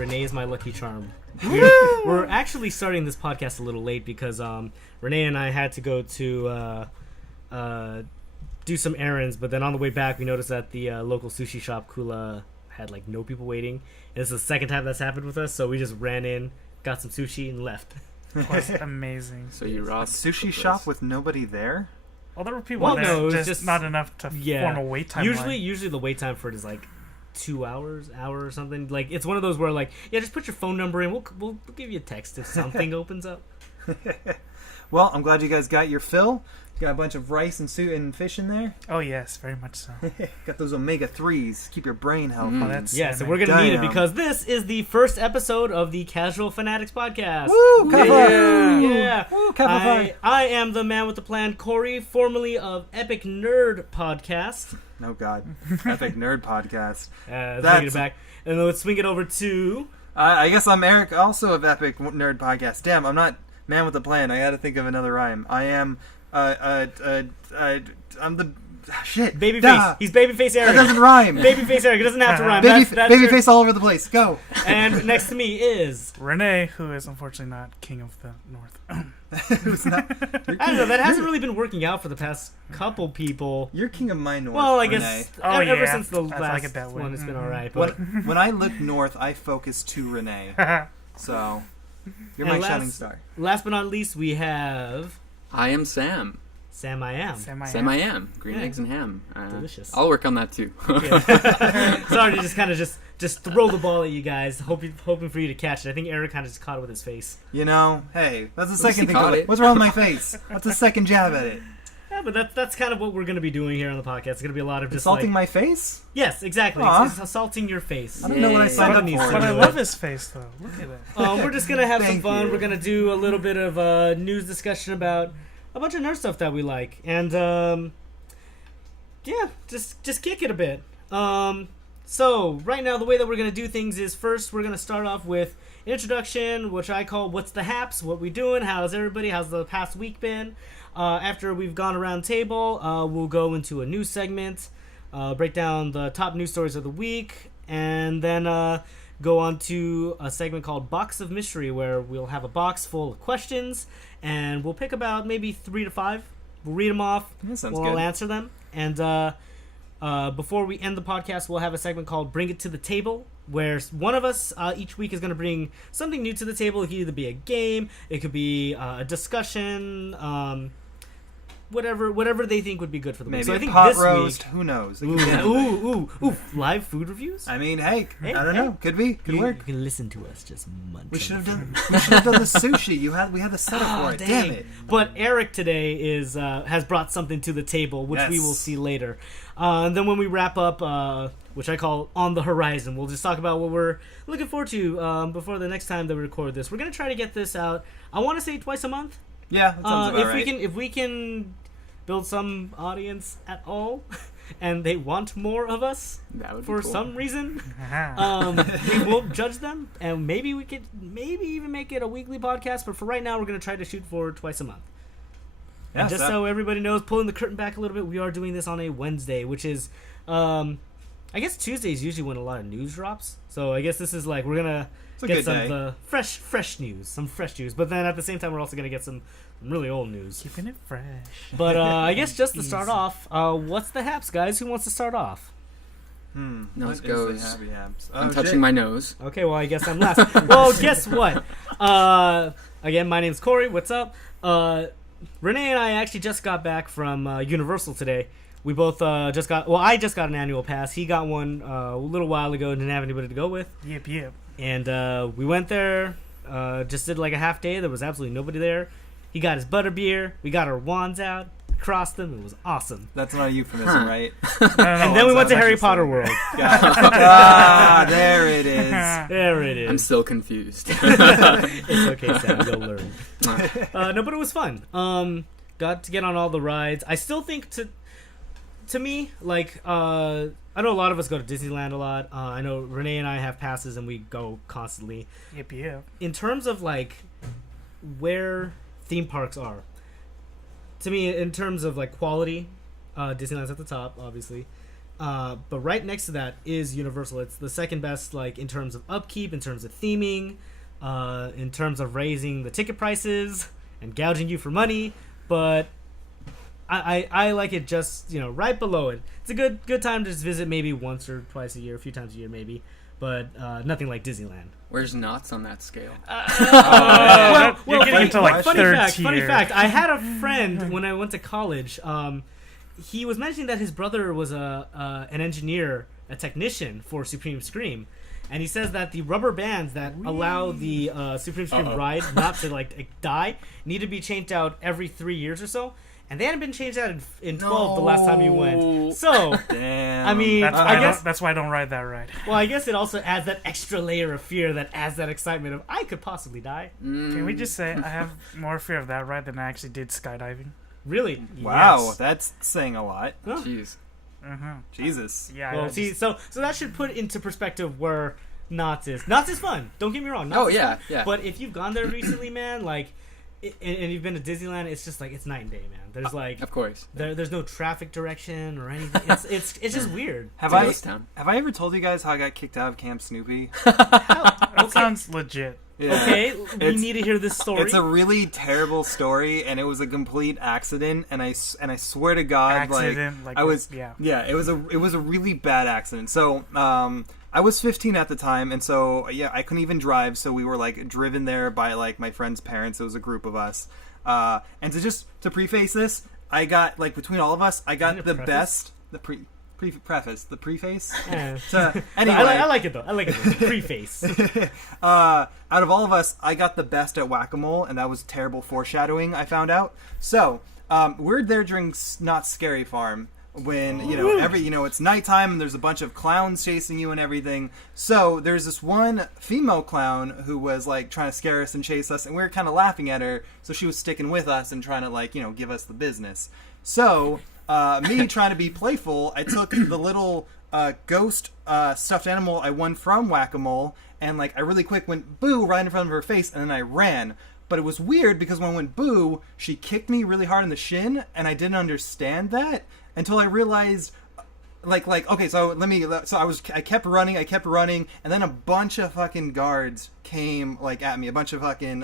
Renee is my lucky charm. We're actually starting this podcast a little late because Renee and I had to go to do some errands, but then on the way back we noticed that the local sushi shop Kula had like no people waiting, and it's the second time that's happened with us, so we just ran in, got some sushi, and left. Was amazing. So you robbed a sushi shop with nobody there? Well, there were people there, no, just not enough to form a wait time. Usually the wait time for it is like 2 hour or something. Like it's one of those where like, yeah, just put your phone number in. We'll give you a text if something opens up. Well, I'm glad you guys got your fill. You got a bunch of rice and fish in there. Oh yes, very much so. Got those omega-3s. Keep your brain healthy. So we're gonna need it because this is the first episode of the Casual Fanatics Podcast. Woo! Yeah. Woo, I am the man with the plan, Corey, formerly of Epic Nerd Podcast. Oh God, Epic Nerd Podcast. Swing it back, and then let's swing it over to. I guess I'm Eric, also of Epic Nerd Podcast. Damn, I'm not man with a plan. I got to think of another rhyme. I am. I'm the shit. Babyface. Duh. He's Babyface Eric. That doesn't rhyme. Babyface Eric. It doesn't have to rhyme. Babyface all over the place. Go. And next to me is Renee, who is unfortunately not King of the North. Who's not? I don't know. That hasn't really been working out for the past couple people. You're King of my North. Well, I Renee. guess ever since the last like it that way. one, it's been all right. But when I look north, I focus to Renee. So you're my shining star. Last but not least, we have I am Sam. Sam I am. Sam I am. Green eggs and ham. Delicious. I'll work on that too. Sorry to just kind of just throw the ball at you guys, hoping for you to catch it. I think Eric kind of just caught it with his face. You know, hey, that's the second thing. What's wrong with my face? That's the second jab at it. Yeah, but that's kind of what we're going to be doing here on the podcast. It's going to be a lot of just assaulting my face. Yes, exactly. It's assaulting your face. I don't know what I signed up for. But I love his face, though. Look at it. We're just going to have some fun. You. We're going to do a little bit of news discussion about a bunch of nerd stuff that we like, and just kick it a bit. So right now the way that we're gonna do things is first we're gonna start off with an introduction, which I call "What's the Haps?" What we doing? How's everybody? How's the past week been? After we've gone around table, we'll go into a news segment, break down the top news stories of the week, and then go on to a segment called Box of Mystery, where we'll have a box full of questions, and we'll pick about maybe 3 to 5. We'll read them off. We'll all answer them. And before we end the podcast, we'll have a segment called Bring It to the Table, where one of us each week is going to bring something new to the table. It could either be a game, it could be a discussion, whatever they think would be good for the week. Maybe so I think pot this roast. week, Who knows? Ooh! Live food reviews. I mean, hey, I don't know. Could be. Could work. You can listen to us just munch. We should have done the sushi. We had the setup for it. Dang. Damn it! But Eric today has brought something to the table, which we will see later. And then when we wrap up, which I call On the Horizon, we'll just talk about what we're looking forward to before the next time that we record this. We're gonna try to get this out. I want to say twice a month. Yeah, that sounds about right. If we can build some audience at all, and they want more of us for some reason, we won't judge them, and maybe we could even make it a weekly podcast. But for right now, we're going to try to shoot for twice a month. Yeah, and just so everybody knows, pulling the curtain back a little bit, we are doing this on a Wednesday, which is, I guess Tuesday is usually when a lot of news drops. So I guess this is like we're gonna get some fresh news, But then at the same time, we're also gonna get some really old news. Keeping it fresh. But I guess just to start off, what's the haps, guys? Who wants to start off? Nose goes. I'm touching my nose. Okay, well, I guess I'm last. Well, guess what? Again, my name's Corey. What's up? Renee and I actually just got back from Universal today. We both I just got an annual pass. He got one a little while ago and didn't have anybody to go with. Yep. And we went there, just did like a half day. There was absolutely nobody there. He got his butterbeer. We got our wands out. Crossed them. It was awesome. That's not a euphemism, right? And then we went to Harry Potter World. There it is. There it is. I'm still confused. It's okay, Sam. You'll learn. No, but it was fun. Got to get on all the rides. I still think to me, like, I know a lot of us go to Disneyland a lot. I know Renee and I have passes and we go constantly. Yep. In terms of, like, where theme parks are, to me, in terms of, like, quality, Disneyland's at the top, obviously. But right next to that is Universal. It's the second best, like, in terms of upkeep, in terms of theming, in terms of raising the ticket prices and gouging you for money. But I like it just, right below it. It's a good time to just visit maybe once or twice a year, a few times a year maybe. But nothing like Disneyland. Where's Knott's on that scale? You're getting into like third tier. Funny fact, I had a friend when I went to college. He was mentioning that his brother was an engineer, a technician for Supreme Scream. And he says that the rubber bands that allow the Supreme Scream ride not to like die need to be changed out every 3 years or so. And they hadn't been changed out in 12 the last time you went. So, damn. I mean, that's why I don't ride that ride. Well, I guess it also adds that extra layer of fear that adds that excitement of, I could possibly die. Can we just say I have more fear of that ride than I actually did skydiving? Really? Wow, Yes. that's saying a lot. Huh. Jeez. Jesus. Yeah. Well, see, so that should put into perspective where Knott's is. Knott's is fun. Don't get me wrong. Knott's is fun. Yeah. But if you've gone there recently, man, like, and you've been to Disneyland, it's just like, it's night and day, man. There's like, of course. There's no traffic direction or anything. It's just weird. Have I ever told you guys how I got kicked out of Camp Snoopy? That sounds legit. Yeah. Okay, we need to hear this story. It's a really terrible story, and it was a complete accident. And I swear to God, it was a really bad accident. So I was 15 at the time, and so I couldn't even drive. So we were like driven there by like my friend's parents. It was a group of us. And to preface this, I got like between all of us, I got the best. Preface. Yeah. Anyway, I like it though. The preface. Out of all of us, I got the best at whack-a-mole, and that was terrible foreshadowing, I found out. So, we're there during Not Scary Farm when, it's nighttime and there's a bunch of clowns chasing you and everything. So, there's this one female clown who was, like, trying to scare us and chase us, and we were kind of laughing at her, so she was sticking with us and trying to, like, give us the business. So, me trying to be playful, I took the little ghost stuffed animal I won from Whack-A-Mole, and like I really quick went boo right in front of her face, and then I ran. But it was weird because when I went boo, she kicked me really hard in the shin, and I didn't understand that until I realized, I kept running, and then a bunch of fucking guards came like at me, a bunch of fucking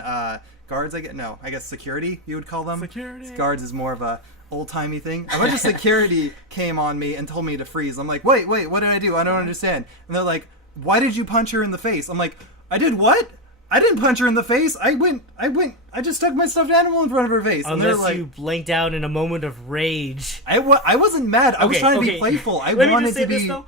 guards. I guess security you would call them. Security. Guards is more of a old-timey thing. A bunch of security came on me and told me to freeze. I'm like, wait, what did I do? I don't understand. And they're like, why did you punch her in the face? I'm like, I did what? I didn't punch her in the face. I just stuck my stuffed animal in front of her face. Unless and they're like, you blanked out in a moment of rage. I wasn't mad. I was trying to be playful. I Let wanted me just say to be... this, though.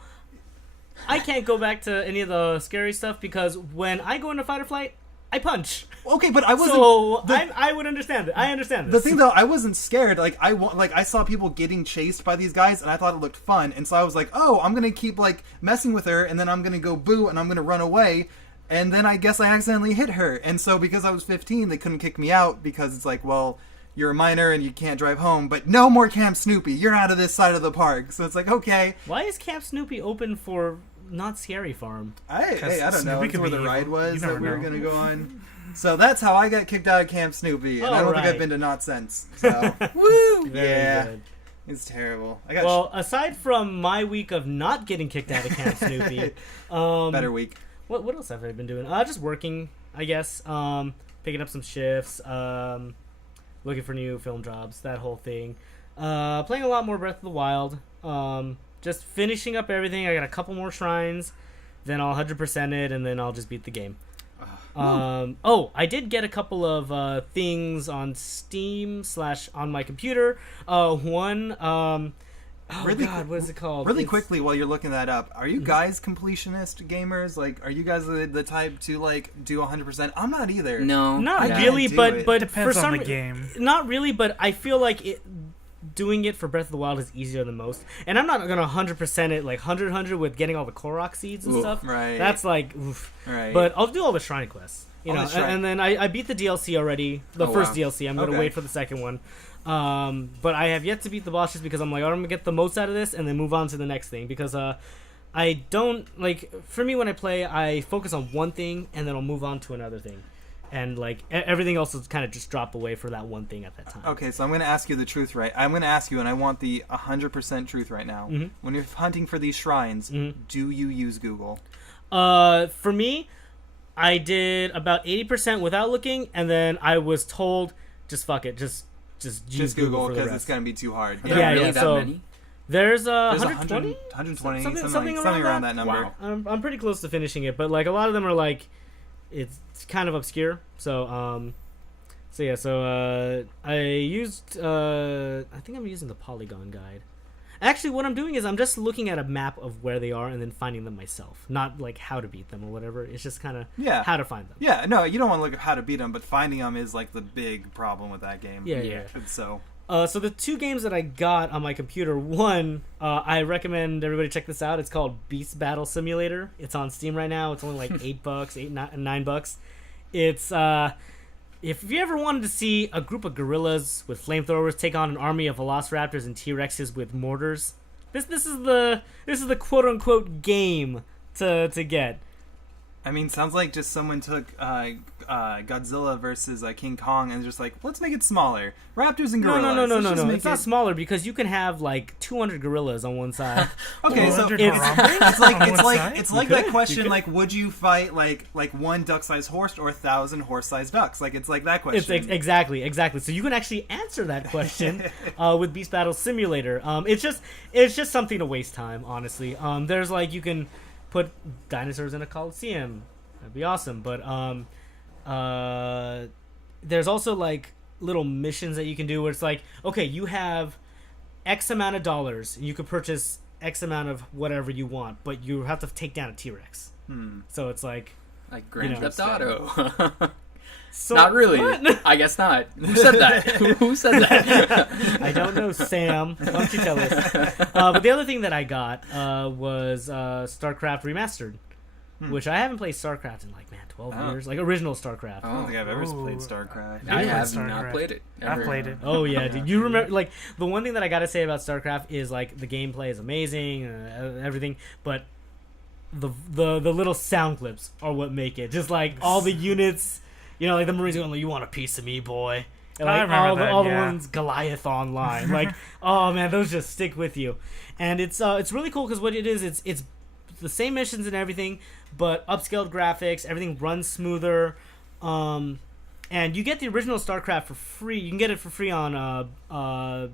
I can't go back to any of the scary stuff because when I go into fight or flight, I punch. Okay, but I wasn't... So, I would understand it. I understand this. The thing, though, I wasn't scared. I saw people getting chased by these guys, and I thought it looked fun. And so I was like, oh, I'm going to keep, like, messing with her, and then I'm going to go boo, and I'm going to run away. And then I guess I accidentally hit her. And so because I was 15, they couldn't kick me out because it's like, well, you're a minor and you can't drive home. But no more Camp Snoopy. You're out of this side of the park. So it's like, okay. Why is Camp Snoopy open for Not Scary Farm? I don't know. That's where the ride was that we were going to go on. So that's how I got kicked out of Camp Snoopy, and I don't think I've been to Not since. So, woo! Very good. It's terrible. Aside from my week of not getting kicked out of Camp Snoopy, better week. What else have I been doing? Just working, I guess. Picking up some shifts. Looking for new film jobs. That whole thing. Playing a lot more Breath of the Wild. Just finishing up everything. I got a couple more shrines. Then I'll 100% it, and then I'll just beat the game. I did get a couple of things on Steam / on my computer. One, what is it called? Really quickly, while you're looking that up, are you guys completionist gamers? Like, are you guys the type to like do 100%? I'm not either. No, not really. But depends for some on the game. Not really, but I feel like doing it for Breath of the Wild is easier than most. And I'm not going to 100% it, like 100 with getting all the Korok seeds and stuff. Right. That's like, oof. Right. But I'll do all the shrine quests. And then I beat the DLC already. The first DLC. I'm going to wait for the second one. But I have yet to beat the boss just because I'm like, I'm going to get the most out of this and then move on to the next thing. Because I don't, like, for me when I play, I focus on one thing and then I'll move on to another thing. and like everything else was kind of just drop away for that one thing at that time. Okay, so I'm going to ask you the truth, right? I'm going to ask you, and I want the 100% truth right now. Mm-hmm. When you're hunting for these shrines, do you use Google? For me, I did about 80% without looking, and then I was told, just fuck it, just use Google because it's going to be too hard. Are there really that so many? There's There's 120? 120, something around that number. Wow. I'm pretty close to finishing it, but like a lot of them are like, it's kind of obscure. So I used I think I'm using the Polygon guide. Actually, what I'm doing is I'm just looking at a map of where they are and then finding them myself, not like how to beat them or whatever. It's just kind of how to find them. Yeah, no, you don't want to look at how to beat them, but finding them is like the big problem with that game. Yeah. So the two games that I got on my computer, one, I recommend everybody check this out. It's called Beast Battle Simulator. It's on Steam right now. It's only like $9. It's if you ever wanted to see a group of gorillas with flamethrowers take on an army of velociraptors and T-Rexes with mortars, this is the quote unquote game to get. I mean, sounds like just someone took Godzilla versus King Kong and just like, let's make it smaller. Raptors and gorillas. No. It's not smaller because you can have like 200 gorillas on one side. Okay, so it's like that question, like, would you fight like one duck-sized horse or 1,000 horse-sized ducks? Like, it's like that question. It's exactly. So you can actually answer that question with Beast Battle Simulator. It's just something to waste time, honestly. There's like you can put dinosaurs in a coliseum. That'd be awesome. But there's also like little missions that you can do where it's like, okay, you have X amount of dollars and you can purchase X amount of whatever you want, but you have to take down a T-Rex. So it's like Grand Theft Auto. So, not really. what? I guess not. Who said that? Who said that? I don't know, Sam. Why don't you tell us? But the other thing that I got was StarCraft Remastered, which I haven't played StarCraft in 12 years. Like original StarCraft. I don't think I've ever played StarCraft. I have not played it. I've played it. Oh yeah, dude. You remember the one thing that I gotta say about StarCraft is the gameplay is amazing, everything, but the little sound clips are what make it. Just all the units. The Marines going, you want a piece of me, boy? And I remember all the that, ones Goliath online. Oh man, those just stick with you. And it's really cool because what it is, it's the same missions and everything, but upscaled graphics, everything runs smoother. And you get the original StarCraft for free. You can get it for free on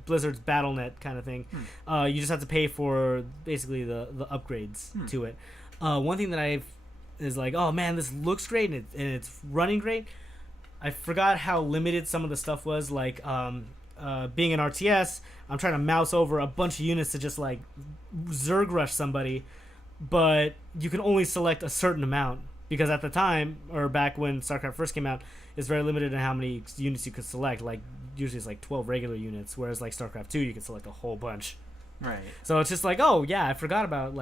Blizzard's Battle.net kind of thing. You just have to pay for basically the upgrades to it. One thing that is oh man, this looks great and it's running great. I forgot how limited some of the stuff was. Being an RTS, I'm trying to mouse over a bunch of units to just Zerg rush somebody, but you can only select a certain amount because at the time, or back when StarCraft first came out, it's very limited in how many units you could select. Usually it's 12 regular units, whereas StarCraft 2 you can select a whole bunch. Right. So it's just oh yeah, I forgot about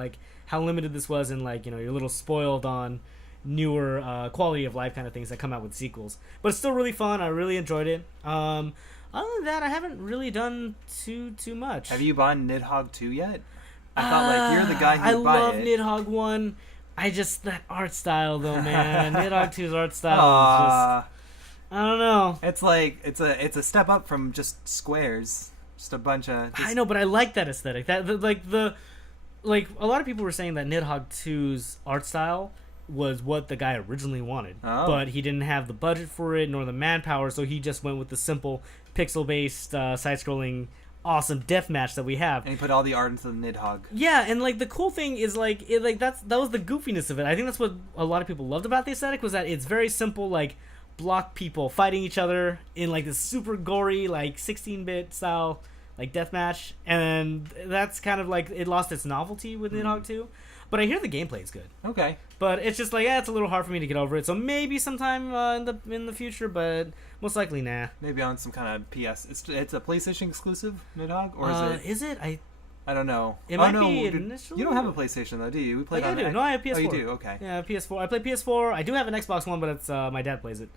how limited this was, and you're a little spoiled on newer quality of life kind of things that come out with sequels. But it's still really fun. I really enjoyed it. Other than that, I haven't really done too much. Have you bought Nidhogg 2 yet? I thought you're the guy who buy it. I love Nidhogg 1. That art style though, man. Nidhogg 2's art style is just, I don't know. It's a step up from just squares. Just a bunch of. I know, but I like that aesthetic. That a lot of people were saying that Nidhogg 2's art style was what the guy originally wanted, but he didn't have the budget for it nor the manpower, so he just went with the simple pixel-based side-scrolling awesome deathmatch that we have. And he put all the art into the Nidhogg. Yeah, and the cool thing is that was the goofiness of it. I think that's what a lot of people loved about the aesthetic, was that it's very simple, block people fighting each other in this super gory 16-bit style deathmatch, and that's kind of it lost its novelty with Nidhogg 2. But I hear the gameplay is good. Okay. But it's just it's a little hard for me to get over it. So maybe sometime in the future, but most likely nah. Maybe on some kind of PS. It's a PlayStation exclusive, Nidhogg, or is it? Is it? I don't know. It might be initially. You don't have a PlayStation though, do you? We played on. I do. No, I have PS4. Oh, you do. Okay. Yeah, PS4. I play PS4. I do have an Xbox One, but it's my dad plays it.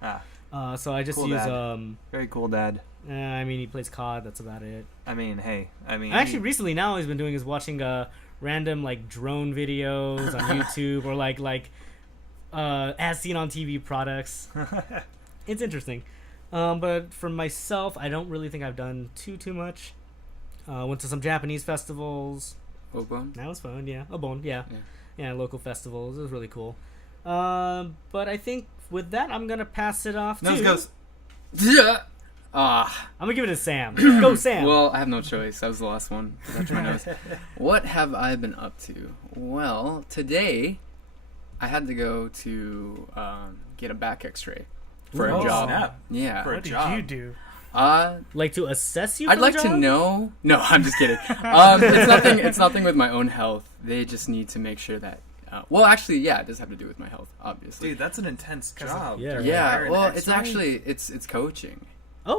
So I just cool use dad. Very cool dad. I mean, he plays COD. That's about it. Actually, recently now all he's been doing is watching random drone videos on YouTube or as seen on TV products. it's interesting. But for myself, I don't really think I've done too much. Went to some Japanese festivals. Obon? That was fun, yeah. Obon, yeah. Local festivals. It was really cool. But I think with that, I'm going to pass it off Nose to... goes. Yeah. I'm going to give it to Sam. Go, Sam. Well, I have no choice. That was the last one. Touch my nose. What have I been up to? Well, today I had to go to get a back X-ray for a job. Snap. Yeah. What did you do? Like to assess you? I'd like to know. No, I'm just kidding. It's nothing with my own health. They just need to make sure that. Well, actually, yeah, it does have to do with my health, obviously. Dude, that's an intense job. Yeah. Yeah. Well, it's actually it's coaching. Oh,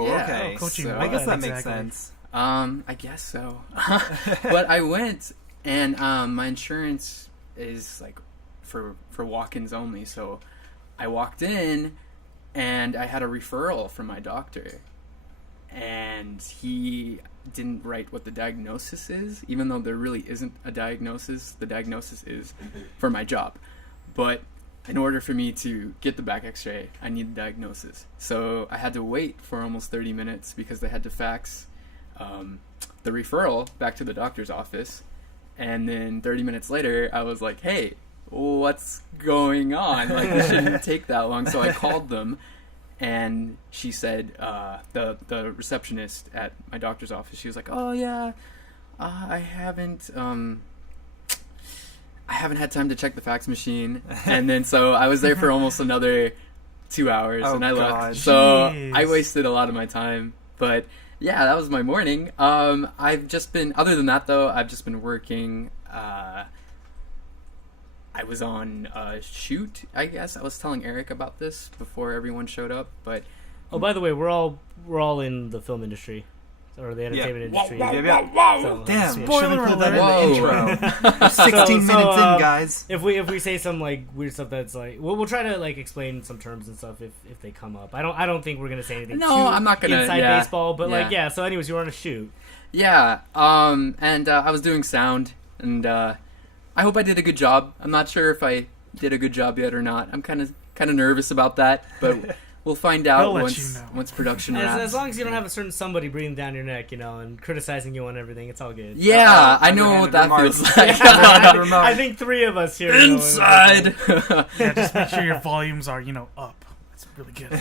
cool. Yeah. Okay. Coaching. So- I guess that Exactly. makes sense. I guess so. But I went, and my insurance is like for walk-ins only. So I walked in, and I had a referral from my doctor, and he didn't write what the diagnosis is, even though there really isn't a diagnosis. The diagnosis is for my job, but in order for me to get the back x-ray, I need the diagnosis. So I had to wait for almost 30 minutes because they had to fax the referral back to the doctor's office. And then 30 minutes later, I was like, hey, what's going on? Like, this shouldn't take that long. So I called them, and she said, the receptionist at my doctor's office, she was like, oh, yeah, I haven't had time to check the fax machine. And then so I was there for almost another 2 hours, and I left. So I wasted a lot of my time. But yeah, that was my morning. I've just been, other than that though, I've just been working. I was on a shoot, I guess. I was telling Eric about this before everyone showed up, but Oh, by the way, we're all in the film industry. Or the entertainment industry. So, damn, Spoiler pulled that alert. in the intro. 16 minutes in, guys. If we say some like weird stuff that's like we'll try to like explain some terms and stuff if they come up. I don't think we're gonna say anything. No, too I'm not gonna. inside Yeah, baseball, but yeah. So anyways, you were on a shoot. Yeah. And I was doing sound, and I hope I did a good job. I'm not sure if I did a good job yet or not. I'm kind of nervous about that, but we'll find out They'll let once you know. once production wraps. As long as you don't have a certain somebody breathing down your neck, and criticizing you on everything, it's all good. Yeah, I know what that Underhanded feels remarks. like. Underhanded remarks. I think three of us here know Inside. Yeah, just make sure your volumes are, up. That's really good.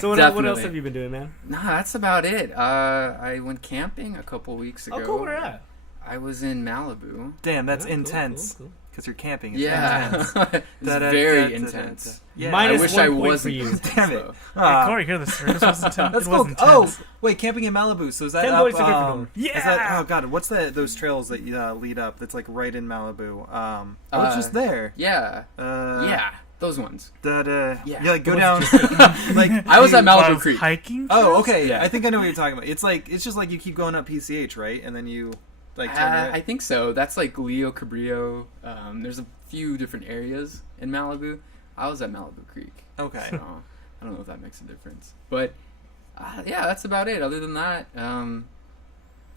So what Definitely. else have you been doing, man? Nah, that's about it. I went camping a couple weeks ago. Oh, cool. Where at? I was in Malibu. Damn, that's Oh, cool, intense. cool. Because you're camping. It's Yeah, intense. it's Da-da-da-da-da-da. very intense. Yeah. Minus I wish 1 I point wasn't. for you. Damn it. So. Hey, Corey, hear this. This was intense. That's It was cool. intense. Oh, wait, camping in Malibu. So is that 10 up? points to Gryffindor. Is that, oh god, what's those trails that lead up? That's like right in Malibu. I was just there. Yeah, Uh, yeah, those ones. Yeah. Yeah. You like go down. like I was at Malibu Was Creek. hiking. Oh, trails? okay. Yeah. I think I know what you're talking about. It's just like you keep going up PCH, right? And then you like turn right. I think so. That's like Leo Cabrillo. There's a few different areas in Malibu. I was at Malibu Creek. Okay. So I don't know if that makes a difference. But yeah, that's about it. Other than that,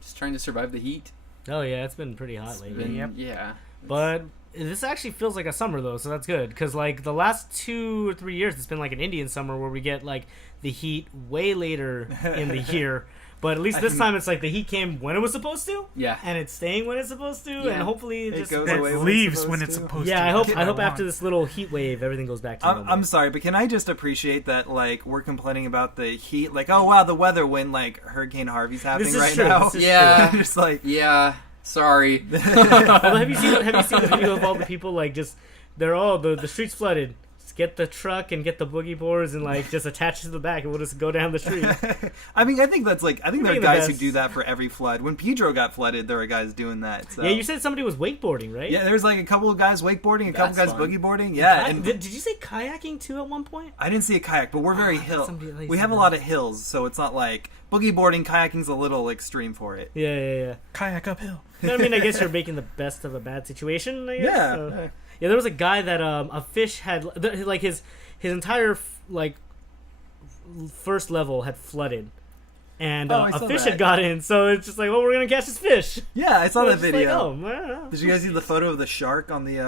just trying to survive the heat. Oh yeah, it's been pretty hot It's lately. been- Yep. Yeah. But this actually feels like a summer though, so that's good. Because like the last 2 or 3 years, it's been like an Indian summer where we get like the heat way later in the year. But at least this time it's like the heat came when it was supposed to, Yeah. and it's staying when it's supposed to, Yeah. and hopefully it It just goes It away when leaves it's when supposed it's to. supposed yeah. to. I hope That's what after want. this little heat wave, everything goes back to normal. I'm sorry, but can I just appreciate that? Like we're complaining about the heat. Like, oh wow, the weather when like Hurricane Harvey's happening This is right true, now. this is Yeah. just like Yeah. Sorry. Although, have you seen the video of all the people like just they're all the streets flooded. Just get the truck and get the boogie boards and like just attach it to the back and we'll just go down the street. I mean, I think that's like I think there are Being the guys who best. do that for every flood. When Pedro got flooded, there were guys doing that. So. Yeah, you said somebody was wakeboarding, right? Yeah, there was like a couple of guys wakeboarding, a couple That's guys fun. boogie boarding. Yeah, and Did you say kayaking too at one point? I didn't see a kayak, but we're very I thought hill. somebody else We said have a that. lot of hills, so it's not like boogie boarding. Kayaking's a little extreme for it. Yeah. Kayak uphill. I mean, I guess you're making the best of a bad situation. I guess. Yeah. So- yeah, there was a guy that a fish had like his entire like first level had flooded, and Oh, I a saw fish that. had got in. So it's just like, well, we're gonna catch this fish. Yeah, I saw So that it's just video. like, oh, I don't know. Did you guys see the photo of the shark on the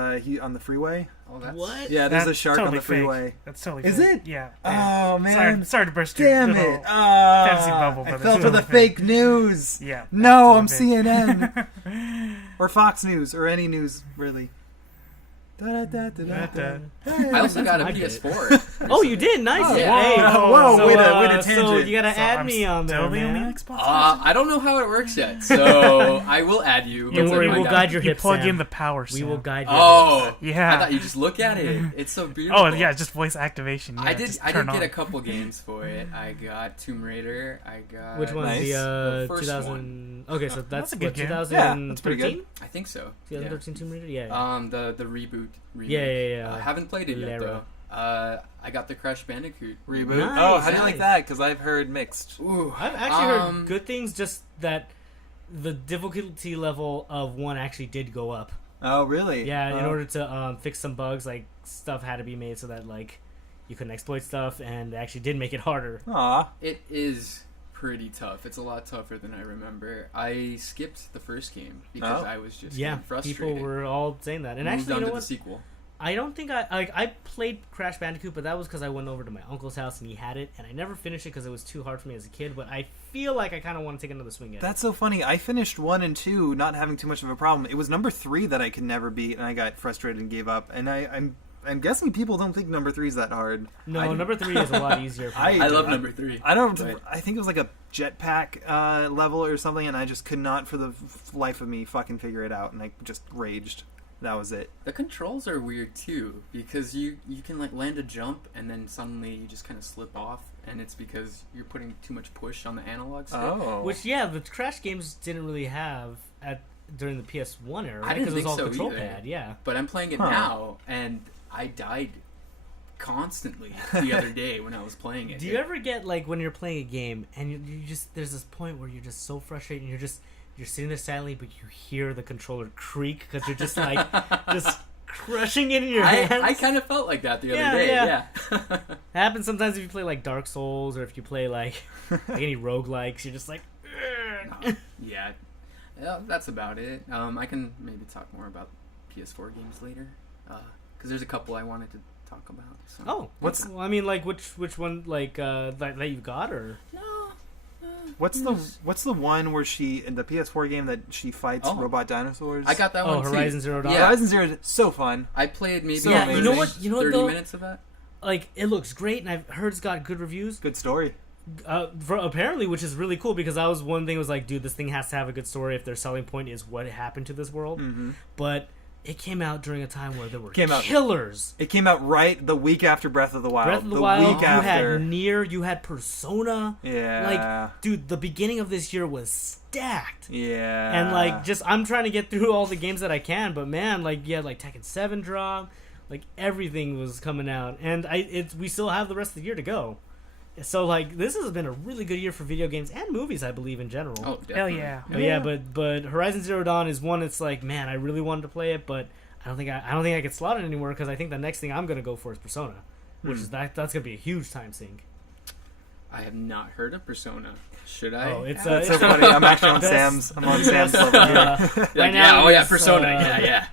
on the freeway? Oh, that's... What? Yeah, there's a That's shark on totally the freeway. Fake. That's totally Is fake. it? Yeah. Oh man! Sorry to burst your Damn little it! fantasy bubble, but I it's fell for the totally fake. fake news. Yeah. No, I'm that's totally fake. CNN or Fox News or any news really. I also got a I did. PS4. Oh, you did? Nice. Oh, yeah. Hey. Whoa, So, way to so tangent. you gotta So add I'm me on there, still the only man. Xbox. I don't know how it works yet, so I will add you. Don't It's worry, in my we'll doc- guide your You hips, plug Sam. in the power. We Sam. will guide your Oh, hips. Yeah. I thought you just look at it. It's so beautiful. Oh yeah, just voice activation. Yeah, I did. just I turn did get on. a couple games for it. I got Tomb Raider. I got Which one? Nice. The The first 2000. Okay, so that's a good what, game. 2013. Yeah, that's pretty good. I think so. Yeah. 2013 Tomb Raider. Yeah. The reboot. Remake. Yeah. I haven't played it yet Lara. though. I got the Crash Bandicoot Reboot. Nice, Oh, how do you like nice. that? Because I've heard mixed. Ooh, I've actually heard good things. Just that the difficulty level of one actually did go up. Oh, really? Yeah, in order to fix some bugs, like stuff had to be made so that like you couldn't exploit stuff, and they actually did make it harder. Aw. It is pretty tough. It's a lot tougher than I remember. I skipped the first game because Oh. I was just Yeah, getting frustrated. people were all saying that, and Moved actually, on you know to what? the sequel. I don't think I played Crash Bandicoot, but that was because I went over to my uncle's house and he had it, and I never finished it because it was too hard for me as a kid. But I feel like I kind of want to take another swing at it. That's so funny. I finished 1 and 2 not having too much of a problem. It was number 3 that I could never beat, and I got frustrated and gave up. And I'm guessing people don't think number 3 is that hard. No, I- number 3 is a lot easier. For me. I love number 3. I don't. But- I think it was like a jetpack level or something, and I just could not, for the life of me, fucking figure it out, and I just raged. That was it. The controls are weird too because you can like land a jump and then suddenly you just kind of slip off, and it's because you're putting too much push on the analog stick. Oh, Which the Crash games didn't really have during the PS1 era, I right? didn't Because it was think all so control either. pad. Yeah. But I'm playing it Huh. now, and I died constantly the other day when I was playing it. Do you ever get like when you're playing a game and you just there's this point where you're just so frustrated and you're sitting there silently, but you hear the controller creak because you're just like just crushing it in your hands. I kind of felt like that the other Yeah, day. yeah. Yeah. It happens sometimes if you play like Dark Souls or if you play like any roguelikes, you're just like "Ugh." Yeah, that's about it. I can maybe talk more about PS4 games later, because there's a couple I wanted to talk about. So. Oh, What's- well, I mean, like which one like that you've got or No. what's the one where she in the PS4 game that she fights Oh. robot dinosaurs? I got that one too. Horizon Zero Dawn? Yeah, Horizon Zero is so fun. I played maybe So Yeah, amazing. you know what 30 though? minutes of that. Like it looks great, and I've heard it's got good reviews. Good story. Apparently, which is really cool because that was one thing was like, dude, this thing has to have a good story if their selling point is what happened to this world. Mm-hmm. But it came out during a time where there were Came out- killers. It came out right the week after Breath of the Wild. Breath of the Wild, week you after. had Nier, you had Persona. Yeah. Like, dude, the beginning of this year was stacked. Yeah. And like, just I'm trying to get through all the games that I can, but man, like, you had like Tekken 7 drop, like everything was coming out, and we still have the rest of the year to go. So like, this has been a really good year for video games and movies, I believe, in general. Oh, definitely. Hell yeah. But yeah, but Horizon Zero Dawn is one. It's like, man, I really wanted to play it, but I don't think I could slot it anywhere because I think the next thing I'm gonna go for is Persona, which is that's gonna be a huge time sink. I have not heard of Persona. Should I? Oh, it's That's so funny. I'm actually on Best- Sam's. I'm on Sam's level here. right now. Oh yeah, it's, Persona. Yeah.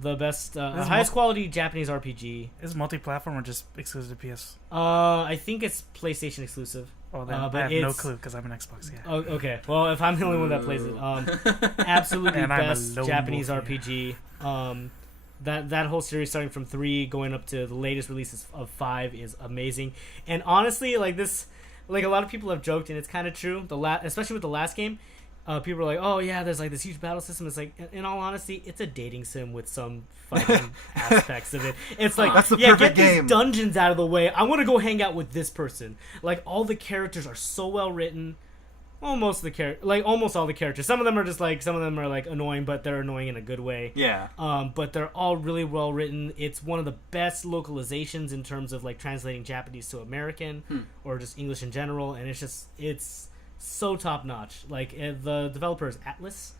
The best, This highest quality Japanese RPG. Is it multi-platform or just exclusive to PS? I think it's PlayStation exclusive. Oh, then but I have no it's- clue because I'm an Xbox. Yeah. Oh, okay. Well, if I'm the only one that plays it, absolutely And I'm a best lone Japanese wolf RPG. That whole series, starting from 3 going up to the latest releases of 5, is amazing. And honestly, like this, like a lot of people have joked, and it's kind of true. Especially with the last game, people are like, "Oh yeah, there's like this huge battle system." It's like, in all honesty, it's a dating sim with some fighting aspects of it. It's like, That's the yeah, perfect get game. these dungeons out of the way. I want to go hang out with this person. Like all the characters are so well written. Almost all the characters. Some of them are like annoying, but they're annoying in a good way. Yeah. But they're all really well written. It's one of the best localizations in terms of like translating Japanese to American or just English in general, and it's so top notch. Like the developer is Atlas,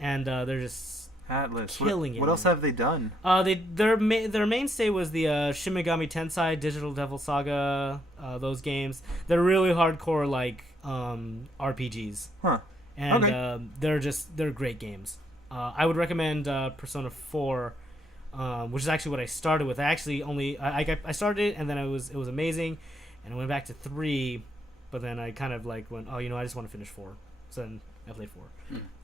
and they're just Atlas. killing it. What else have they done? Their mainstay was the Shin Megami Tensei, Digital Devil Saga, those games. They're really hardcore like RPGs. Huh. And Okay. they're great games. I would recommend Persona 4, which is actually what I started with. I actually I started it and then it was amazing, and I went back to 3, but then I kind of like went, I just want to finish 4. So then I played 4.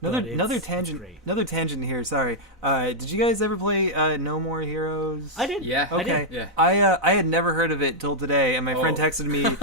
Another tangent. Another tangent here. Sorry. Did you guys ever play No More Heroes? I did. Yeah. Okay. I did. Yeah. I had never heard of it till today, and my friend texted me. Dude.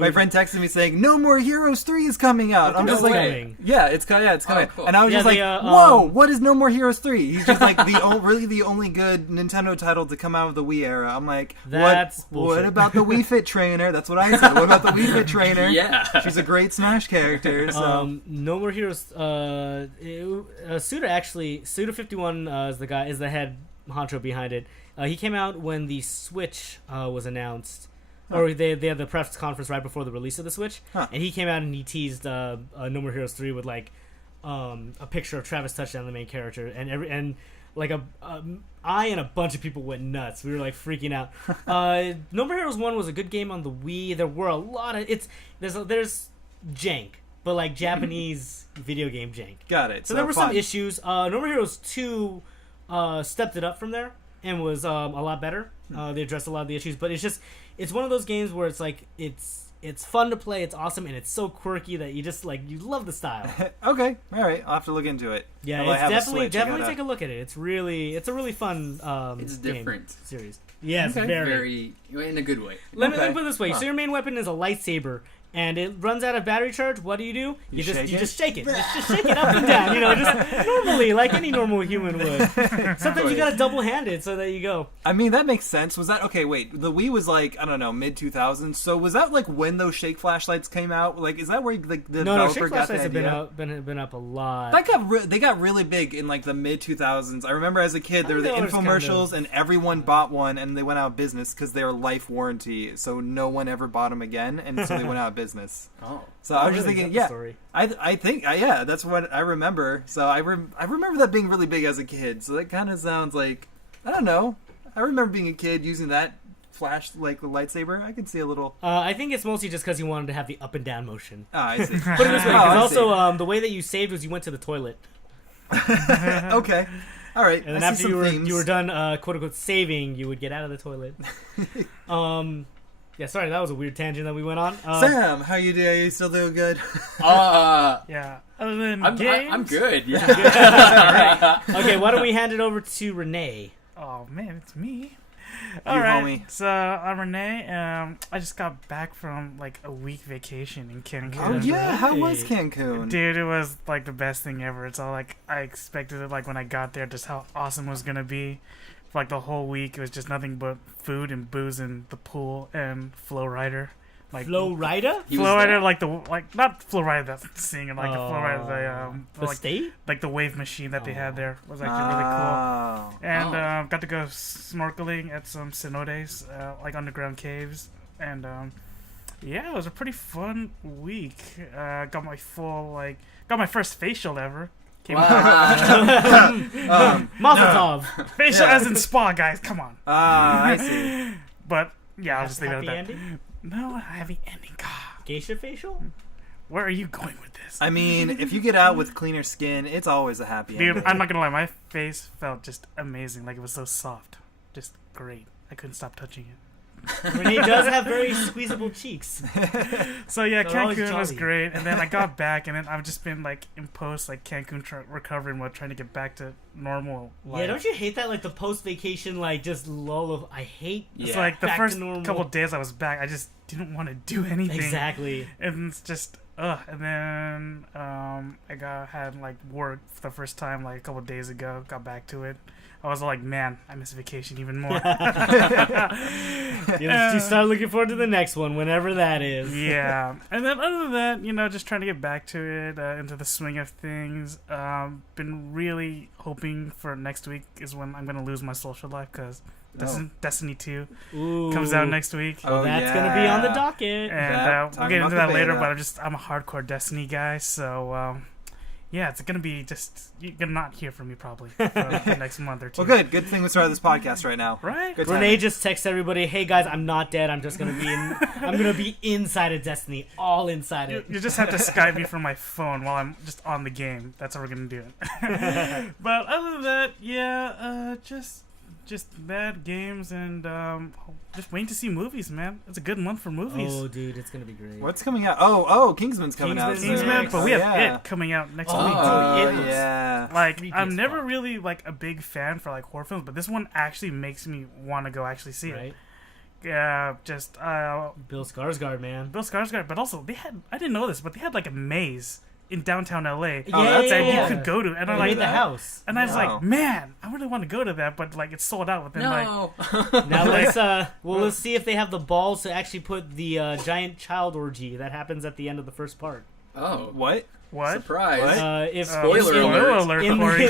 My friend texted me saying, "No More Heroes 3 is coming out." I'm No just like, way. "Yeah, it's coming. Cool. And I was Yeah, just like, they, "Whoa, what is No More Heroes 3?" He's just like really the only good Nintendo title to come out of the Wii era. I'm like, That's what bullshit. about the Wii Fit Trainer? That's what I said. What about the Wii Fit Trainer? Yeah. She's a great Smash character. So No More Heroes. Suda51 is the head honcho behind it. He came out when the Switch was announced, or they had the press conference right before the release of the Switch, and he came out and he teased No More Heroes 3 with like a picture of Travis Touchdown, the main character, and I and a bunch of people went nuts. We were like freaking out. No More Heroes 1 was a good game on the Wii. There were a lot of there's jank, but like Japanese video game jank. got it. So there were fun. some issues. No More Heroes 2 stepped it up from there and was a lot better. They addressed a lot of the issues, but it's one of those games where it's like it's fun to play, it's awesome, and it's so quirky that you just like you love the style. Okay, all right. I'll have to look into it. Yeah, Although I it's have a definitely Switch, I gotta- take a look at it. It's a really fun It's game different. series. Yes, Okay. very. In a good way. Let me Okay. put it this way. Huh. So your main weapon is a lightsaber, and it runs out of battery charge. What do? You just shake it. Just shake it up and down. Just normally, like any normal human would. Sometimes you gotta double hand it so that you go. I mean, that makes sense. Was that okay? Wait, the Wii was like, I don't know, mid 2000s. So was that like when those shake flashlights came out? Like, is that where the No, developer shake got the flashlights have idea? been up a lot. They got really big in like the mid 2000s. I remember as a kid there were the I think that was infomercials, and everyone bought one, and they went out of business because they were life warranty. So no one ever bought them again, and so they went out of business. Oh. So I was just really thinking, got the yeah, story. I think, yeah, that's what I remember. So I remember that being really big as a kid. So that kind of sounds like, I don't know. I remember being a kid using that flash, like the lightsaber. I could see a little. I think it's mostly just because he wanted to have the up and down motion. I see. Put it this way, Oh, I because see. also the way that you saved was you went to the toilet, Okay. All right. and then I see after some themes. you were done, quote unquote, saving, you would get out of the toilet. Yeah, sorry, that was a weird tangent that we went on. Sam, how you doing? Are you still doing good? Yeah. Other than I'm games. good. Yeah. Okay, why don't we hand it over to Renee? Oh man, it's me. You All right. homie. So I'm Renee. I just got back from like a week vacation in Cancun. Oh yeah, how was Right. Cancun? Dude, it was like the best thing ever. It's all like I expected it. Like when I got there, just how awesome it was gonna be. For like the whole week, it was just nothing but food and booze and the pool and Flow Rider. Like Flo Rida? He was Flow Rider, there? like not Flow Rider that's singing, like the Flow Rider, The like state? like the wave machine that they had there was actually really Oh. cool. And got to go snorkeling at some cenotes, like underground caves, and yeah, it was a pretty fun week. Got my first facial ever. Came Mazel tov. facial as in spa, guys. Come on. I see. But yeah, I'll just leave it at Happy that. ending? No happy ending. God, Geisha facial? where are you going with this? I mean, if you get out with cleaner skin, it's always a happy Dude, ending. I'm not gonna lie, my face felt just amazing. Like it was so soft, just great. I couldn't stop touching it. Renee does have very squeezable cheeks. So yeah, They're always Cancun was jolly. great, and then I got back, and then I've just been like in post like Cancun recovering while trying to get back to normal life. Yeah, don't you hate that? Like the post-vacation, like just lull of, I hate It's Yeah. like the back to first normal. couple days I was back, I just didn't want to do anything. Exactly. And it's just and then I had like work for the first time like a couple days ago. Got back to it. I was like, man, I miss vacation even more. You start looking forward to the next one, whenever that is. Yeah, and then other than that, just trying to get back to it, into the swing of things. Been really hoping for next week is when I'm gonna lose my social life because Destiny 2 Ooh. comes out next week. So that's gonna be on the docket. And Yeah, we'll talking get about into the that later, beta. but I'm a hardcore Destiny guy, so yeah, it's gonna be just you're gonna not hear from me probably for the next month or two. Well, good thing we started this podcast right now. Right? Good Renee timing. just texts everybody, "Hey guys, I'm not dead. I'm just gonna be I'm gonna be inside of Destiny, all inside it." You just have to Skype me from my phone while I'm just on the game. That's how we're gonna do it. But other than that, yeah, just bad games and just waiting to see movies, man. It's a good month for movies. Oh, dude, it's gonna be great. What's coming out? Oh, Kingsman's coming out. Kingsman's soon. Kingsman, but we have yeah. It coming out next Oh, week. It looks yeah. Like, creepy I'm as never fuck. really like a big fan for like horror films, but this one actually makes me want to go actually see it. Right? Yeah, just Bill Skarsgård, man. Bill Skarsgård, but also I didn't know this, but they had like a maze in downtown LA that's that yeah. you could go to, and They I'm made like, the house. and I was Wow. like, man, I really want to go to that, but like it's sold out within like. No. Now let's see if they have the balls to actually put the giant child orgy that happens at the end of the first part. Oh, What? What? surprise! What? If Spoiler alert. in, Corey.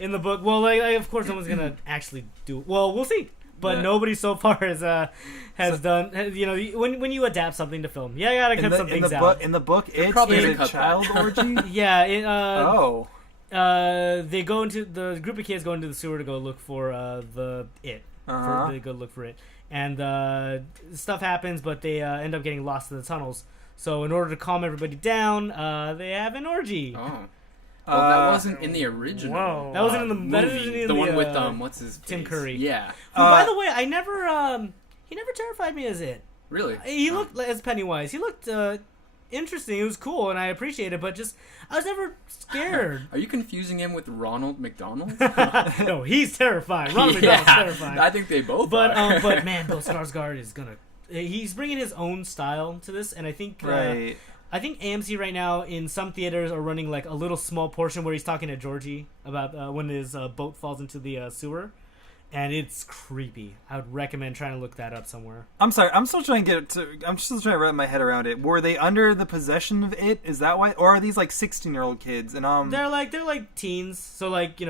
in the book, well, like, of course, no one's gonna actually do. Well, we'll see. But Yeah. nobody so far has done. You know, when you adapt something to film, you gotta cut some things out. In the book, it's probably a gonna cut child that. orgy. Yeah. It, Oh. they go into the group of kids go into the sewer to go look for Uh-huh. they go look for it, and stuff happens, but they end up getting lost in the tunnels. So in order to calm everybody down, they have an orgy. Oh, well, that wasn't in the original. Whoa. That wasn't in the that movie. isn't in the the, one with uh, what's his Tim face? Curry. Yeah, Who, by the way, I never he never terrified me as it. really. He looked as Pennywise. He looked interesting. It was cool, and I appreciate it. But just I was never scared. Are you confusing him with Ronald McDonald? No, he's terrifying. Ronald McDonald's terrifying. I think they both But are. but man, Bill Skarsgård is gonna. He's bringing his own style to this, and I think Right. I think AMC right now in some theaters are running like a little small portion where he's talking to Georgie about when his boat falls into the sewer, and it's creepy. I would recommend trying to look that up somewhere. I'm sorry. I'm still trying to wrap my head around it. Were they under the possession of it? Is that why? Or are these like 16-year-old kids? And They're like teens, so like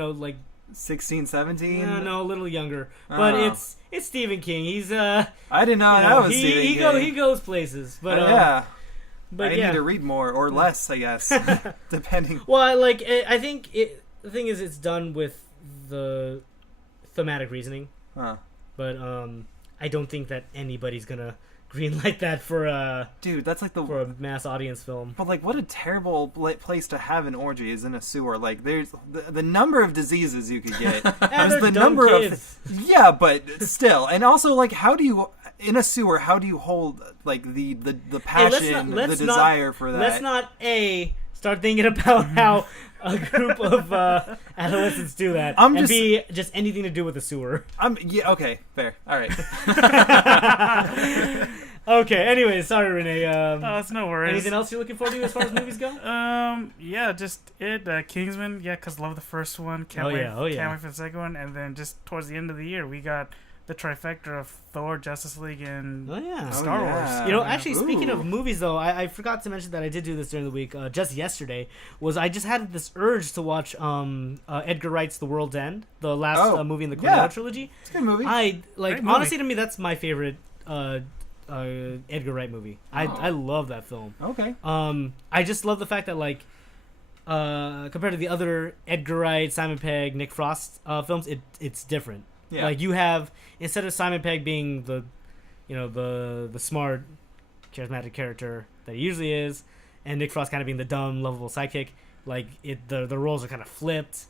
16, 17? no, a little younger. But Oh. it's Stephen King. He's I didn't know that was Stephen King. he goes places. But yeah. but I yeah. need to read more or less, I guess, depending. Well, I think the thing is it's done with the thematic reasoning, Huh. but I don't think that anybody's gonna greenlight that for a Dude, that's like mass audience film. But like, what a terrible place to have an orgy is in a sewer. Like, there's the number of diseases you could get. And There's they're the dumb number kids. of yeah, but still, and also like, how do you in a sewer? How do you hold like the passion, the desire for that? Let's not start thinking about how a group of adolescents do that, and B, just anything to do with the sewer. Yeah, okay, fair. All right. Okay, anyway, sorry, Renee. It's no worries. Anything else you're looking forward to as far as movies go? Yeah, just Kingsman. Yeah, because love the first one. Can't wait for the second one. And then just towards the end of the year, we got the trifecta of Thor, Justice League, and Star Wars. You know, actually, speaking Ooh. of movies, though, I forgot to mention that I did do this during the week. Just yesterday, I just had this urge to watch Edgar Wright's The World's End, the last movie in the Cornetto trilogy. It's a good movie. Honestly, to me, that's my favorite Edgar Wright movie. I love that film. Okay. I just love the fact that compared to the other Edgar Wright, Simon Pegg, Nick Frost films, it's different. Yeah. Like you have, instead of Simon Pegg being the smart, charismatic character that he usually is, and Nick Frost kind of being the dumb, lovable sidekick, the roles are kind of flipped,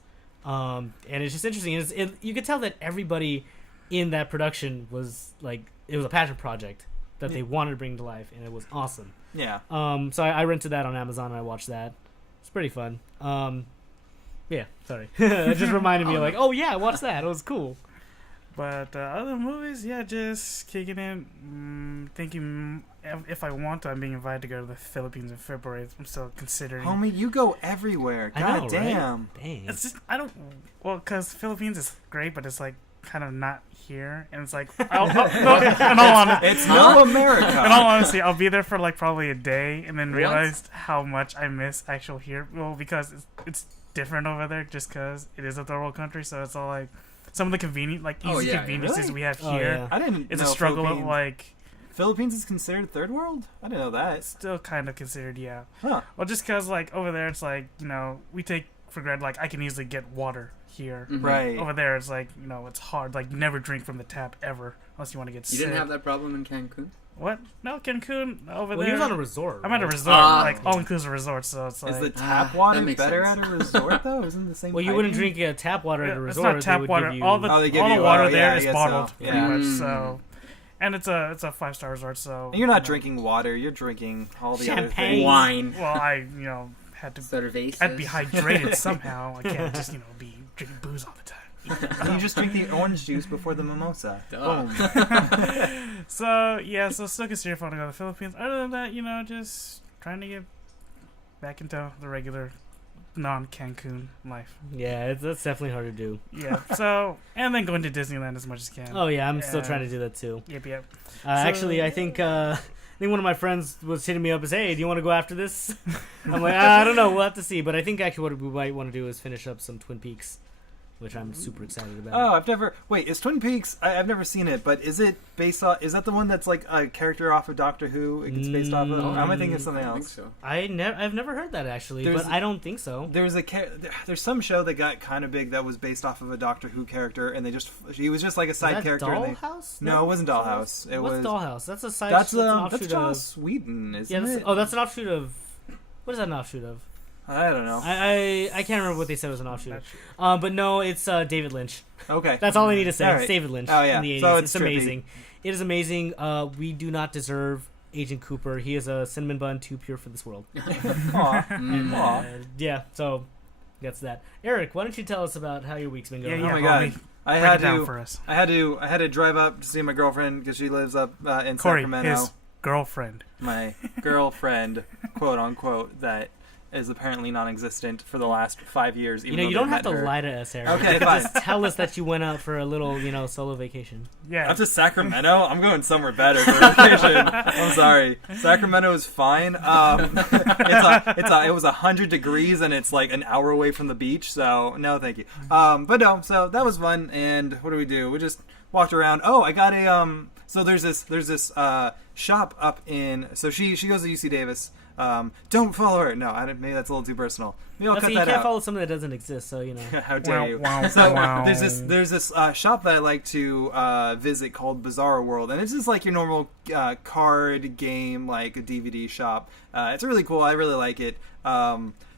and it's just interesting. You could tell that everybody in that production was it was a passion project that they wanted to bring to life, and it was awesome. Yeah. So I rented that on Amazon and I watched that. It's pretty fun. Yeah, sorry. It just reminded me I watched that. It was cool. But other movies, yeah, just kicking in, thinking if I want to, I'm being invited to go to the Philippines in February. I'm still considering. Homie, you go everywhere. I know, God damn. right? Dang. It's just because Philippines is great, but it's kind of not here, and it's in all honesty, It's no America. in all honesty, I'll be there for probably a day, and then realize how much I miss actual here. Well, because it's different over there, just because it is a third world country, so it's all some of the convenient, easy conveniences really? we have Oh, here. yeah. I didn't. It's know a struggle Philippines. of Philippines is considered third world? I didn't know that. Still kind of considered, yeah. Huh. Well, just because, like, over there, it's like, we take for granted, like, I can easily get water here. Mhm. Right. Over there, it's like, it's hard. Like, you never drink from the tap ever, unless you want to get sick. You didn't have that problem in Cancun? What? No, Cancun, over Well, there. he was on a resort. I'm at a right? resort, like, yeah. all-inclusive resort, so it's like... Is the tap water that makes better sense. at a resort, though? Isn't the same Well, you wouldn't piping? drink tap water at a it's resort. not they tap would water. give you- All the Oh, they give all the you- water oh, there yeah, I is guess bottled, so. pretty Yeah. much, Mm. so... And it's a 5-star resort, so... And you're not drinking water. You're drinking all the other Champagne. things. Wine. Well, I, had to... Cervezas. I'd be hydrated somehow. I can't just, be drinking booze all the time. You just drink the orange juice before the mimosa. Duh. Boom. So, yeah, still consider fun to go to the Philippines. Other than that, just trying to get back into the regular non-Cancun life. Yeah, that's definitely hard to do. Yeah, so, and then going to Disneyland as much as can. Oh yeah, I'm still Yeah. trying to do that too. Yep. Actually, I think one of my friends was hitting me up as, "Hey, do you want to go after this?" I'm like, I don't know, we'll have to see. But I think actually what we might want to do is finish up some Twin Peaks, which I'm super excited about. Oh, I've never... Wait, is Twin Peaks... I've never seen it, but is it based off... Is that the one that's like a character off of Doctor Who? It gets based off of... Or am I thinking of something I think else? so. I've never heard that actually, There's- but I don't think so. There's some show that got kind of big that was based off of a Doctor Who character, and he was just like a Is side that character. and Dollhouse? No, it wasn't Dollhouse. It What's was... Dollhouse? That's a side. That's an that's offshoot Joss of. Whedon, isn't Yeah, it? that's an offshoot of. What is that an offshoot of? I don't know. I can't remember what they said was an offshoot. But no, it's David Lynch. Okay. That's all I need to say. All It's right. David Lynch Oh, yeah. in the 80s. So it's it's trippy. amazing. It is amazing. We do not deserve Agent Cooper. He is a cinnamon bun too pure for this world. Aw. Mm. Aw. Yeah, so that's that. Eric, why don't you tell us about how your week's been going? Yeah, Oh my God. homie. I Break had it down to. for us. I had to drive up to see my girlfriend because she lives up in Corey, Sacramento. his girlfriend. My girlfriend, quote unquote, that is apparently non-existent for the last 5 years. Even You though don't they have to met her. lie to us, Eric. Okay, You can fine. just tell us that you went out for a little, solo vacation. Yeah. Up to Sacramento? I'm going somewhere better for vacation. I'm sorry. Sacramento is fine. It was 100 degrees and it's like an hour away from the beach, so no, thank you. But no, so that was fun. And what do? We just walked around. Oh, I got a So there's this shop up in. So she goes to UC Davis. Don't follow her. No, maybe that's a little too personal. Maybe I'll cut You that can't out. follow something that doesn't exist, so How dare you? Wow, So wow. there's this shop that I like to visit called Bizarro World, and it's just like your normal card game, like a DVD shop. It's really cool. I really like it.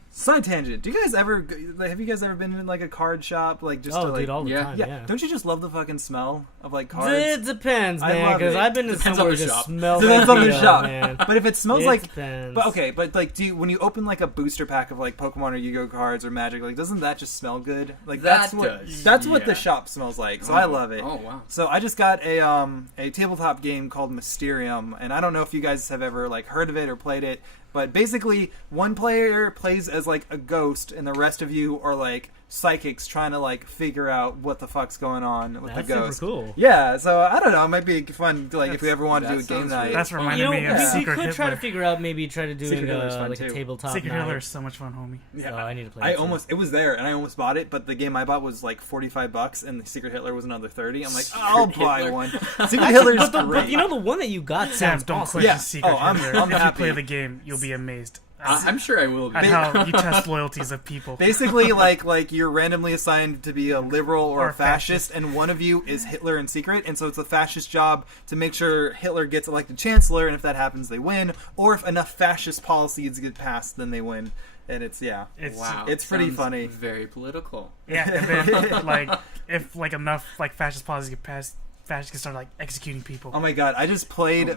Side tangent. Have you guys ever been in like a card shop, like just to, like, dude, all the yeah. time. yeah. Yeah. Don't you just love the fucking smell of like cards? It depends, I man, love because it. I've been to Depends somewhere on the that just shop. smells Depends like on the Dio, shop. man. But if it smells It like depends. but like when you open like a booster pack of like Pokemon or Yu-Gi-Oh cards or Magic, like doesn't that just smell good? Like That that's does, what the yeah. shop smells like. So I love it. Oh, wow. So I just got a tabletop game called Mysterium, and I don't know if you guys have ever like heard of it or played it, but basically one player plays as like a ghost, and the rest of you are like psychics trying to like figure out what the fuck's going on with That's the super ghost. cool. Yeah, so I don't know, it might be fun to, like if we ever want to that do a game sounds night. really That's fun. reminding me of we Secret could Hitler. try to figure out maybe try to do Secret Hitler's fun, like a too. tabletop Secret night. Hitler is so much fun, homie. So I need to play. I it almost it was there and I almost bought it, but the game I bought was like $45 and the Secret Hitler was another $30. I'm like, I'll buy Hitler. one. Secret Hitler's But great. the one that you got Sam, sounds don't awesome. question Yeah. Secret Oh, I'm Hitler. If you happy. play the game, you'll be amazed I'm sure I will be. at how you test loyalties of people. Basically, like you're randomly assigned to be a liberal or Or a fascist, and one of you is Hitler in secret, and so it's the fascist job to make sure Hitler gets elected chancellor, and if that happens, they win. Or if enough fascist policies get passed, then they win. And it's Wow. it's pretty Sounds funny. Very political. Yeah, and then like if like enough like fascist policies get passed, fascists can start like executing people. Oh my god! I just played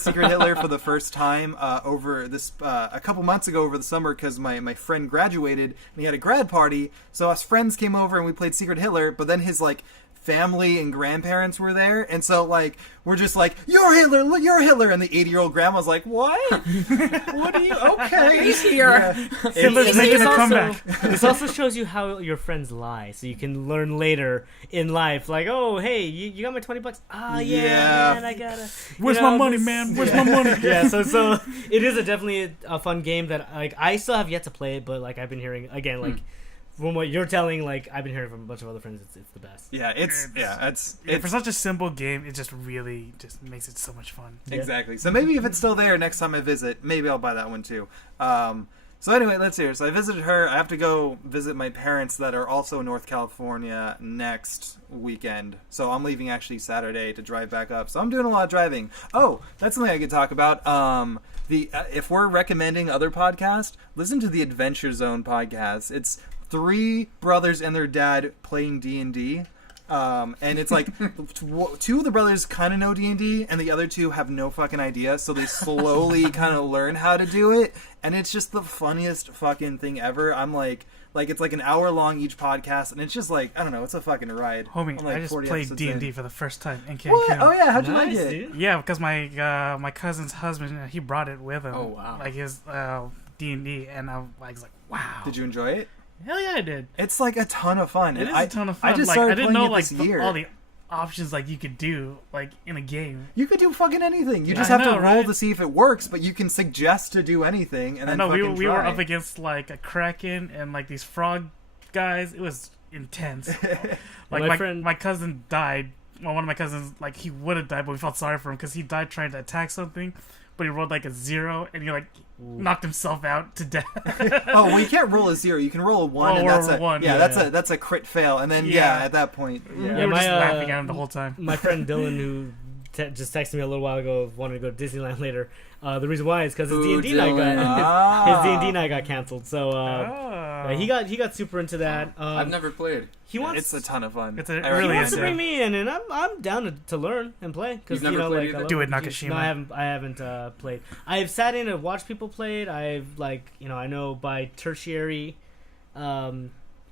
Secret Hitler for the first time over this a couple months ago over the summer because my friend graduated and he had a grad party. So us friends came over and we played Secret Hitler. But then his like family and grandparents were there, and so like we're just like, "You're Hitler, you're Hitler," and the 80-year-old grandma's like, "What? What are you? Okay, He's here." Hitler's making a comeback. This also shows you how your friends lie, so you can learn later in life. Like, oh, hey, you got my $20? Ah, yeah, Yeah. man, I gotta. Where's my money, man? Where's my money? Yeah, so it is definitely a fun game that like I still have yet to play it, but like I've been hearing again like from what you're telling, like I've been hearing from a bunch of other friends, it's the best. Yeah, it's for such a simple game, it just really just makes it so much fun. Exactly. So maybe if it's still there next time I visit, maybe I'll buy that one too. So anyway, let's hear. So I visited her. I have to go visit my parents that are also in North California next weekend. So I'm leaving actually Saturday to drive back up. So I'm doing a lot of driving. Oh, that's something I could talk about. If we're recommending other podcasts, listen to the Adventure Zone podcast. It's 3 brothers and their dad playing D&D. And it's like 2 of the brothers kind of know D&D and the other 2 have no fucking idea, so they slowly kind of learn how to do it, and it's just the funniest fucking thing ever. I'm like it's like an hour long each podcast, and it's just like, I don't know, it's a fucking ride. Homie, I'm like I just 40 played episodes in. D&D for the first time in Cancun. What? Oh yeah, how'd you Nice, like it? dude. Yeah, because my cousin's husband, he brought it with him. Oh, wow. Like his D&D, and I was like, wow. Did you enjoy it? Hell yeah, I did. It's like a ton of fun. It and is a ton of fun. I just like, started I didn't playing know it like this year. all the options like you could do like in a game. You could do fucking anything. You Yeah, just I have know, to roll right? to see if it works, but you can suggest to do anything and I then know fucking we were try. up against like a kraken and like these frog guys. It was intense. Like My friend- my cousin died. Well, one of my cousins, like, he would have died, but we felt sorry for him because he died trying to attack something, but he rolled like a 0 and he like knocked himself out to death. Oh, well, you can't roll a 0. You can roll a 1, Oh, and or that's a a 1, yeah, yeah. that's a crit fail, and then Yeah. at that point, We yeah. were just my, laughing at him the whole time. My friend Dylan, who just texted me a little while ago, wanted to go to Disneyland later. The reason why is because his Ooh, D&D night Dylan. got his Ah. D&D night got canceled. So yeah, he got super into that. I've never played. He wants. It's a ton of fun. It's a- I it He really recommend wants is, to it. bring me in, and I'm down to learn and play. Cause, You've never played either? I love Do it, RPGs. Nakashima. No, I haven't played. I've sat in and watched people play it. I've I know by tertiary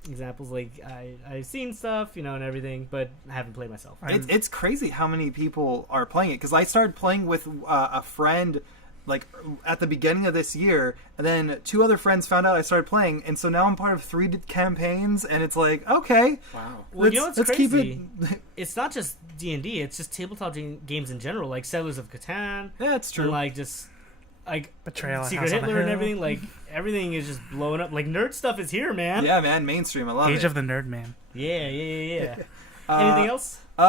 examples, like I've seen stuff, and everything, but I haven't played myself. It's crazy how many people are playing it, because I started playing with a friend like at the beginning of this year, and then 2 other friends found out I started playing, and so now I'm part of 3 campaigns, and it's like, okay, Wow. Well, you know what's let's crazy? keep it. It's not just D&D. It's just tabletop games in general, like Settlers of Catan, Yeah, it's true. and like just like Betrayal. Secret House on the Hitler and Hill. everything. Like everything is just blowing up. Like nerd stuff is here, man. Yeah, man, mainstream. I love Age it. of the Nerd Man. Yeah. Anything else? No,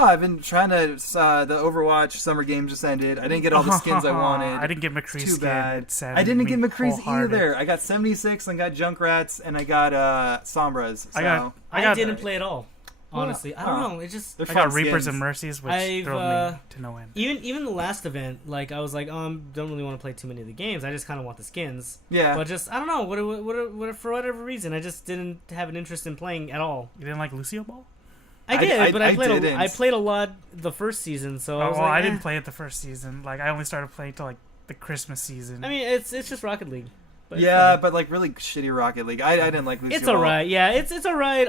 I've been trying to. The Overwatch summer game just ended. I didn't get all the skins I wanted. I didn't get McCree's Too skin. bad. It saddened I didn't me get McCree's wholehearted. either. I got 76, and got Junkrats, and I got Sombras. So I didn't play at all. Honestly, I don't oh. know. It just they're I got fun Reapers skins. and Mercies, which I've, thrilled me to no end. even the last event, like I was like, don't really want to play too many of the games. I just kind of want the skins. Yeah. But just I don't know. What for whatever reason, I just didn't have an interest in playing at all. You didn't like Lucio Ball? I did, but I played. didn't. I played a lot the first season, so I was well, like, I didn't play it the first season. Like, I only started playing till like the Christmas season. I mean, it's just Rocket League. But it's Yeah, fine. but like really shitty Rocket League. I didn't like Lucio It's Ball. alright. Yeah, it's alright.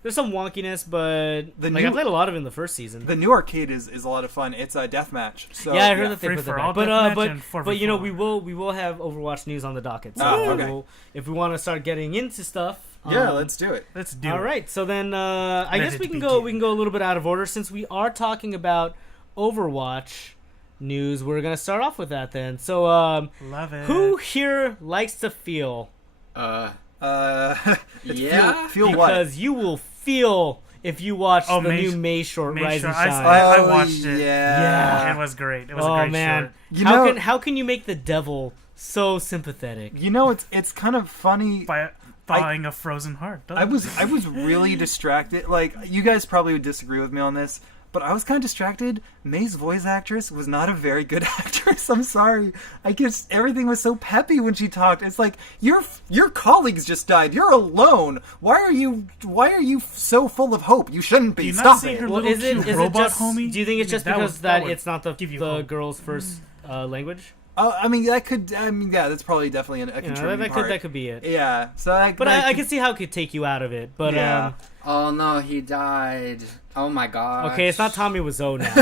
There's some wonkiness, but I played a lot of it in the first season. The new arcade is a lot of fun. It's a deathmatch. So Yeah, I heard that they Free put that for all back. deathmatch and 4v4. But we will have Overwatch news on the docket. So Oh, okay. if we want to start getting into stuff, yeah, let's do it. Let's do all it. right. So then I Let guess it we can begin. go a little bit out of order since we are talking about Overwatch news. We're gonna start off with that then. So Love it. who here likes to feel? It's Yeah? Feel what? Because you will feel if you watch the May new May short May Rise and Short. Shine. I watched it. Yeah. It was great. It was a Oh great man, short. You know- how can you make the devil so sympathetic? You know, it's kind of funny. By thawing a frozen heart. I was really distracted. Like, you guys probably would disagree with me on this, but I was kind of distracted. May's voice actress was not a very good actress. I'm sorry. I guess everything was so peppy when she talked. It's like your colleagues just died. You're alone. Why are you so full of hope? You shouldn't be. Do you not Stop see it. her Well, little is it cute is it robot just? homie? Do you think it's just That because would- that would it's not the give you the hope. girl's first language? I mean, that could. I mean, yeah, that's probably definitely a You know, contributing that part. could be it. Yeah. So, But I can see how it could take you out of it. But Yeah. Oh no, he died. Oh my god. Okay, it's not Tommy Wiseau now.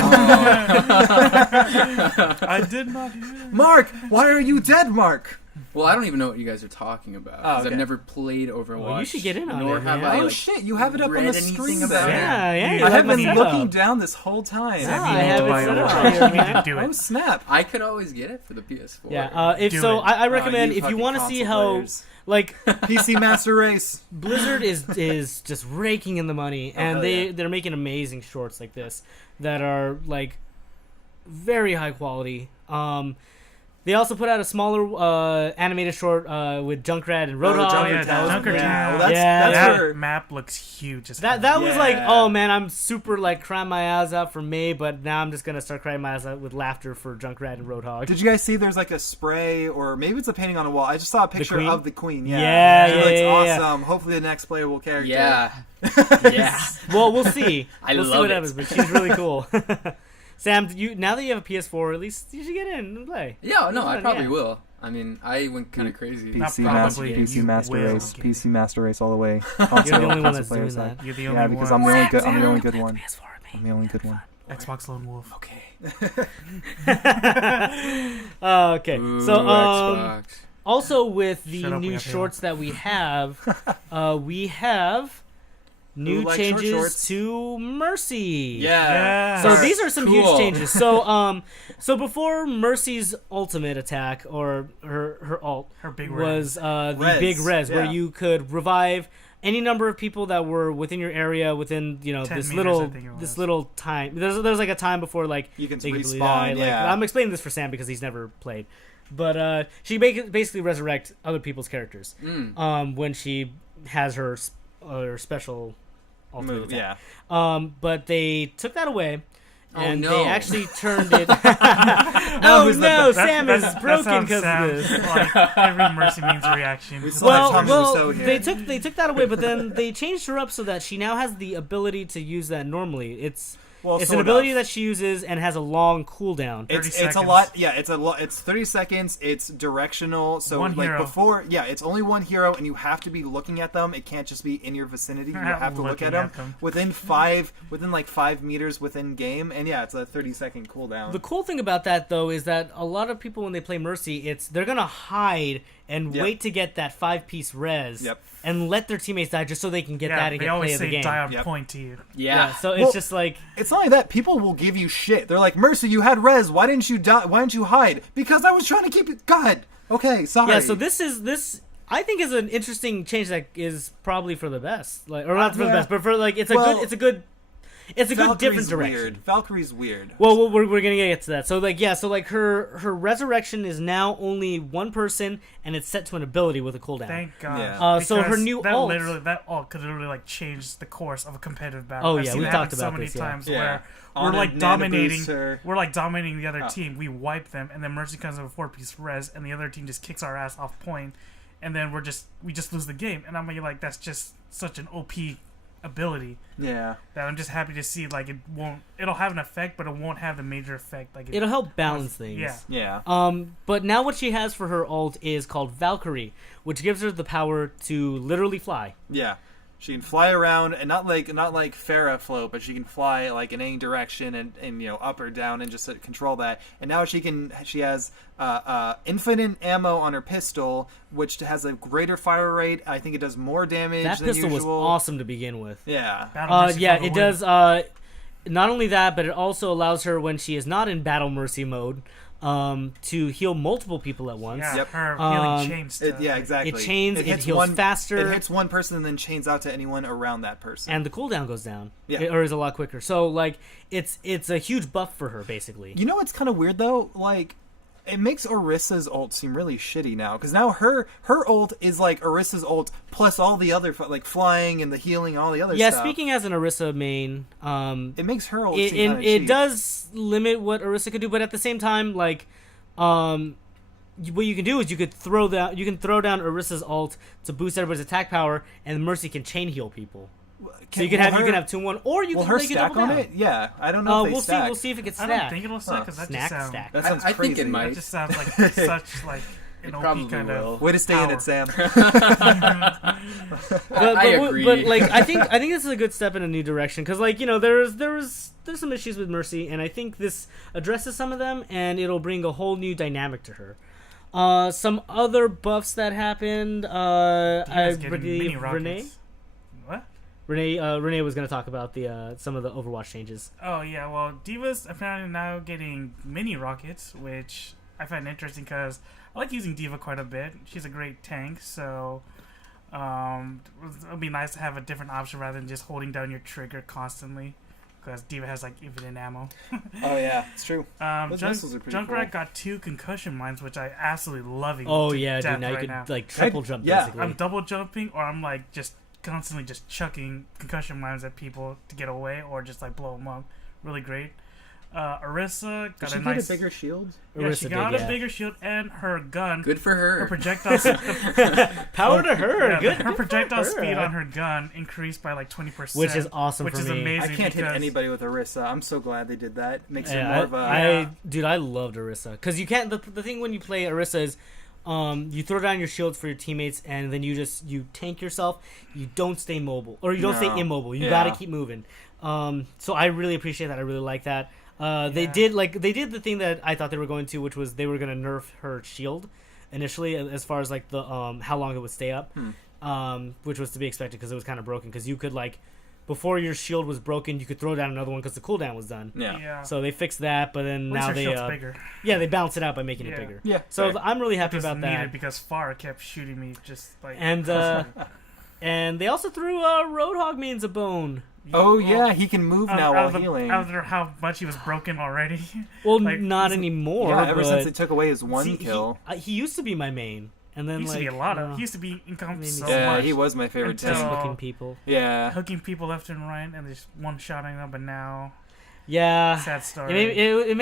I did not hear that. Mark, why are you dead, Mark? Well, I don't even know what you guys are talking about. Because okay. I've never played Overwatch. Well, you should get in on nor it, have man. I, Oh like, shit, you have it up on read the anything screen. about it. Yeah, yeah. I you have have been it set looking up. down this whole time. Yeah, Sammy I have needs it to set buy up Overwatch. right here, You need man. to do Oh it. snap! I could always get it for the PS4. Yeah, if Do so, it. I recommend you if you fucking want to see console how players. like PC Master Race. Blizzard is just raking in the money, and hell yeah. they're making amazing shorts like this that are like very high quality. They also put out a smaller animated short with Junkrat and Roadhog. Junkrat. Yeah, Town. Junkrat Yeah, Town. well, Yeah. that's That where- map looks huge. As That hell. was like, Yeah. oh man, I'm super like crying my eyes out for May, but now I'm just gonna start crying my eyes out with laughter for Junkrat and Roadhog. Did you guys see? There's like a spray, or maybe it's a painting on a wall. I just saw a picture Queen? of the Queen. Yeah, Yeah, She yeah, looks yeah, yeah. awesome. Hopefully, the next playable character. Yeah. Yeah. Well, we'll see. I we'll see love what it. happens, but she's really cool. Sam, now that you have a PS4, at least you should get in and play. Yeah, no, I Fun, probably yeah. will. I mean, I went kind of crazy. Not PC probably, Master, PC you Master will Race, get PC it. Master Race all the way. You're the only one that's doing that. You're the Yeah, only because one. I'm the only good. I'm the only good one. PS4 I'm the only good one. Xbox Lone Wolf. Okay. Okay, Ooh, so Xbox. also with the Shut up, we new have Halo. shorts that we have new like short changes shorts? to Mercy. Yeah. So Alright, these are some huge cool. changes. So so before Mercy's ultimate attack or her ult Her big was the Res, big res where yeah. you could revive any number of people that were within your area within 10 this meters, I think it was. little time. There's like a time before like You can they could respawn, die. Like, yeah. I'm explaining this for Sam because he's never played, but she basically resurrect other people's characters when she has her special ultimate Move, attack. yeah. But they took that away. Oh, And no. they actually turned it. Oh no, Sam is broken because of this. Like every Mercy Means reaction. We saw that Tommy Well, Wiseau here. they took that away, but then they changed her up so that she now has the ability to use that normally. It's an sort ability of. that she uses and has a long cooldown. 30 It's a seconds. lot. Yeah, it's a lot. It's 30 seconds. It's directional. So One like hero. before, yeah, it's only one hero, and you have to be looking at them. It can't just be in your vicinity. You have to look Looking at at them them. within like 5 meters within game, and yeah, it's a 30-second cooldown. The cool thing about that though is that a lot of people when they play Mercy, they're gonna hide and Yep. wait to get that 5-piece res Yep. and let their teammates die just so they can get that and they get play always of the say game. die on Yep. point to you. Yeah. So it's Well, just like It's not only that, people will give you shit. They're like, Mercy, you had res. Why didn't you die? Why didn't you hide? Because I was trying to keep it. God. Okay, sorry. yeah. So this I think is an interesting change that is probably for the best, like or not for the Yeah. best, but for like it's a Well, good different Valkyrie's direction. weird. Valkyrie's weird. Well, we're gonna get to that. So like her resurrection is now only one person, and it's set to an ability with a cooldown. Thank God. Yeah. So her Because new that ult- that ult could literally like change the course of a competitive battle. Oh, I've yeah, seen we've it talked happen about so many this, yeah. times Yeah. where On we're a like nano dominating. booster. We're like dominating the other Oh. team. We wipe them, and then Mercy comes with a 4-piece res, and the other team just kicks our ass off point, and then we just lose the game. And I'm like, that's just such an OP ability Yeah. that I'm just happy to see. Like it'll have an effect, but it won't have the major effect. Like It'll help balance things. Yeah. Yeah. But now what she has for her ult is called Valkyrie, which gives her the power to literally fly. Yeah. She can fly around, and not like Farah float, but she can fly like in any direction and up or down and just control that. And now she has infinite ammo on her pistol, which has a greater fire rate. I think it does more damage That than pistol usual. was awesome to begin with. Yeah. Battle Mercy Yeah, for the it win. does. Not only that, but it also allows her when she is not in Battle Mercy mode to heal multiple people at once. Yeah, Yep. her healing Um, chains. Yeah, exactly. It chains, it hits heals faster. It hits one person and then chains out to anyone around that person. And the cooldown goes down, Yeah. or is a lot quicker. So like, it's a huge buff for her basically. You know what's kind of weird though? Like, it makes Orissa's ult seem really shitty now, because now her ult is like Orissa's ult plus all the other like flying and the healing and all the other Yeah, stuff. speaking as an Orisa main, It makes her ult seem kind of it cheap. does limit what Orisa could do, but at the same time, like, what you can do is you can throw down Orissa's ult to boost everybody's attack power, and Mercy can chain heal people. So you can have 2-1, or you Will can her make it stack double on down. it? Yeah, I don't know if they We'll stack. see if it gets I stacked. don't think it'll suck because that Snack just sounds. stack. That sounds I crazy. think it might. That just sounds like such like an probably OP kind will. of Way to stay in power. it, Sam. But, I agree. But like, I think this is a good step in a new direction because, like, you know, there's some issues with Mercy, and I think this addresses some of them, and it'll bring a whole new dynamic to her. Some other buffs that happened. I Diva's getting believe mini Renee. rockets. What? Renee was going to talk about some of the Overwatch changes. Oh yeah, well, Diva's apparently now getting mini rockets, which I find interesting because I like using Diva quite a bit. She's a great tank, so it'll be nice to have a different option rather than just holding down your trigger constantly. Because Diva has like infinite ammo. Oh yeah, it's true. Those missiles are pretty Junkrat cool. got 2 concussion mines, which I absolutely loving. Oh to yeah, death dude! Now right you now. could like triple jump yeah, basically. I'm double jumping, or I'm like just constantly just chucking concussion mines at people to get away, or just like blow them up. Really great. Orisa Did got she a get nice. a bigger shield? Yeah, she Orisa got did, a yeah. bigger shield, and her gun, Good for her her. projectile, Power to her. yeah, Good. her good for projectile her. speed on her gun increased by like 20%, Which is awesome which for is me. amazing. I can't hit because- anybody with Orisa. I'm so glad they did that. Makes it Yeah, more of a. Yeah. dude, I loved Orisa because you can't. The thing when you play Orisa is, you throw down your shields for your teammates, and then you tank yourself. You don't stay mobile, or you don't stay No. immobile. You Yeah. gotta keep moving. So I really appreciate that. I really like that. They Yeah. did the thing that I thought they were going to, which was they were gonna nerf her shield initially, as far as like the how long it would stay up, which was to be expected because it was kind of broken. Because you could like before your shield was broken, you could throw down another one because the cooldown was done. Yeah. So they fixed that, but then At least now her they shield's bigger. they balance it out by making it Yeah. bigger. Yeah. So fair. I'm really happy Just about needed that. because Farah kept shooting me just like And and they also threw Roadhog means a bone. Oh yeah, he can move now while healing. After how much he was broken already. Well, Like, not anymore. Yeah, ever but since they took away his one see, kill. he used to be my main, and then He used to be a lot of. He used to be in comp Made me so sad. Yeah, much. he was my favorite Until- just tank. hooking people. Yeah. Hooking people left and right and just one-shotting them, but now Yeah, sad story. it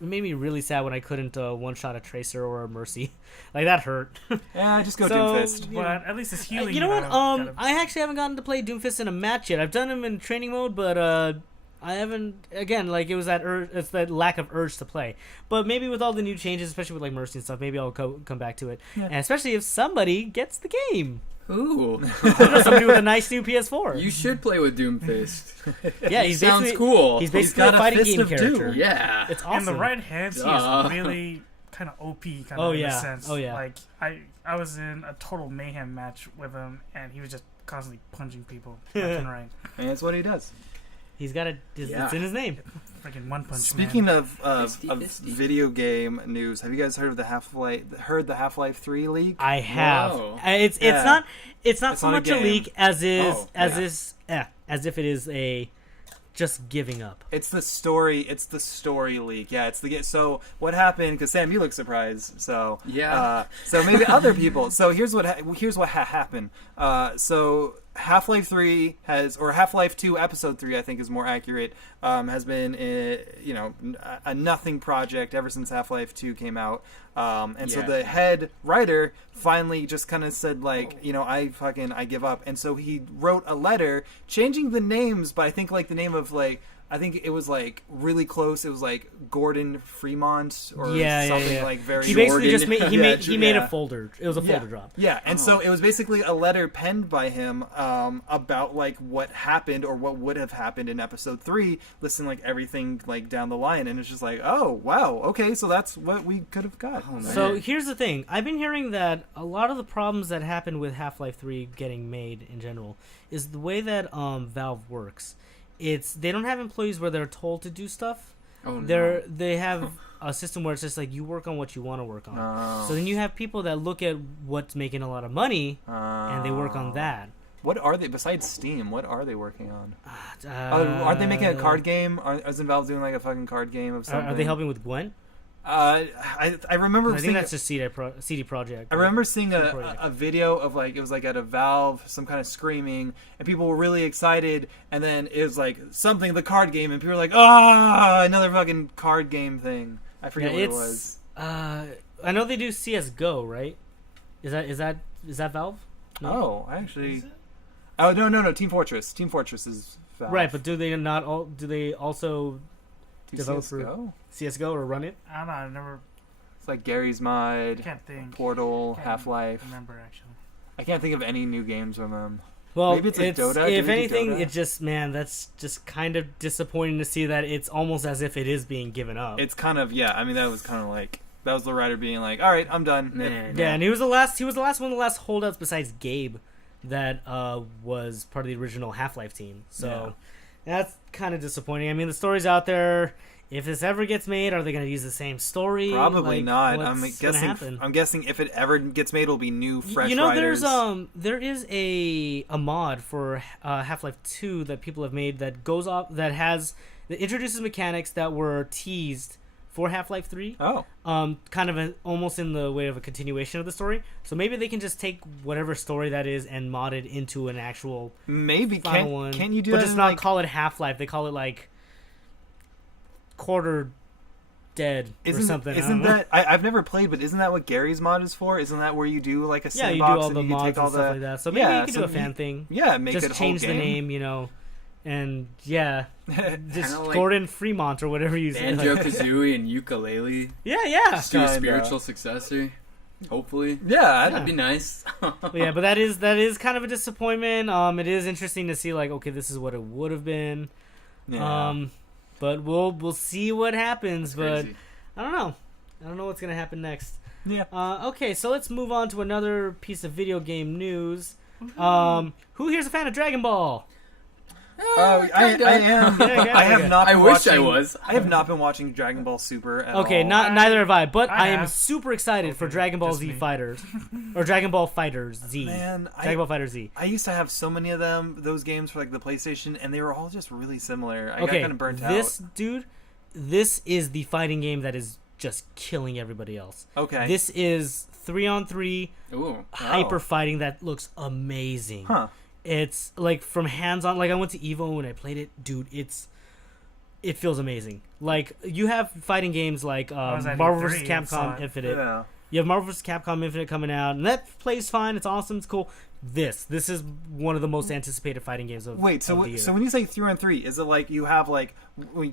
made me really sad when I couldn't one shot a Tracer or a Mercy. Like that hurt. Yeah, just go So, Doomfist. you But know. at least his healing. You know what? gotta- I actually haven't gotten to play Doomfist in a match yet. I've done him in training mode, but I haven't. Again, like it was it's that lack of urge to play. But maybe with all the new changes, especially with like Mercy and stuff, maybe I'll come back to it. Yeah. And especially if somebody gets the game. Ooh. Somebody with a nice new PS4. You should play with Doomfist. Yeah, He he's sounds basically- cool. He's He's basically got a a fighting fist game of doom. character. Yeah. It's awesome. In the right hands, he Duh. is really kind of OP, kind Oh, of in yeah. a sense. Oh, yeah. Like I was in a total mayhem match with him, and he was just constantly punching people left and right. And that's what he does. He's got Yeah. it's in his name. Freaking one punch Speaking man. of Fisty. video game news, have you guys heard of the Half-Life 3 leak? I have. Whoa. It's Yeah. not It's so not a much a game. leak as Oh, yeah. as if it is a just giving up. It's the story. It's the story leak. Yeah, it's the so what happened? Because Sam, you look surprised. So Yeah. so maybe other people. So here's what happened. So Half-Life 3 or Half-Life 2 Episode 3, I think is more accurate. Has been a nothing project ever since Half-Life 2 came out. And so Yeah. the head writer finally just kind of said I give up. And so he wrote a letter changing the names, but I think like the name of I think it was like really close. It was like Gordon Fremont or something like very. He basically Jordan. just made he Yeah, made yeah. a folder. It was a folder drop. Yeah, and so it was basically a letter penned by him about like what happened or what would have happened in episode 3, listing like everything like down the line, and it's just like, oh wow, okay, so that's what we could have got. Oh, man. So here's the thing. I've been hearing that a lot of the problems that happen with Half-Life 3 getting made in general is the way that Valve works. They don't have employees where they're told to do stuff. Oh, no. They have a system where it's just like you work on what you want to work on. Oh. So then you have people that look at what's making a lot of money and they work on that. What are they besides Steam? What are they working on? Aren't Are they making a card game? Isn't Valve doing like a fucking card game of something? Are they helping with Gwent? I remember. I think seeing that's just CD Projekt. I remember seeing Projekt. a video of like it was like at a Valve, some kind of screaming, and people were really excited, and then it was like something the card game, and people were like, another fucking card game thing. I forget what it was. I know they do CS:GO, right? Is that Valve? Oh, actually. Oh no! Team Fortress. Team Fortress is Valve. Right, but do they also Do develop for CS:GO? CS:GO or run it? I don't know. I never It's like Gary's Mod, Can't think. Portal, Can't Half-Life. Remember actually. I can't think of any new games from them. Well, Maybe it's like Dota? If Did we do anything, Dota? it just that's just kind of disappointing to see that it's almost as if it is being given up. It's kind of I mean, that was kind of like that was the writer being like, all right, I'm done. Man. Yeah, and he was the last one of the last holdouts besides Gabe that was part of the original Half-Life team. So that's kind of disappointing. I mean, the story's out there. If this ever gets made, are they going to use the same story? Probably Like, not. what's gonna happen? I'm guessing if it ever gets made, it'll be new, fresh You know, writers. there is a mod for Half-Life 2 that people have made that goes off that introduces mechanics that were teased for Half-Life 3. Oh, Kind of almost in the way of a continuation of the story. So maybe they can just take whatever story that is and mod it into an actual maybe final one. Can you do but that? just in, not like, call it Half-Life. They call it like Quarter Dead or something. Isn't that I've never played, but isn't that what Gary's Mod is for? Isn't that where you do like a Yeah, you do sandbox all and the you mods take all and stuff the like that. So maybe you can do a fan thing. Yeah, make Just it change the whole game. name, you know, and just Kinda like Gordon Fremont or whatever you say. Banjo Kazooie and ukulele. Yeah. Just do a Kinda. spiritual successor. Hopefully. Yeah, That'd be nice. Yeah, but that is kind of a disappointment. It is interesting to see like, okay, this is what it would have been. yeah. But we'll see what happens. But Crazy. I don't know what's gonna happen next. Yeah. Okay, so let's move on to another piece of video game news. Who here's a fan of Dragon Ball? I am. Yeah, I have not. I Been wish I watching- was. I have not been watching Dragon Ball Super at Okay, all. neither have I, but I I am have. super excited for Okay, Dragon Ball just Z me. Fighters or Dragon Ball Fighters Z. Man, Dragon Ball Fighter Z. I used to have so many of those games for like the PlayStation, and they were all just really similar. I got Okay, kind of burnt this is the fighting game that is just killing everybody else. out. Okay. This is 3-on-3 Ooh. hyper fighting that looks amazing. Huh. It's like from hands-on. Like I went to Evo and I played it, dude. It feels amazing. Like you have fighting games like was at Marvel E3 vs. and saw Capcom it. Infinite. Yeah. You have Marvel vs. Capcom Infinite coming out, and that plays fine. It's awesome. It's cool. This is one of the most anticipated fighting games of Wait, of so the year. so when you say 3-on-3, is it like you have like